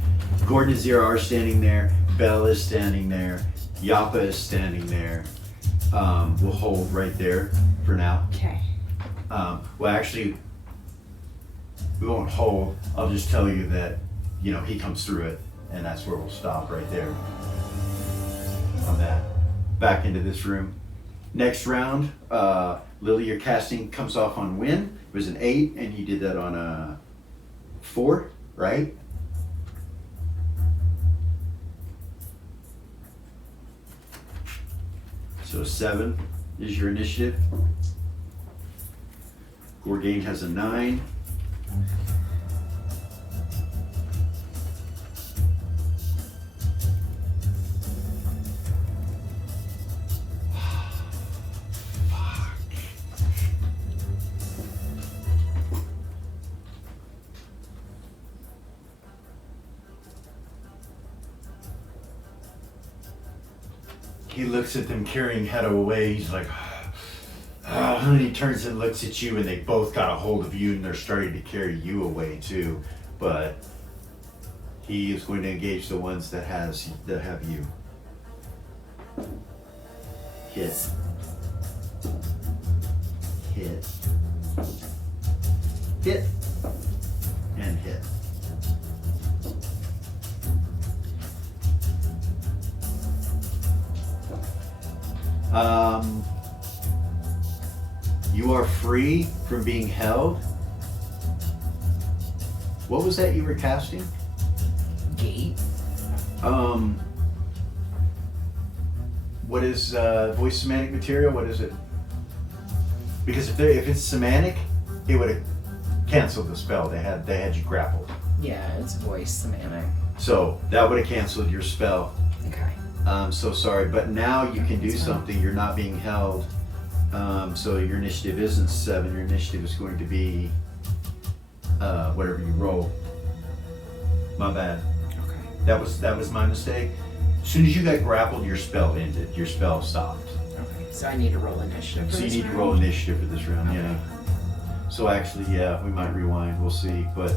Gordon and Zira are standing there. Belle is standing there. Yappa is standing there. We'll hold right there for now. Okay. Well, actually, we won't hold. I'll just tell you that, you know, he comes through it, and that's where we'll stop right there. On that. Back into this room. Next round, Lily, your casting comes off on win. It was an 8, and you did that on a 4, right? So 7 is your initiative. Gorgain has a 9. He looks at them carrying Hedda away. He's like, and he turns and looks at you, and they both got a hold of you, and they're starting to carry you away too. But he is going to engage the ones that have you. Hit. Hit. Hit. And hit. You are free from being held. What was that you were casting? Gate. What is voice semantic material? What is it? Because if it's semantic, it would have canceled the spell. They had you grappled. Yeah, it's voice semantic. So that would have canceled your spell. Okay. I'm so sorry, but now you can do something. You're not being held. So your initiative isn't 7. Your initiative is going to be whatever you roll. My bad. Okay. That was my mistake. As soon as you got grappled, your spell ended. Your spell stopped. Okay. So I need to roll initiative. For So you this need to round? roll initiative for this round. Okay. Yeah. So actually, yeah, we might rewind. We'll see, but.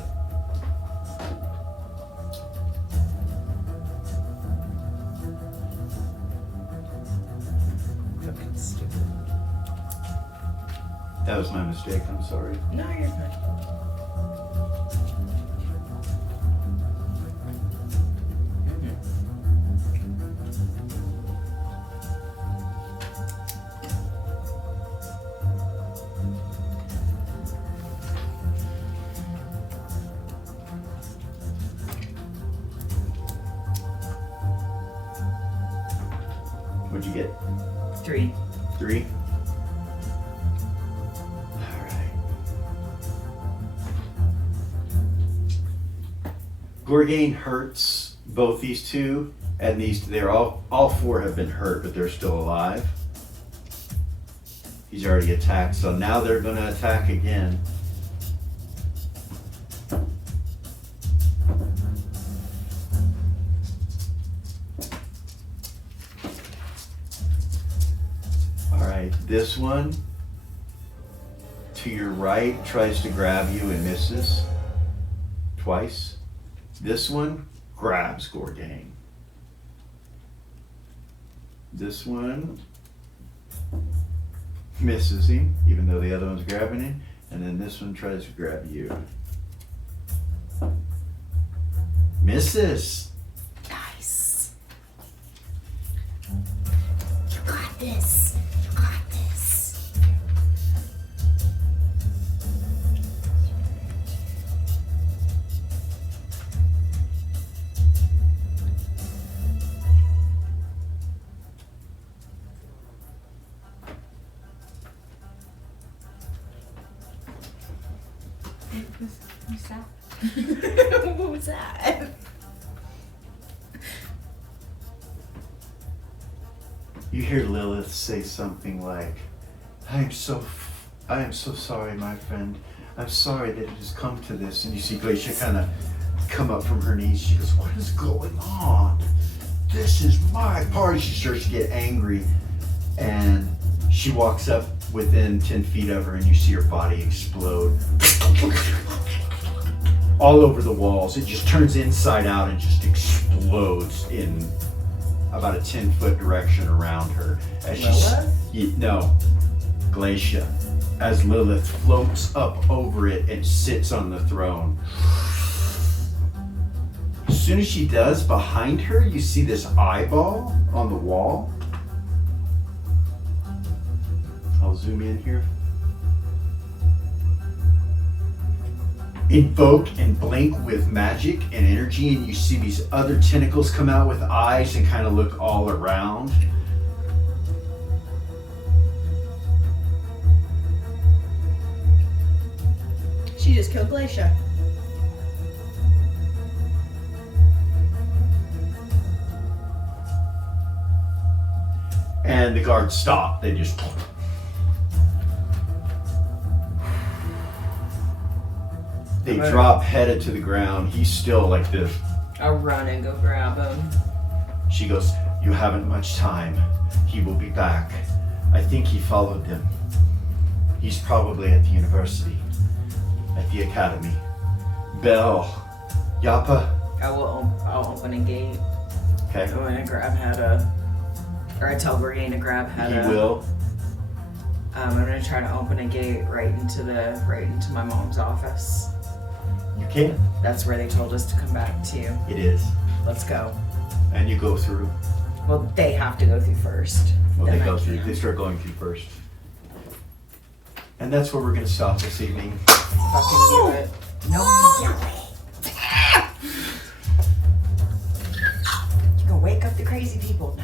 Fucking stupid. That was my mistake. I'm sorry. No, you're fine. What'd you get? 3. 3? Alright. Gorgain hurts both these two, and they're all 4 have been hurt, but they're still alive. He's already attacked, so now they're gonna attack again. Alright, this one to your right tries to grab you and misses twice. This one grabs Gorgain. This one misses him, even though the other one's grabbing him. And then this one tries to grab you. Misses. Nice. You got this. You got this. Who's that? What was that? You hear Lilith say something like, I am so sorry, my friend. I'm sorry that it has come to this. And you see Glacia kind of come up from her knees. She goes, what is going on? This is my party. She starts to get angry, and she walks up within 10 feet of her, and you see her body explode. all over the walls. It just turns inside out and just explodes in about a 10-foot direction around her. As no, Glacia. As Lilith floats up over it and sits on the throne. As soon as she does, behind her, you see this eyeball on the wall. I'll zoom in here. Invoke and blink with magic and energy, and you see these other tentacles come out with eyes and kind of look all around. She just killed Glacia. And the guards stop. They just... They drop headed to the ground. He's still like this. I'll run and go grab him. She goes, "You haven't much time. He will be back. I think he followed them. He's probably at the university, at the academy. Bell, Yappa." I'll open a gate. Okay. I'm gonna grab Hedda. Or I tell Brienne to grab Hedda. He will. I'm gonna try to open a gate right into my mom's office. You can. That's where they told us to come back to. It is. Let's go. And you go through. Well, they have to go through first. Well, Then they I go through. can. They start going through first. And that's where we're gonna stop this evening. Fucking do it. No yelling. You can wake up the crazy people.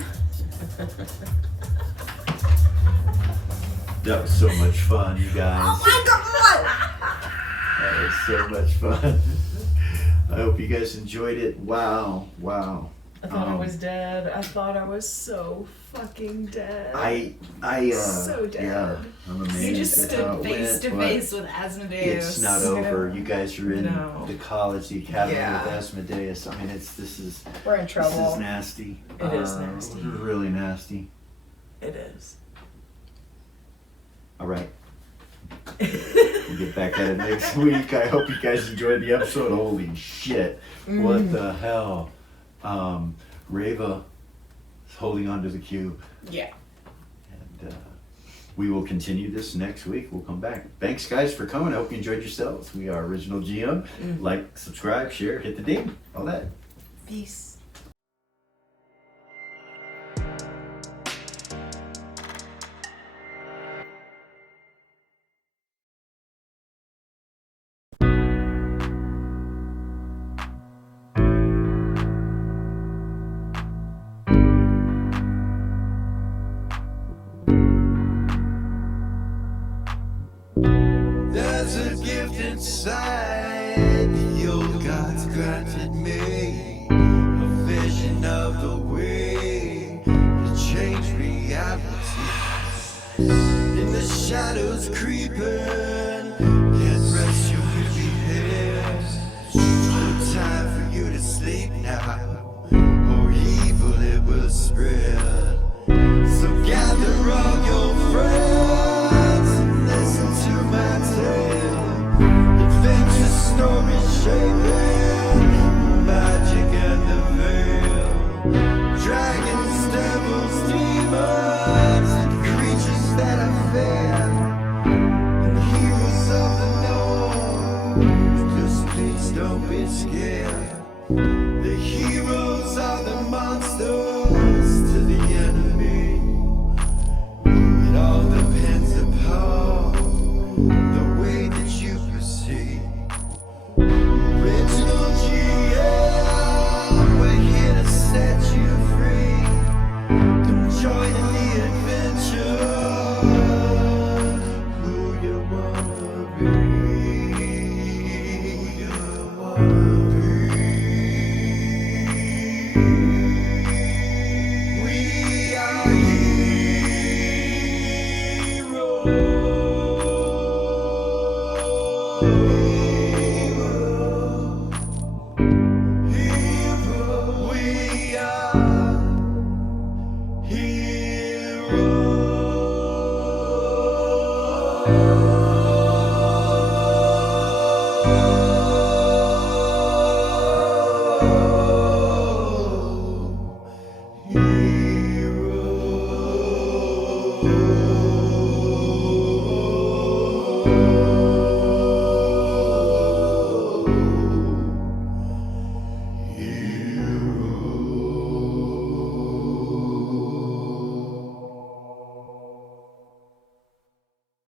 That was so much fun, you guys. Oh my god! That was so much fun. I hope you guys enjoyed it. Wow. I thought I was dead. I thought I was so fucking dead. I So dead. Yeah, I'm amazed. You just at how stood it face to went, face with Asmodeus. It's not over. You guys are in No. the college, the academy Yeah. with Asmodeus. I mean, this is We're in trouble. This is nasty. It is nasty. Really nasty. It is. All right. We'll get back at it next week. I hope you guys enjoyed the episode. Holy shit. What the hell? Reva is holding on to the cube. Yeah. And we will continue this next week. We'll come back. Thanks, guys, for coming. I hope you enjoyed yourselves. We are Original GM. Like, subscribe, share, hit the ding, all that. Peace. There's a gift inside the old gods granted me, a vision of the way to change reality. In the shadows creeping, can't rest your weary head. No time for you to sleep now, or evil it will spread. So gather all your friends and listen to my tale. Adventure story shaping, magic and the veil. Dragons, devils, demons, and creatures that I fear. And heroes of the known, just please don't be scared. The heroes are the monsters.